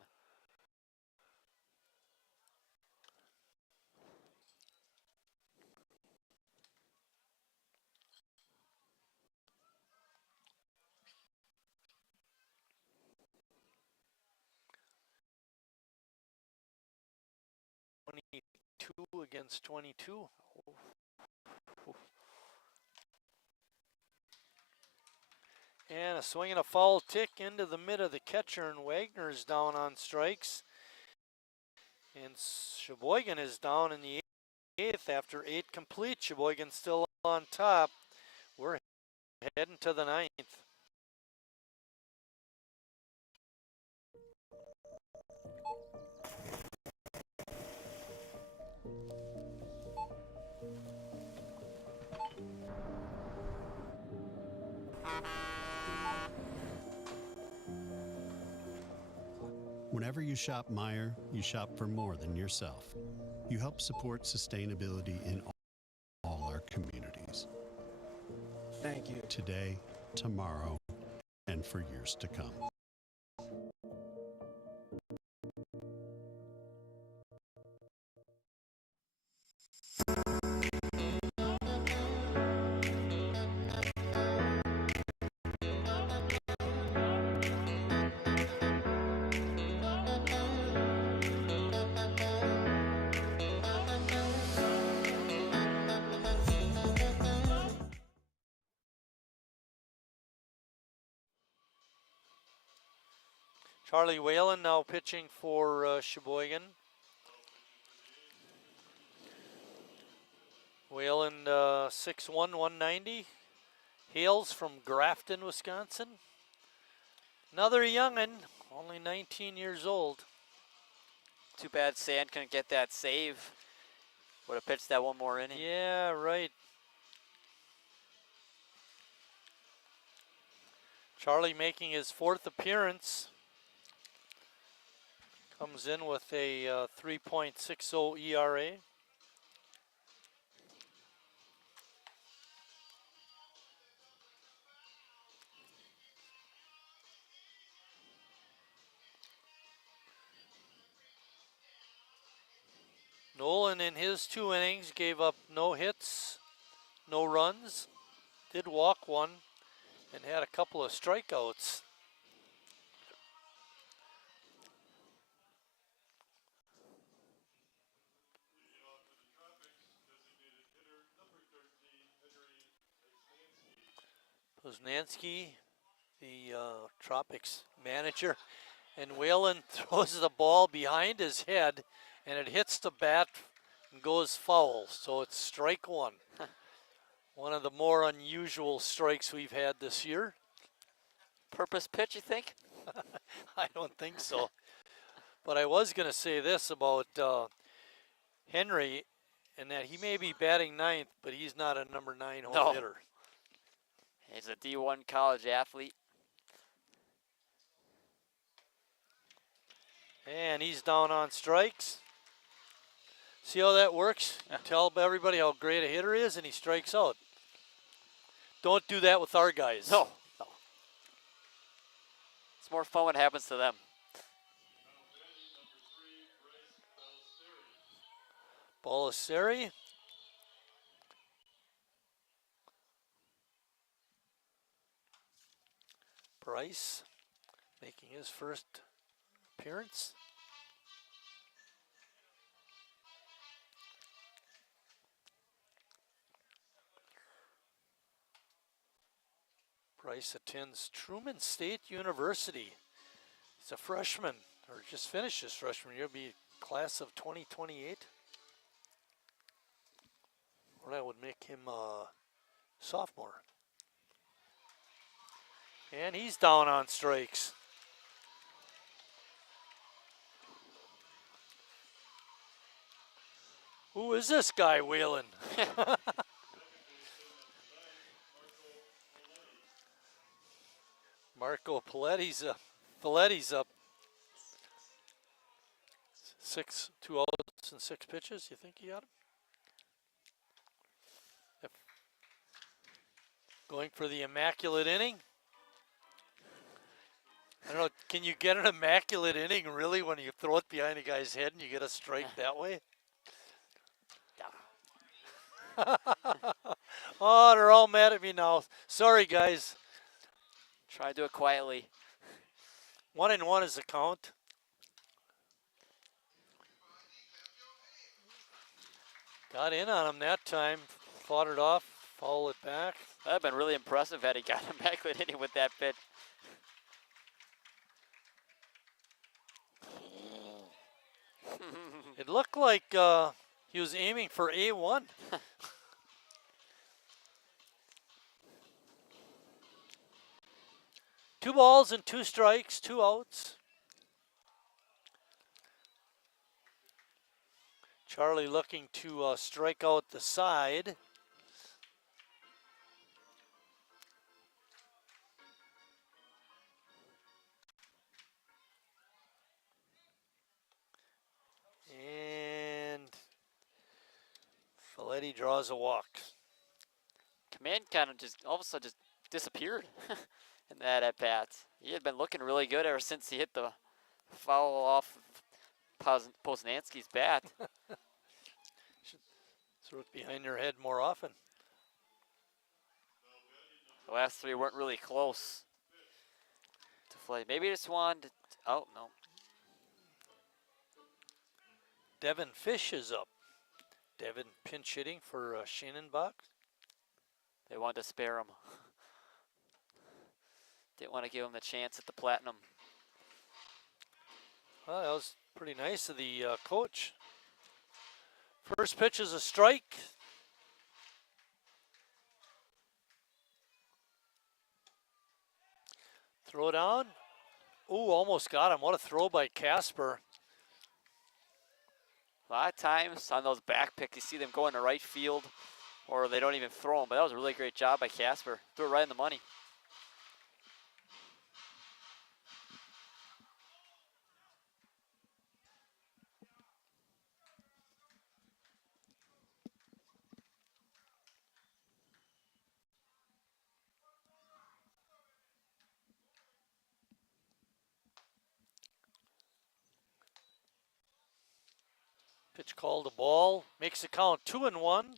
22 against 22. And a swing and a foul tick into the mid of the catcher, and Wagner's down on strikes. And Sheboygan is down in the 8th after 8 complete. Sheboygan still on top. We're heading to the 9th. Whenever you shop Meijer, you shop for more than yourself. You help support sustainability in all our communities. Thank you. Today, tomorrow, and for years to come. Charlie Whalen now pitching for Sheboygan. Whalen 6'1", 190. Hails from Grafton, Wisconsin. Another young'un, only 19 years old. Too bad Sand couldn't get that save. Would have pitched that one more inning. Yeah, right. Charlie making his 4th appearance. Comes in with a 3.60 ERA. Nolan in his 2 innings gave up no hits, no runs, did walk one, and had a couple of strikeouts. Poznansky, the Tropics manager, and Whalen throws the ball behind his head, and it hits the bat and goes foul, so it's strike 1. One of the more unusual strikes we've had this year. Purpose pitch, you think? I don't think so. But I was going to say this about Henry, and that he may be batting 9th, but he's not a number 9 home hitter. He's a D1 college athlete. And he's down on strikes. See how that works? You tell everybody how great a hitter is, and he strikes out. Don't do that with our guys. No. It's more fun when it happens to them. Baliseri. Bryce making his first appearance. Bryce attends Truman State University. He's a freshman, or just finished his freshman year. Be class of 2028. Or that would make him a sophomore. And he's down on strikes. Who is this guy, Whalen? Marco Paletti's up. 2 outs and 6 pitches. You think he got him? Yep. Going for the immaculate inning. I don't know, can you get an immaculate inning really when you throw it behind a guy's head and you get a strike that way? Oh, they're all mad at me now. Sorry, guys. Try to do it quietly. 1-1 is the count. Got in on him that time. Fought it off, fouled it back. That'd been really impressive had he got him back with hitting with that pitch. It looked like he was aiming for A1. 2 balls and 2 strikes, 2 outs. Charlie looking to strike out the side. And Folletti draws a walk. Command kind of just all of a sudden just disappeared in that at bat. He had been looking really good ever since he hit the foul off of Poznanski's bat. Throw it behind your head more often. The last 3 weren't really close to play. Maybe he just wanted to, oh, no. Devin Fish is up. Devin pinch hitting for Schenenbach. They wanted to spare him. Didn't want to give him the chance at the platinum. Well, that was pretty nice of the coach. First pitch is a strike. Throw down. Ooh, almost got him. What a throw by Casper. A lot of times on those back picks, you see them go into right field or they don't even throw them, but that was a really great job by Casper. Threw it right in the money. Pitch called a ball. Makes the count 2-1.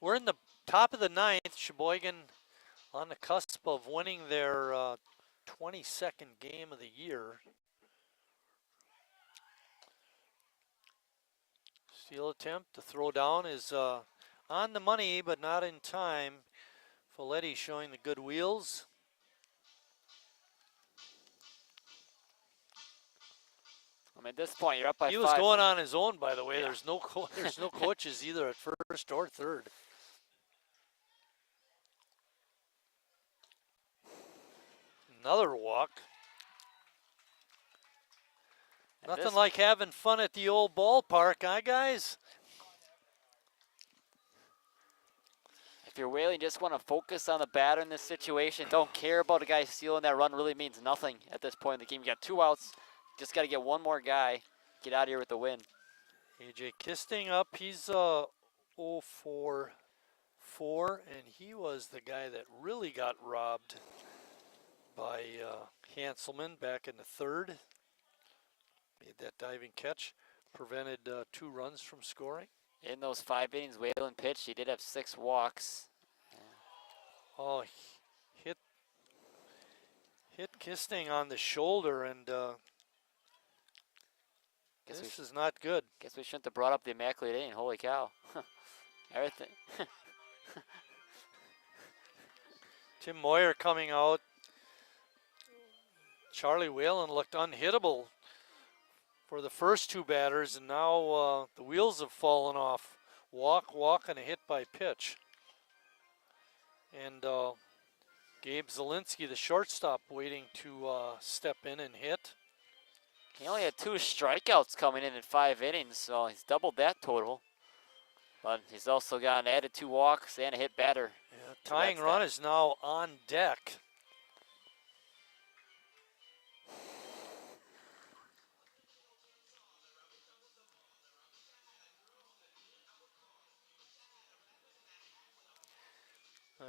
We're in the top of the 9th. Sheboygan on the cusp of winning their 22nd game of the year. Steal attempt. The throw down is on the money, but not in time. Folletti showing the good wheels. I mean, at this point, you're up by 5. He was going on his own, by the way. Yeah. There's no coaches either at first or third. Another walk. And Nothing like having fun at the old ballpark, huh, guys? If you're Whaley, you just want to focus on the batter in this situation. Don't care about a guy stealing that run. Really means nothing at this point in the game. You got 2 outs. Just got to get one more guy. Get out of here with the win. AJ Kisting up. He's 0-4-4, and he was the guy that really got robbed by Hanselman back in the 3rd. Made that diving catch. Prevented 2 runs from scoring. In those 5 innings, Whalen pitched. He did have 6 walks. Oh, hit Kisting on the shoulder, and this is not good. Guess we shouldn't have brought up the immaculate inning. Holy cow. Everything. Tim Moyer coming out. Charlie Whalen looked unhittable for the first 2 batters, and now the wheels have fallen off. Walk, and a hit by pitch. And Gabe Zielinski, the shortstop, waiting to step in and hit. He only had 2 strikeouts coming in 5 innings, so he's doubled that total. But he's also got an added 2 walks and a hit batter. Yeah, tying run is now on deck.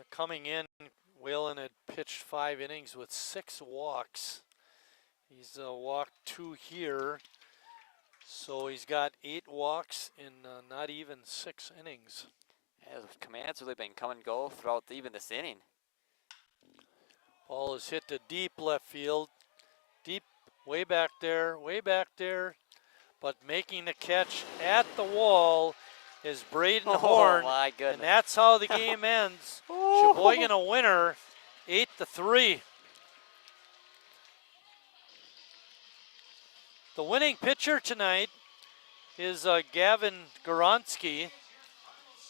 Coming in, Whalen had pitched 5 innings with 6 walks. He's walked 2 here, so he's got 8 walks in not even 6 innings. Yeah, the command's really been come and go throughout even this inning. Ball is hit to deep left field. Deep, way back there, but making the catch at the wall is Braden Oh, Horn. my goodness. And that's how the game ends. Sheboygan a winner, 8-3. The winning pitcher tonight is Gavin Goronsky.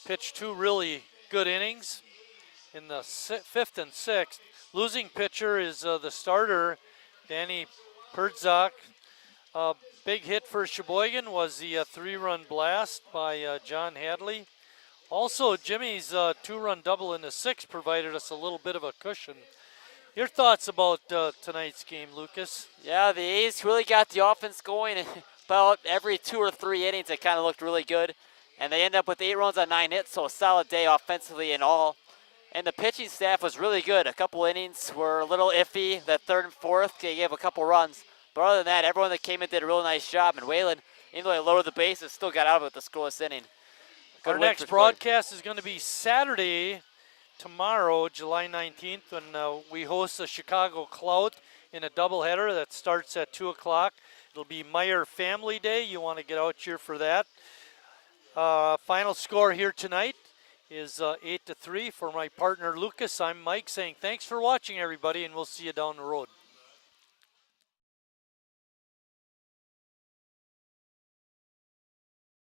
Pitched 2 really good innings in the 5th and 6th. Losing pitcher is the starter, Danny Pertzak. Big hit for Sheboygan was the 3-run blast by John Hadley. Also, Jimmy's 2-run double in the 6th provided us a little bit of a cushion. Your thoughts about tonight's game, Lucas? Yeah, the A's really got the offense going. About every 2 or 3 innings, it kind of looked really good. And they end up with 8 runs on 9 hits, so a solid day offensively and all. And the pitching staff was really good. A couple innings were a little iffy. The 3rd and 4th, they gave a couple runs. But other than that, everyone that came in did a really nice job. And Whalen, even though they lowered the bases, still got out of it with the scoreless inning. Good Our win next for Sheboygan. broadcast is going to be Saturday, tomorrow, July 19th, when we host the Chicago Clout in a doubleheader that starts at 2 o'clock. It'll be Meyer Family Day. You want to get out here for that. Final score here tonight is 8-3 for my partner Lucas. I'm Mike saying thanks for watching, everybody, and we'll see you down the road.